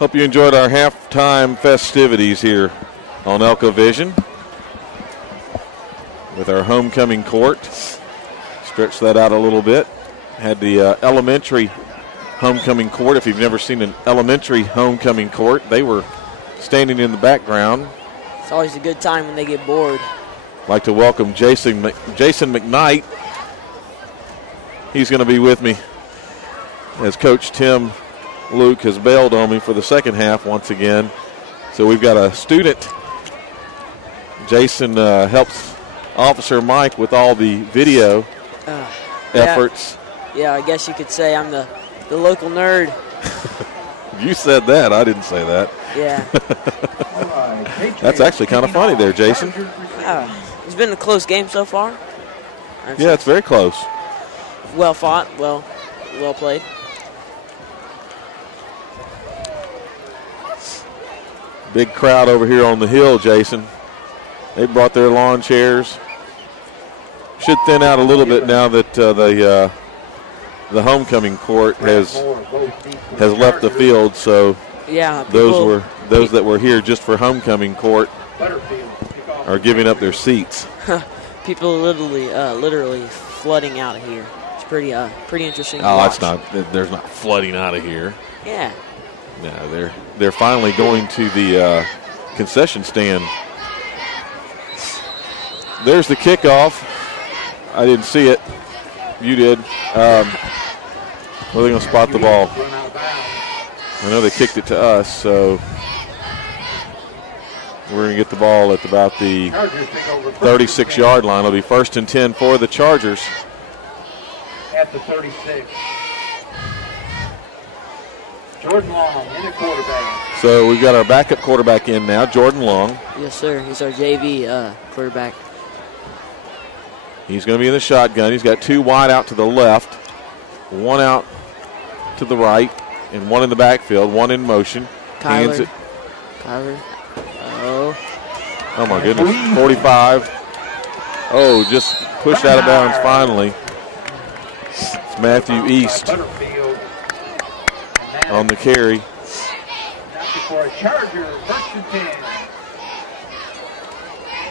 Hope you enjoyed our halftime festivities here on ELCA Vision with our homecoming court. Stretch that out a little bit. Had the elementary homecoming court. If you've never seen an elementary homecoming court, they were standing in the background. It's always a good time when they get bored. I'd like to welcome Jason McKnight. He's going to be with me as Coach Tim Luke has bailed on me for the second half once again. So we've got a student. Jason helps Officer Mike with all the video efforts. Yeah, I guess you could say I'm the local nerd. You said that. I didn't say that. Yeah. That's actually kind of funny there, Jason. It's been a close game so far. Yeah, it's very close. Well fought, well played. Big crowd over here on the hill, Jason. They brought their lawn chairs. Should thin out a little bit now that the homecoming court has left the field. So yeah, those that were here just for homecoming court are giving up their seats. People literally flooding out of here. It's pretty interesting. Oh, it's not. There's not flooding out of here. Yeah. No, they're finally going to the concession stand. There's the kickoff. I didn't see it. You did. Where are they going to spot the ball? I know they kicked it to us, so we're going to get the ball at about the 36-yard line. It'll be 1st and 10 for the Chargers. At the 36. Jordan Long in at quarterback. So we've got our backup quarterback in now, Jordan Long. Yes, sir. He's our JV quarterback. He's going to be in the shotgun. He's got 2 wide out to the left, 1 out to the right, and 1 in the backfield, 1 in motion. Kyler. Oh, my goodness. 45. Oh, just pushed out of bounds finally. It's Matthew East on the carry. For a Charger, 1st and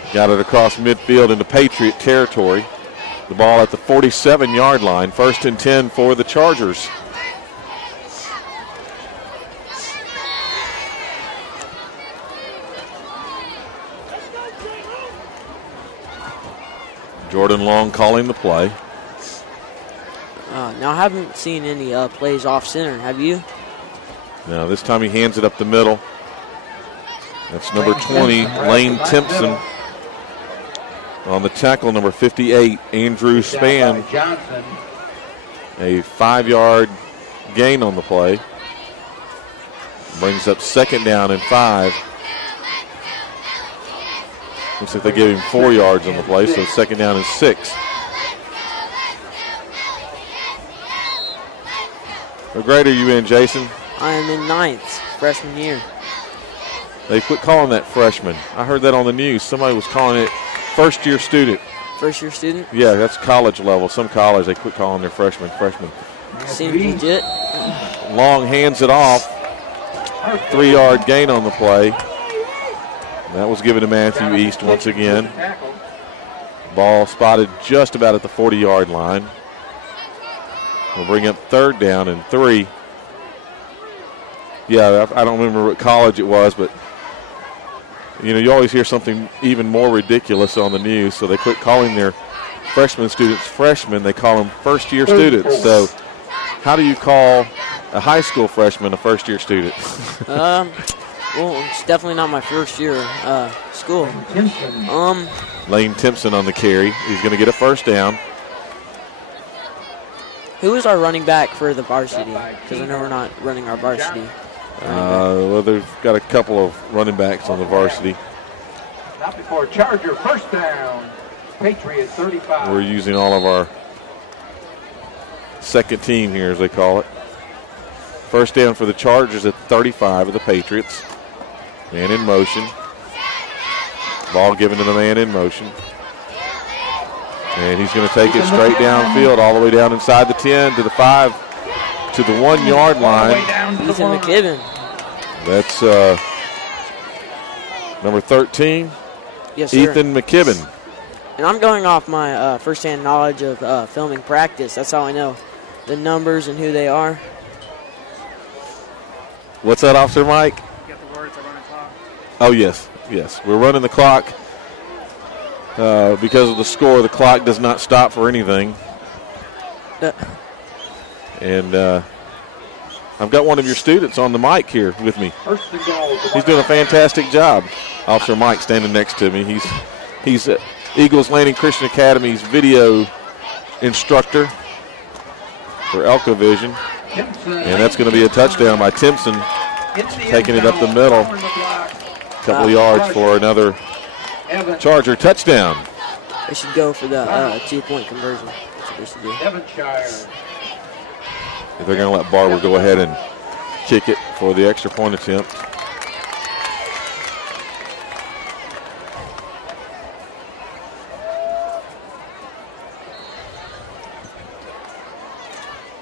10. Got it across midfield into Patriot territory. The ball at the 47-yard line. 1st and 10 for the Chargers. Jordan Long calling the play. Now, I haven't seen any plays off center. Have you? No, this time he hands it up the middle. That's number 20, Lane Timpson. On the tackle, number 58, Andrew Spann. A 5-yard gain on the play. Brings up 2nd down and 5. Looks like they gave him 4 yards on the play, so 2nd down and 6. What grade are you in, Jason? I am in 9th, freshman year. They quit calling that freshman. I heard that on the news. Somebody was calling it first-year student. First-year student? Yeah, that's college level. Some college, they quit calling their freshman. Seems legit. Long hands it off. 3-yard gain on the play. That was given to Matthew East once again. Ball spotted just about at the 40-yard line. We'll bring up 3rd down and 3. Yeah, I don't remember what college it was, but you know, you always hear something even more ridiculous on the news, so they quit calling their freshman students freshmen. They call them first-year students. So how do you call a high school freshman a first-year student? Well, it's definitely not my first year school. Lane Timpson on the carry. He's going to get a 1st down. Who is our running back for the varsity? Because I know we're not running our varsity. Well, they've got a couple of running backs on the varsity. Not before Charger, 1st down. Patriot 35. We're using all of our second team here, as they call it. 1st down for the Chargers at 35 of the Patriots. Man in motion. Ball given to the man in motion. And he's going to take it straight downfield, all the way down inside the 10 to the 5 to the 1-yard line. Ethan McKibben. That's number 13, Yes, sir. Ethan McKibben. And I'm going off my firsthand knowledge of filming practice. That's how I know the numbers and who they are. What's that, Officer Mike? You got the words, I run a clock. Oh, yes. We're running the clock. Because of the score, the clock does not stop for anything. And I've got one of your students on the mic here with me. He's doing a fantastic job. Officer Mike standing next to me. He's Eagles Landing Christian Academy's video instructor for ELCA Vision. And that's going to be a touchdown by Timpson, taking it up the middle. A couple of yards for another Charger touchdown. They should go for the 2-point conversion. That's what they should do. If they're going to let Barber go ahead and kick it for the extra point attempt.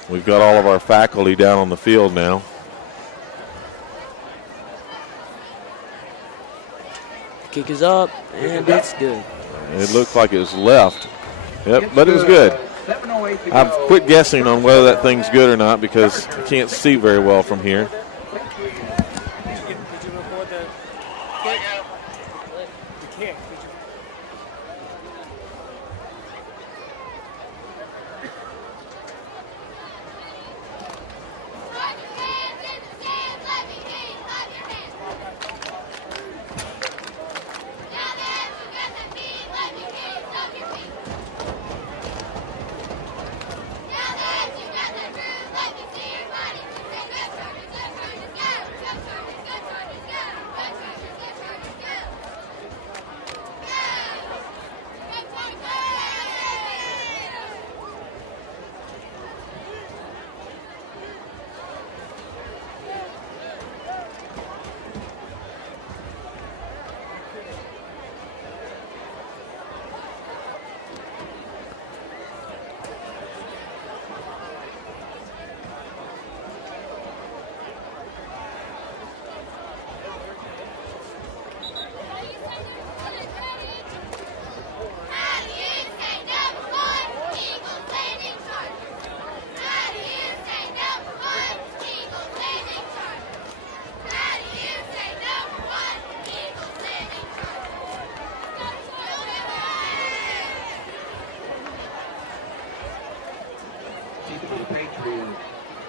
We've got all of our faculty down on the field now. Kick is up, and it's good. It looked like it was left. Yep, but it was good. I've quit guessing on whether that thing's good or not because I can't see very well from here. Did you record the kick? The kick. Did you?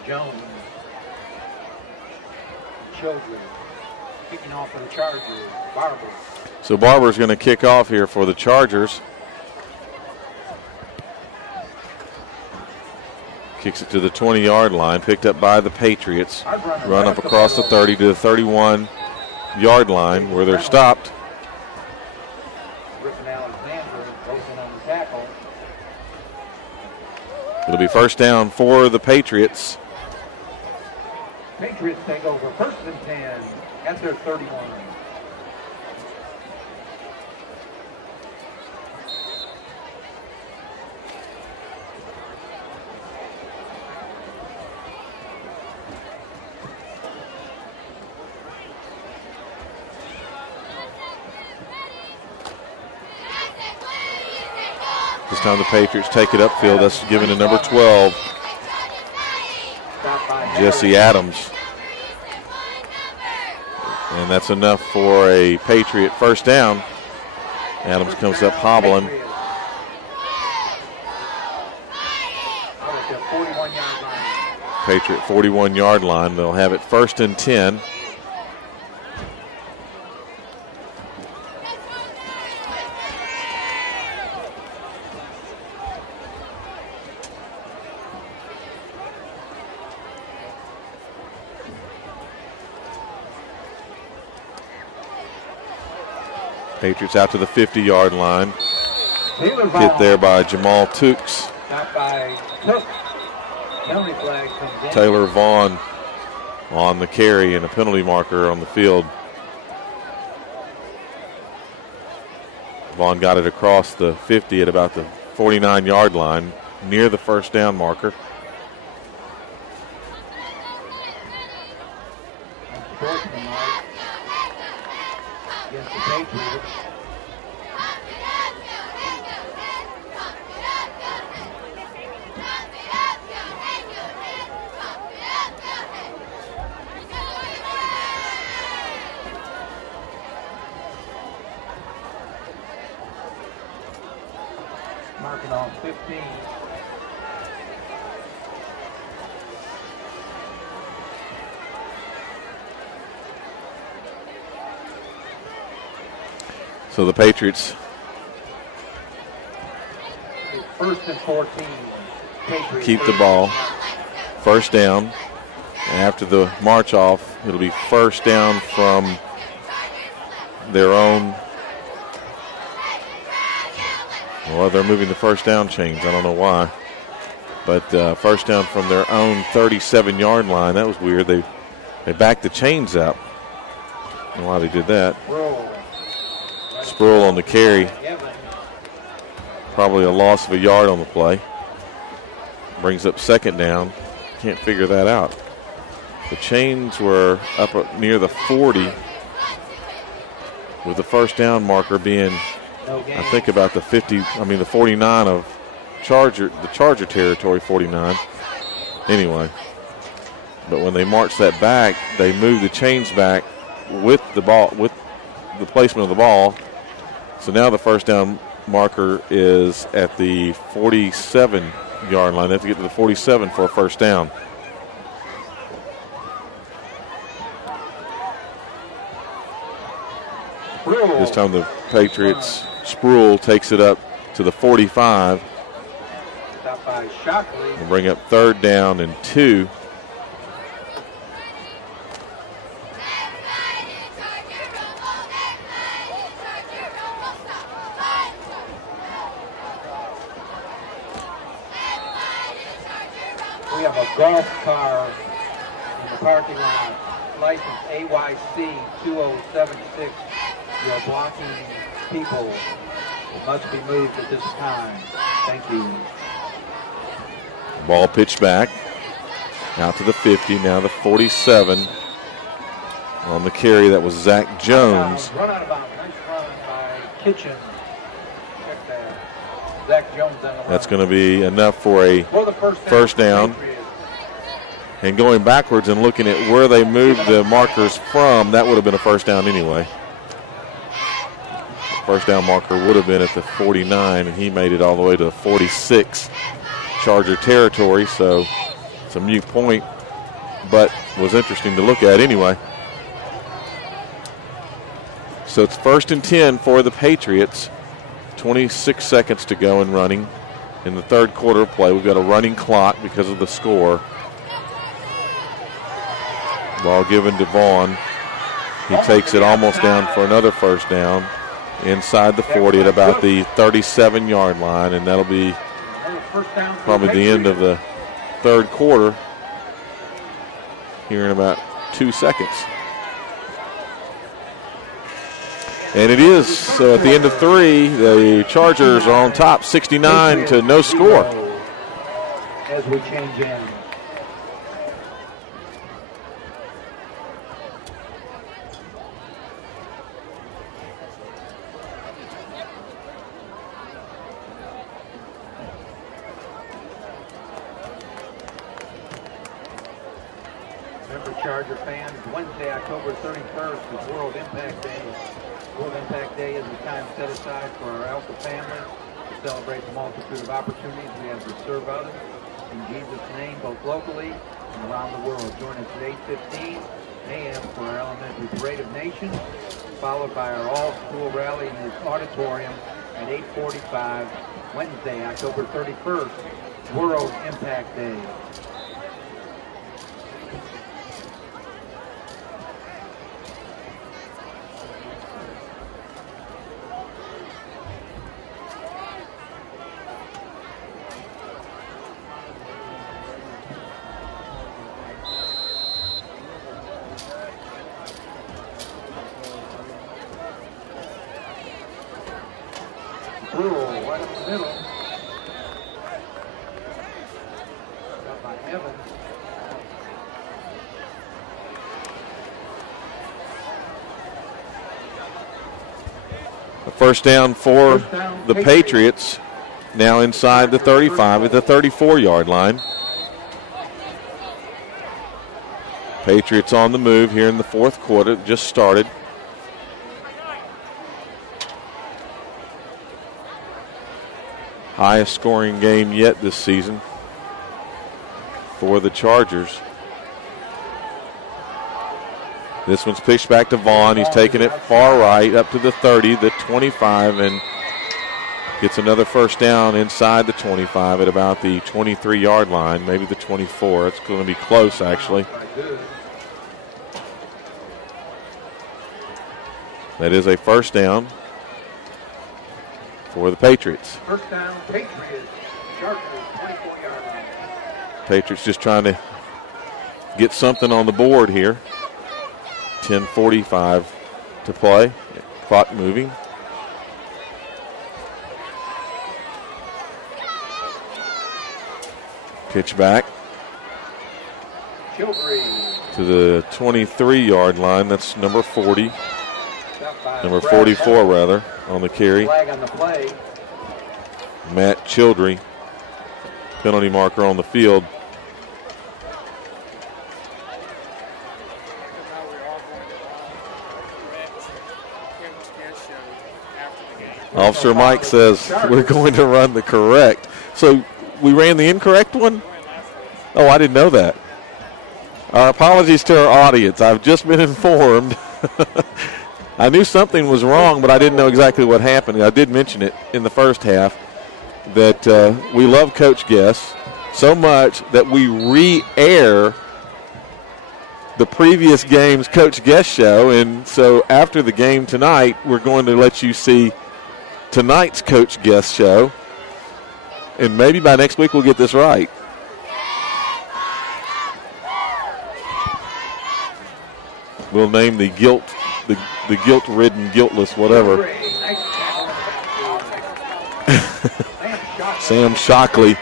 Jones, Children, kicking off for the Chargers, Barber. So Barber's going to kick off here for the Chargers. Kicks it to the 20-yard line, picked up by the Patriots. Run up across the 30 to the 31-yard line where they're stopped. It'll be first down for the Patriots. Patriots take over first and 10 at their 31. This time the Patriots take it upfield. That's given to number 12, Jesse Adams. And that's enough for a Patriot first down. Adams comes up hobbling. Patriot 41-yard line. They'll have it first and 10. Patriots out to the 50-yard line. Hit there by Jamal Tooks. Taylor Vaughn on the carry and a penalty marker on the field. Vaughn got it across the 50 at about the 49-yard line, near the first down marker. marking off 15. So the Patriots First and 14. Patriots keep the ball. First down. And after the march off, it'll be first down from their own. Well, they're moving the first down chains. I don't know why. But first down from their own 37-yard line. That was weird. They backed the chains up. I don't know why they did that. Sproul on the carry. Probably a loss of a yard on the play. Brings up second down. Can't figure that out. The chains were up near the 40 with the first down marker being, I think, about the 49 of the Charger territory, 49. Anyway, but when they marched that back, they moved the chains back with the ball, with the placement of the ball. So now the first down marker is at the 47-yard line. They have to get to the 47 for a first down. This time the Patriots, Sproul takes it up to the 45. And bring up third down and 2. We have a golf car in the parking lot, license AYC 2076. You're blocking people. It must be moved at this time. Thank you. Ball pitched back out to the 50, now the 47. On the carry, that was Zach Jones. Run out of bounds. Nice run by Kitchen. Check that. Zach Jones on the line. That's going to be enough for a first down. And going backwards and looking at where they moved the markers from, that would have been a first down anyway. First down marker would have been at the 49, and he made it all the way to the 46 Charger territory. So it's a moot point, but was interesting to look at anyway. So it's first and 10 for the Patriots. 26 seconds to go and running in the third quarter of play. We've got a running clock because of the score. Ball given to Vaughn. He takes it almost down for another first down inside the 40 at about the 37-yard line, and that'll be probably the end of the third quarter here in about 2 seconds. And it is. So at the end of 3, the Chargers are on top, 69 to no score. As we change in. Charger fans, Wednesday, October 31st is World Impact Day. World Impact Day is a time set aside for our ELCA family to celebrate the multitude of opportunities we have to serve others in Jesus' name, both locally and around the world. Join us at 8:15 a.m. for our elementary parade of nations, followed by our all-school rally in this auditorium at 8:45, Wednesday, October 31st, World Impact Day. Right up the middle. Got by Evans. A first down for the Patriots. Now inside the 35 at the 34-yard line. Patriots on the move here in the fourth quarter. Just started. highest scoring game yet this season for the Chargers. This one's pitched back to Vaughn. He's taking it far right up to the 30, the 25, and gets another first down inside the 25 at about the 23-yard line, maybe the 24. It's going to be close, actually. That is a first down for the Patriots. First down, Patriots. Chargers, 24-yard line. Patriots just trying to get something on the board here. 10:45 to play. Clock moving. Pitch back to the 23-yard line. That's number 40. Number 44, rather, on the carry. Flag on the play. Matt Childry, penalty marker on the field. Officer Mike says we're going to run the correct. So we ran the incorrect one? Oh, I didn't know that. Our apologies to our audience. I've just been informed. I knew something was wrong, but I didn't know exactly what happened. I did mention it in the first half that we love Coach Guess so much that we re-air the previous game's Coach Guess show. And so after the game tonight, we're going to let you see tonight's Coach Guest show, and maybe by next week we'll get this right. We'll name the guilt-ridden, guiltless, whatever. Sam Shockley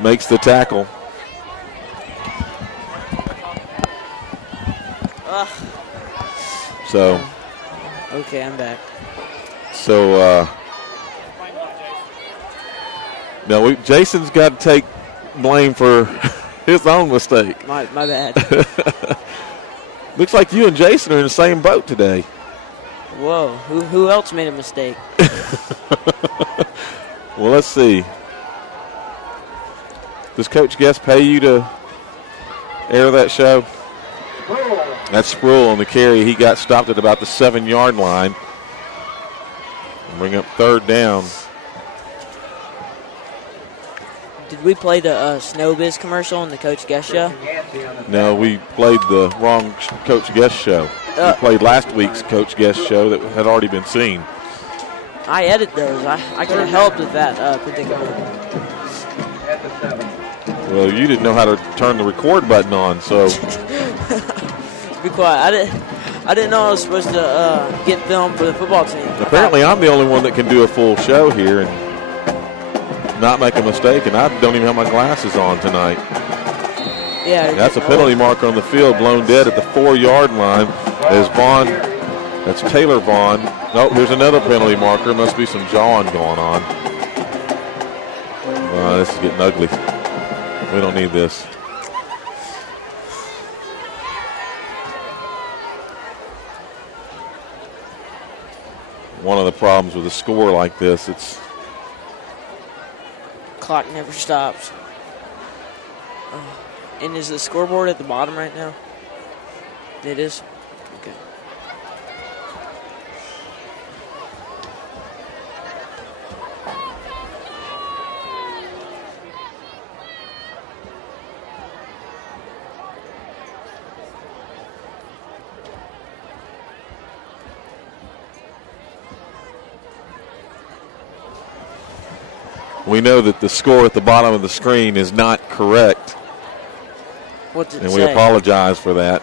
makes the tackle. So. Okay, I'm back. So. No, Jason's got to take blame for his own mistake. My bad. Looks like you and Jason are in the same boat today. Whoa, who else made a mistake? Well, let's see. Does Coach Guest pay you to air that show? That's Sproul on the carry. He got stopped at about the 7-yard line. Bring up third down. Did we play the Snowbiz commercial in the Coach Guest show? No, we played the wrong Coach Guest show. We played last week's Coach Guest show that had already been seen. I edit those. I could have helped with that particular. Well, you didn't know how to turn the record button on, so. Be quiet. I didn't know I was supposed to get filmed for the football team. Apparently, I'm the only one that can do a full show here and not make a mistake, and I don't even have my glasses on tonight. Yeah. That's a penalty marker on the field, blown dead at the 4-yard line. As Vaughn, that's Taylor Vaughn. Nope, here's another penalty marker. Must be some jawing going on. This is getting ugly. We don't need this. One of the problems with a score like this, it's clock never stops. And is the scoreboard at the bottom right now? It is? Okay. We know that the score at the bottom of the screen is not correct. What's it and say? We apologize for that.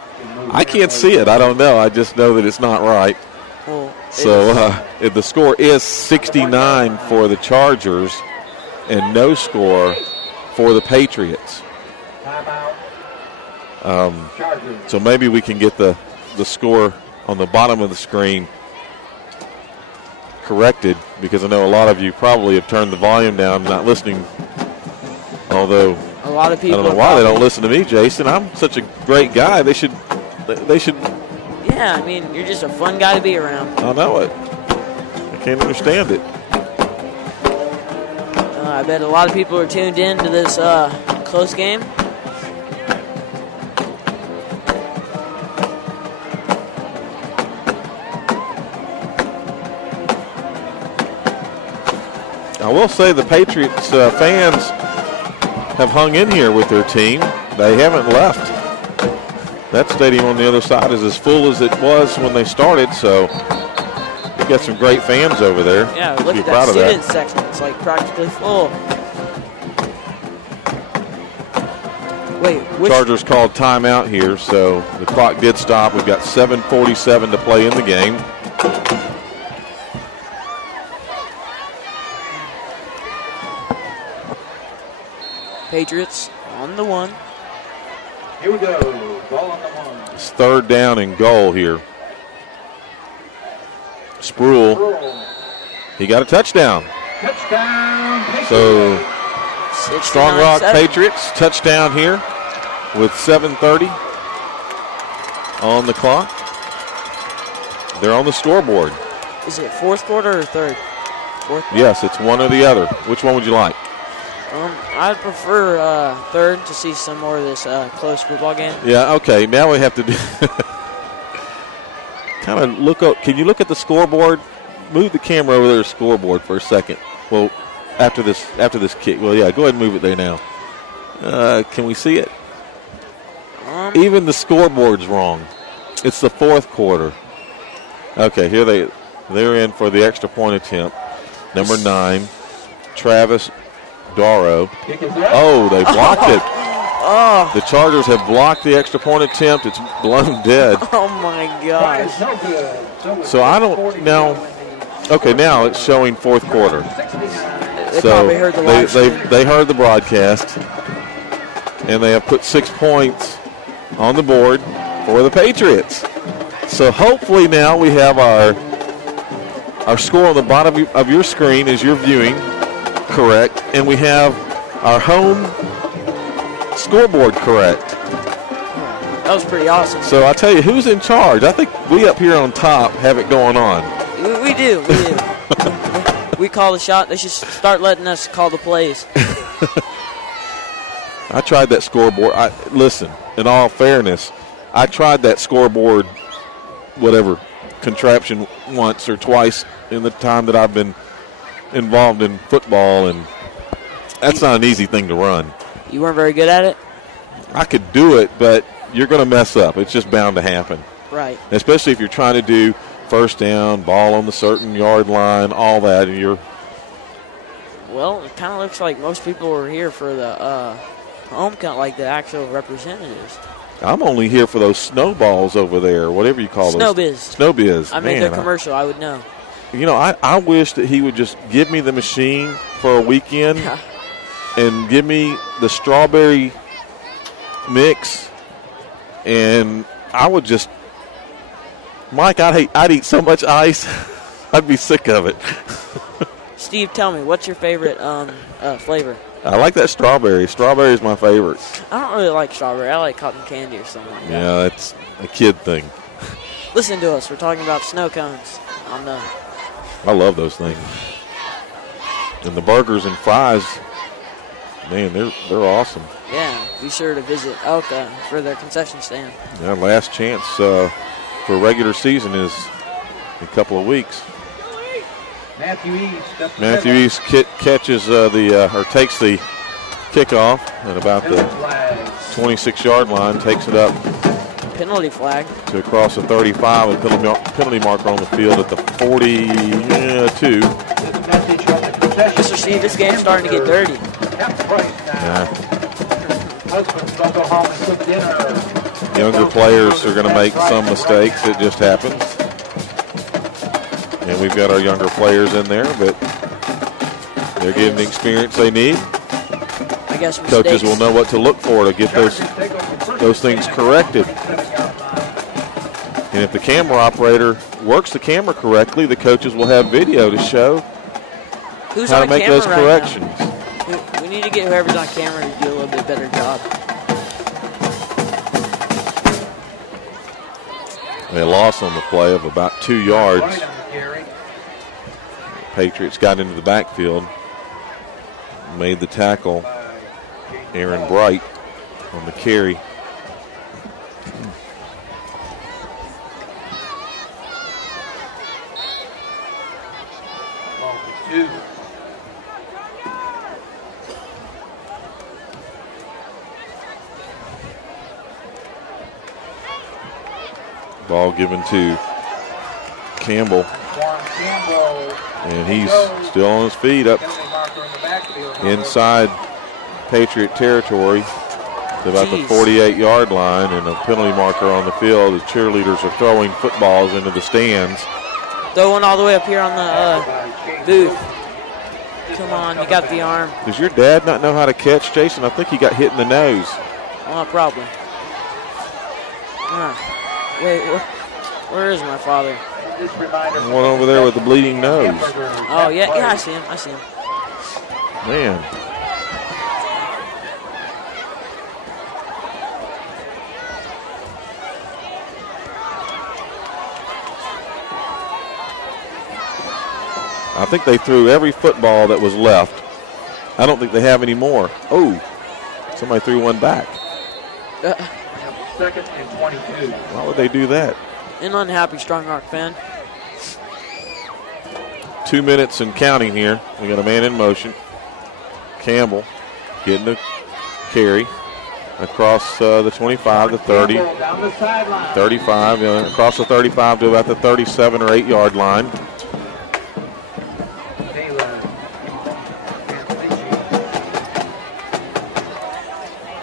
I can't see it. I don't know. I just know that it's not right. Well, so the score is 69 for the Chargers and no score for the Patriots. So maybe we can get the score on the bottom of the screen corrected, because I know a lot of you probably have turned the volume down, not listening. Although a lot of people, I don't know why they don't listen to me, Jason. I'm such a great guy. They should. Yeah, I mean, you're just a fun guy to be around. I know it. I can't understand it. I bet a lot of people are tuned in to this close game. I will say the Patriots fans have hung in here with their team. They haven't left. That stadium on the other side is as full as it was when they started, so we've got some great fans over there. Yeah, look at that student section. It's like practically full. Wait, Chargers called timeout here, so the clock did stop. We've got 7:47 to play in the game. Patriots on the 1. Here we go. Ball on the 1. It's 3rd down and goal here. Sproul. He got a touchdown. Touchdown, Patriots. So Strong Rock Patriots touchdown here with 7:30 on the clock. They're on the scoreboard. Is it 4th quarter or 3rd? 4th? Yes, it's one or the other. Which one would you like? I'd prefer 3rd to see some more of this close football game. Yeah, okay. Now we have to do kind of look up. Can you look at the scoreboard? Move the camera over there to the scoreboard for a second. Well, after this kick. Well, yeah, go ahead and move it there now. Can we see it? Even the scoreboard's wrong. It's the 4th quarter. Okay, here they're in for the extra point attempt. Number 9, Travis Doro. Oh, they blocked it. Oh. The Chargers have blocked the extra point attempt. It's blown dead. Oh, my gosh. So I don't now. Okay, now it's showing 4th quarter. They probably heard the live stream. They heard the broadcast, and they have put 6 points on the board for the Patriots. So hopefully now we have our score on the bottom of your screen as you're viewing correct, and we have our home scoreboard correct. That was pretty awesome. So I tell you, who's in charge? I think we up here on top have it going on. We do. We call the shot. They should start letting us call the plays. I tried that scoreboard. Listen, in all fairness, I tried that scoreboard, whatever, contraption once or twice in the time that I've been involved in football, and that's not an easy thing to run. You weren't very good at it? I could do it, but you're going to mess up. It's just bound to happen. Right. Especially if you're trying to do first down, ball on the certain yard line, all that, and you're... Well, it kind of looks like most people were here for the homecoming, like the actual representatives. I'm only here for those snowballs over there, whatever you call those. Snowbiz. I made their commercial. I would know. You know, I wish that he would just give me the machine for a weekend and give me the strawberry mix, and I would just... Mike, I'd eat so much ice, I'd be sick of it. Steve, tell me, what's your favorite flavor? I like that strawberry. Strawberry is my favorite. I don't really like strawberry. I like cotton candy or something like that. Yeah, that's a kid thing. Listen to us. We're talking about snow cones. I love those things. And the burgers and fries, man, they're awesome. Yeah, be sure to visit ELCA for their concession stand. Yeah, last chance for regular season is a couple of weeks. Matthew East catches takes the kickoff at about the 26-yard line, takes it up. Penalty flag. To across the 35, a penalty marker on the field at the 42. Mr. Steve, this game's starting to get dirty. Yeah. Younger players are going to make some mistakes. It just happens. And we've got our younger players in there, but they're getting the experience they need. I guess coaches will know what to look for to get those things corrected. And if the camera operator works the camera correctly, the coaches will have video to show how to make those corrections. We need to get whoever's on camera to do a little bit better job. They lost on the play of about 2 yards. Patriots got into the backfield. made the tackle. Aaron Bright on the carry. Ball given to Campbell. And he's still on his feet up inside Patriot territory to about the 48-yard line, and a penalty marker on the field as cheerleaders are throwing footballs into the stands. Throw one all the way up here on the booth. Come on, you got the arm. Does your dad not know how to catch, Jason? I think he got hit in the nose. Probably. Wait, where is my father? One over there with the bleeding nose. Oh, yeah, I see him. Man. I think they threw every football that was left. I don't think they have any more. Oh, somebody threw one back. Second and 22. Why would they do that? An unhappy Strong Rock fan. 2 minutes and counting here. We got a man in motion. Campbell getting the carry across the 25, the 30, 35, across the 35 to about the 37 or 8 yard line.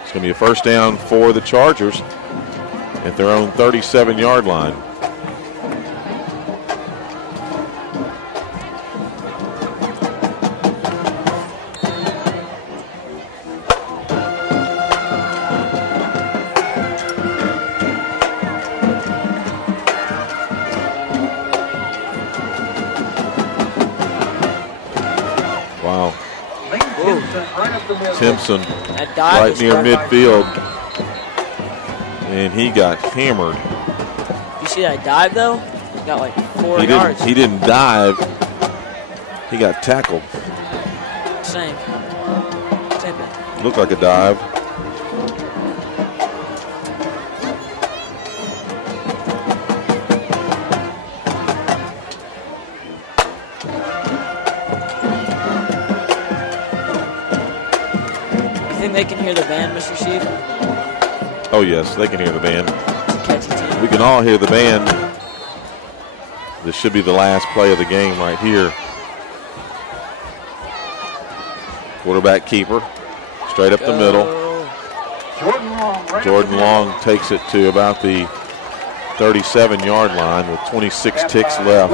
It's going to be a first down for the Chargers at their own 37-yard line. Wow. Timpson right near midfield, and he got hammered. You see that dive, though? He got like 4 yards. He didn't dive. He got tackled. Same thing. Looked like a dive. They can hear the band, Mr. Steve? Oh, yes, they can hear the band. Catchy team. We can all hear the band. This should be the last play of the game right here. Quarterback keeper, straight up the middle. Jordan Long takes it to about the 37-yard line with 26 ticks left.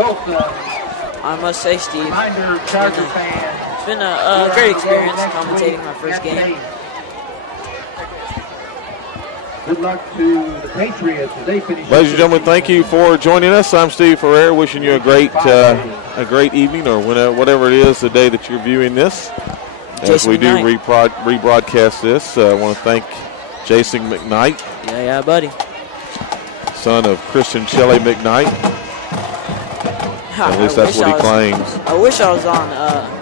I must say, Steve, it's been a great experience commentating my first game. Good luck to the Patriots as they finish. Ladies and gentlemen, thank you for joining us. I'm Steve Ferrer, wishing you a great evening, or whatever it is the day that you're viewing this. As we do rebroadcast this, I want to thank Jason McKnight. Yeah, buddy. Son of Christian Shelley McKnight. At least that's what he claims. I wish I was on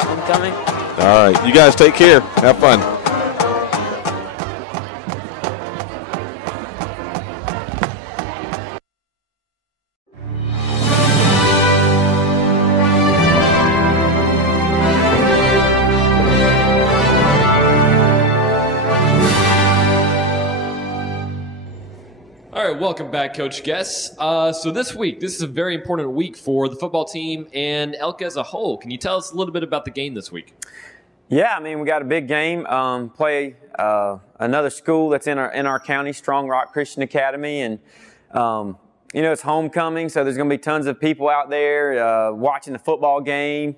Homecoming. All right, you guys take care. Have fun. Welcome back, Coach Guess. So this is a very important week for the football team and ELCA as a whole. Can you tell us a little bit about the game this week? Yeah, I mean, we got a big game. Play another school that's in our county, Strong Rock Christian Academy, and it's homecoming, so there's going to be tons of people out there watching the football game,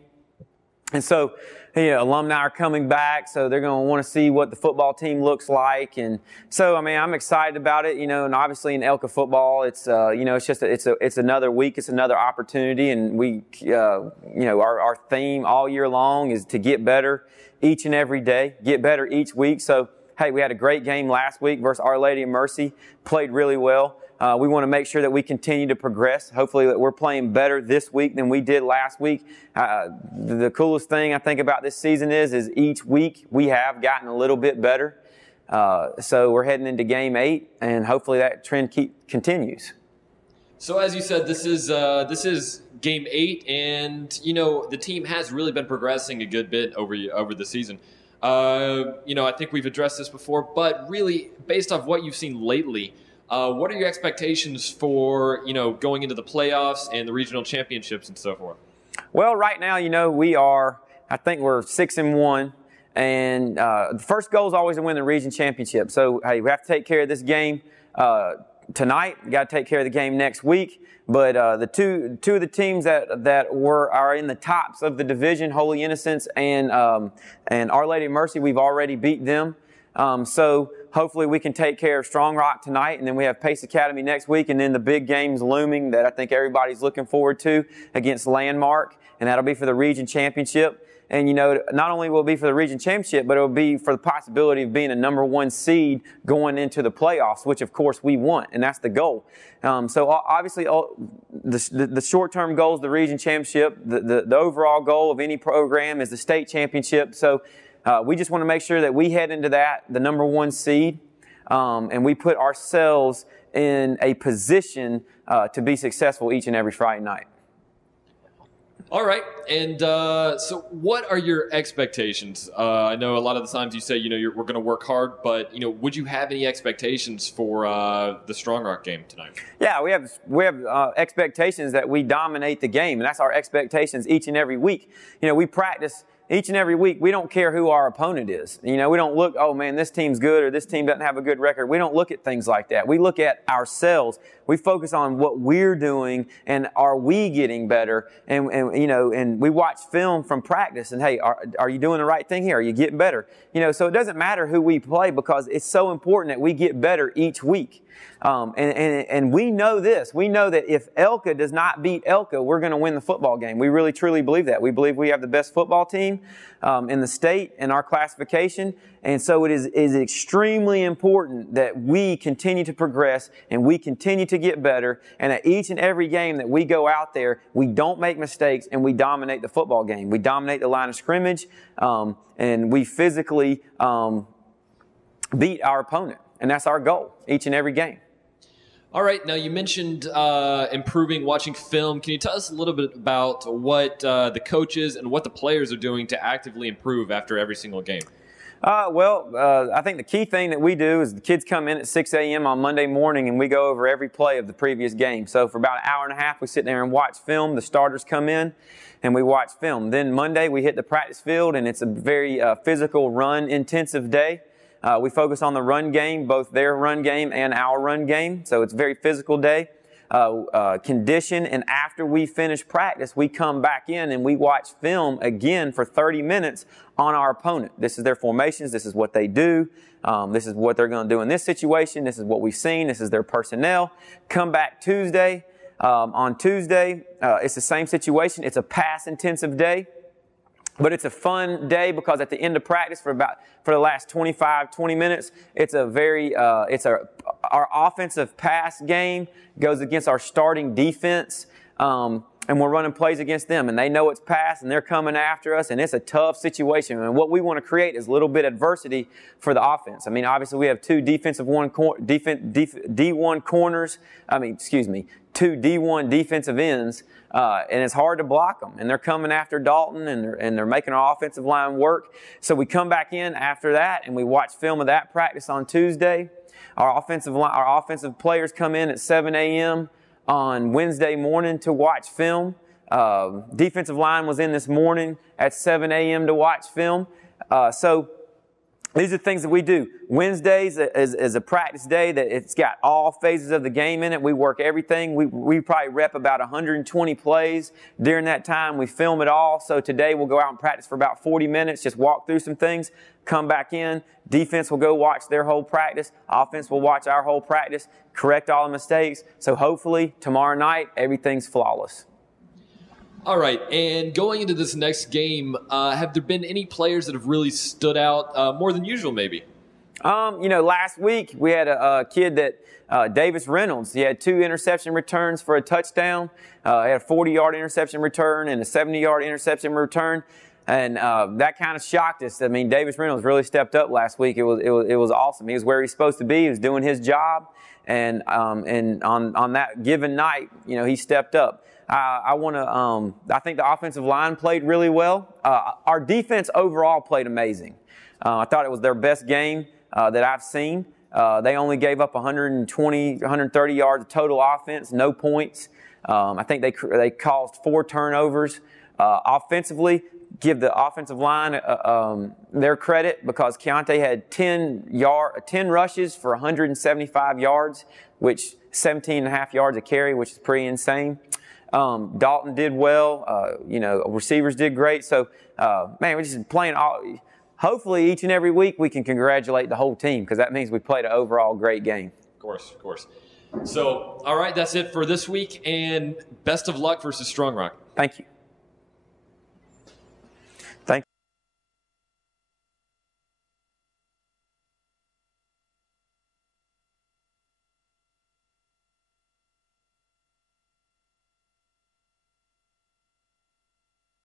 and so. Alumni are coming back, so they're going to want to see what the football team looks like, and so I mean I'm excited about it. And obviously in ELCA football, it's it's another week, it's another opportunity, and we our theme all year long is to get better each and every day, get better each week. So hey, we had a great game last week versus Our Lady of Mercy, played really well. We want to make sure that we continue to progress. Hopefully that we're playing better this week than we did last week. The coolest thing I think about this season is each week we have gotten a little bit better. So we're heading into game 8, and hopefully that trend continues. So as you said, this is game 8, and the team has really been progressing a good bit over the season. I think we've addressed this before, but really based off what you've seen lately, what are your expectations for going into the playoffs and the regional championships and so forth? Well, right now, I think we're 6-1. And the first goal is always to win the region championship. So, hey, we have to take care of this game tonight. We got to take care of the game next week. But the two of the teams that are in the tops of the division, Holy Innocents and Our Lady of Mercy, we've already beat them. So hopefully we can take care of Strong Rock tonight, and then we have Pace Academy next week, and then the big games looming that I think everybody's looking forward to against Landmark, and that'll be for the region championship. And, not only will it be for the region championship, but it will be for the possibility of being a number 1 seed going into the playoffs, which, of course, we want, and that's the goal. So, obviously, the short-term goal is the region championship. The overall goal of any program is the state championship. So, we just want to make sure that we head into that, the number 1 seed, and we put ourselves in a position to be successful each and every Friday night. All right, and so what are your expectations? I know a lot of the times you say, we're going to work hard, but, would you have any expectations for the Strong Rock game tonight? Yeah, we have expectations that we dominate the game, and that's our expectations each and every week. We practice each and every week. We don't care who our opponent is. We don't look, oh man, this team's good or this team doesn't have a good record. We don't look at things like that. We look at ourselves. We focus on what we're doing and are we getting better? And we watch film from practice and hey, are you doing the right thing here? Are you getting better? So it doesn't matter who we play because it's so important that we get better each week. And we know this. We know that if ELCA does not beat ELCA, we're going to win the football game. We really, truly believe that. We believe we have the best football team in the state in our classification. And so it is extremely important that we continue to progress and we continue to get better. And at each and every game that we go out there, we don't make mistakes and we dominate the football game. We dominate the line of scrimmage and we physically beat our opponent. And that's our goal each and every game. All right. Now, you mentioned improving, watching film. Can you tell us a little bit about what the coaches and what the players are doing to actively improve after every single game? I think the key thing that we do is the kids come in at 6 a.m. on Monday morning and we go over every play of the previous game. So for about an hour and a half, we sit there and watch film. The starters come in and we watch film. Then Monday, we hit the practice field and it's a very physical, run-intensive day. We focus on the run game, both their run game and our run game. So it's a very physical day. Condition, and after we finish practice, we come back in and we watch film again for 30 minutes on our opponent. This is their formations. This is what they do. This is what they're going to do in this situation. This is what we've seen. This is their personnel. Come back Tuesday. On Tuesday, it's the same situation. It's a pass-intensive day. But it's a fun day because at the end of practice for the last 20 minutes, our offensive pass game goes against our starting defense, and we're running plays against them, and they know it's pass, and they're coming after us, and it's a tough situation. And what we want to create is a little bit of adversity for the offense. I mean, obviously we have two two D1 defensive ends, and it's hard to block them. And they're coming after Dalton, and they're making our offensive line work. So we come back in after that, and we watch film of that practice on Tuesday. Our offensive players come in at 7 a.m. on Wednesday morning to watch film. Defensive line was in this morning at 7 a.m. to watch film. So these are things that we do. Wednesdays is a practice day that it's got all phases of the game in it. We work everything. We probably rep about 120 plays during that time. We film it all. So today we'll go out and practice for about 40 minutes, just walk through some things, come back in. Defense will go watch their whole practice. Offense will watch our whole practice, correct all the mistakes. So hopefully tomorrow night everything's flawless. All right, and going into this next game, have there been any players that have really stood out more than usual maybe? Last week we had a kid that Davis Reynolds. He had 2 interception returns for a touchdown. He had a 40-yard interception return and a 70-yard interception return. And that kind of shocked us. I mean, Davis Reynolds really stepped up last week. It was awesome. He was where he's supposed to be. He was doing his job, and on that given night, he stepped up. I think the offensive line played really well. Our defense overall played amazing. I thought it was their best game that I've seen. They only gave up 130 yards of total offense, no points. I think they caused 4 turnovers. Offensively, give the offensive line their credit because Keontae had 10 rushes for 175 yards, which 17.5 yards a carry, which is pretty insane. Dalton did well. Receivers did great. So, we're just playing hopefully each and every week we can congratulate the whole team because that means we played an overall great game. Of course. So, all right, that's it for this week, and best of luck versus Strong Rock. Thank you.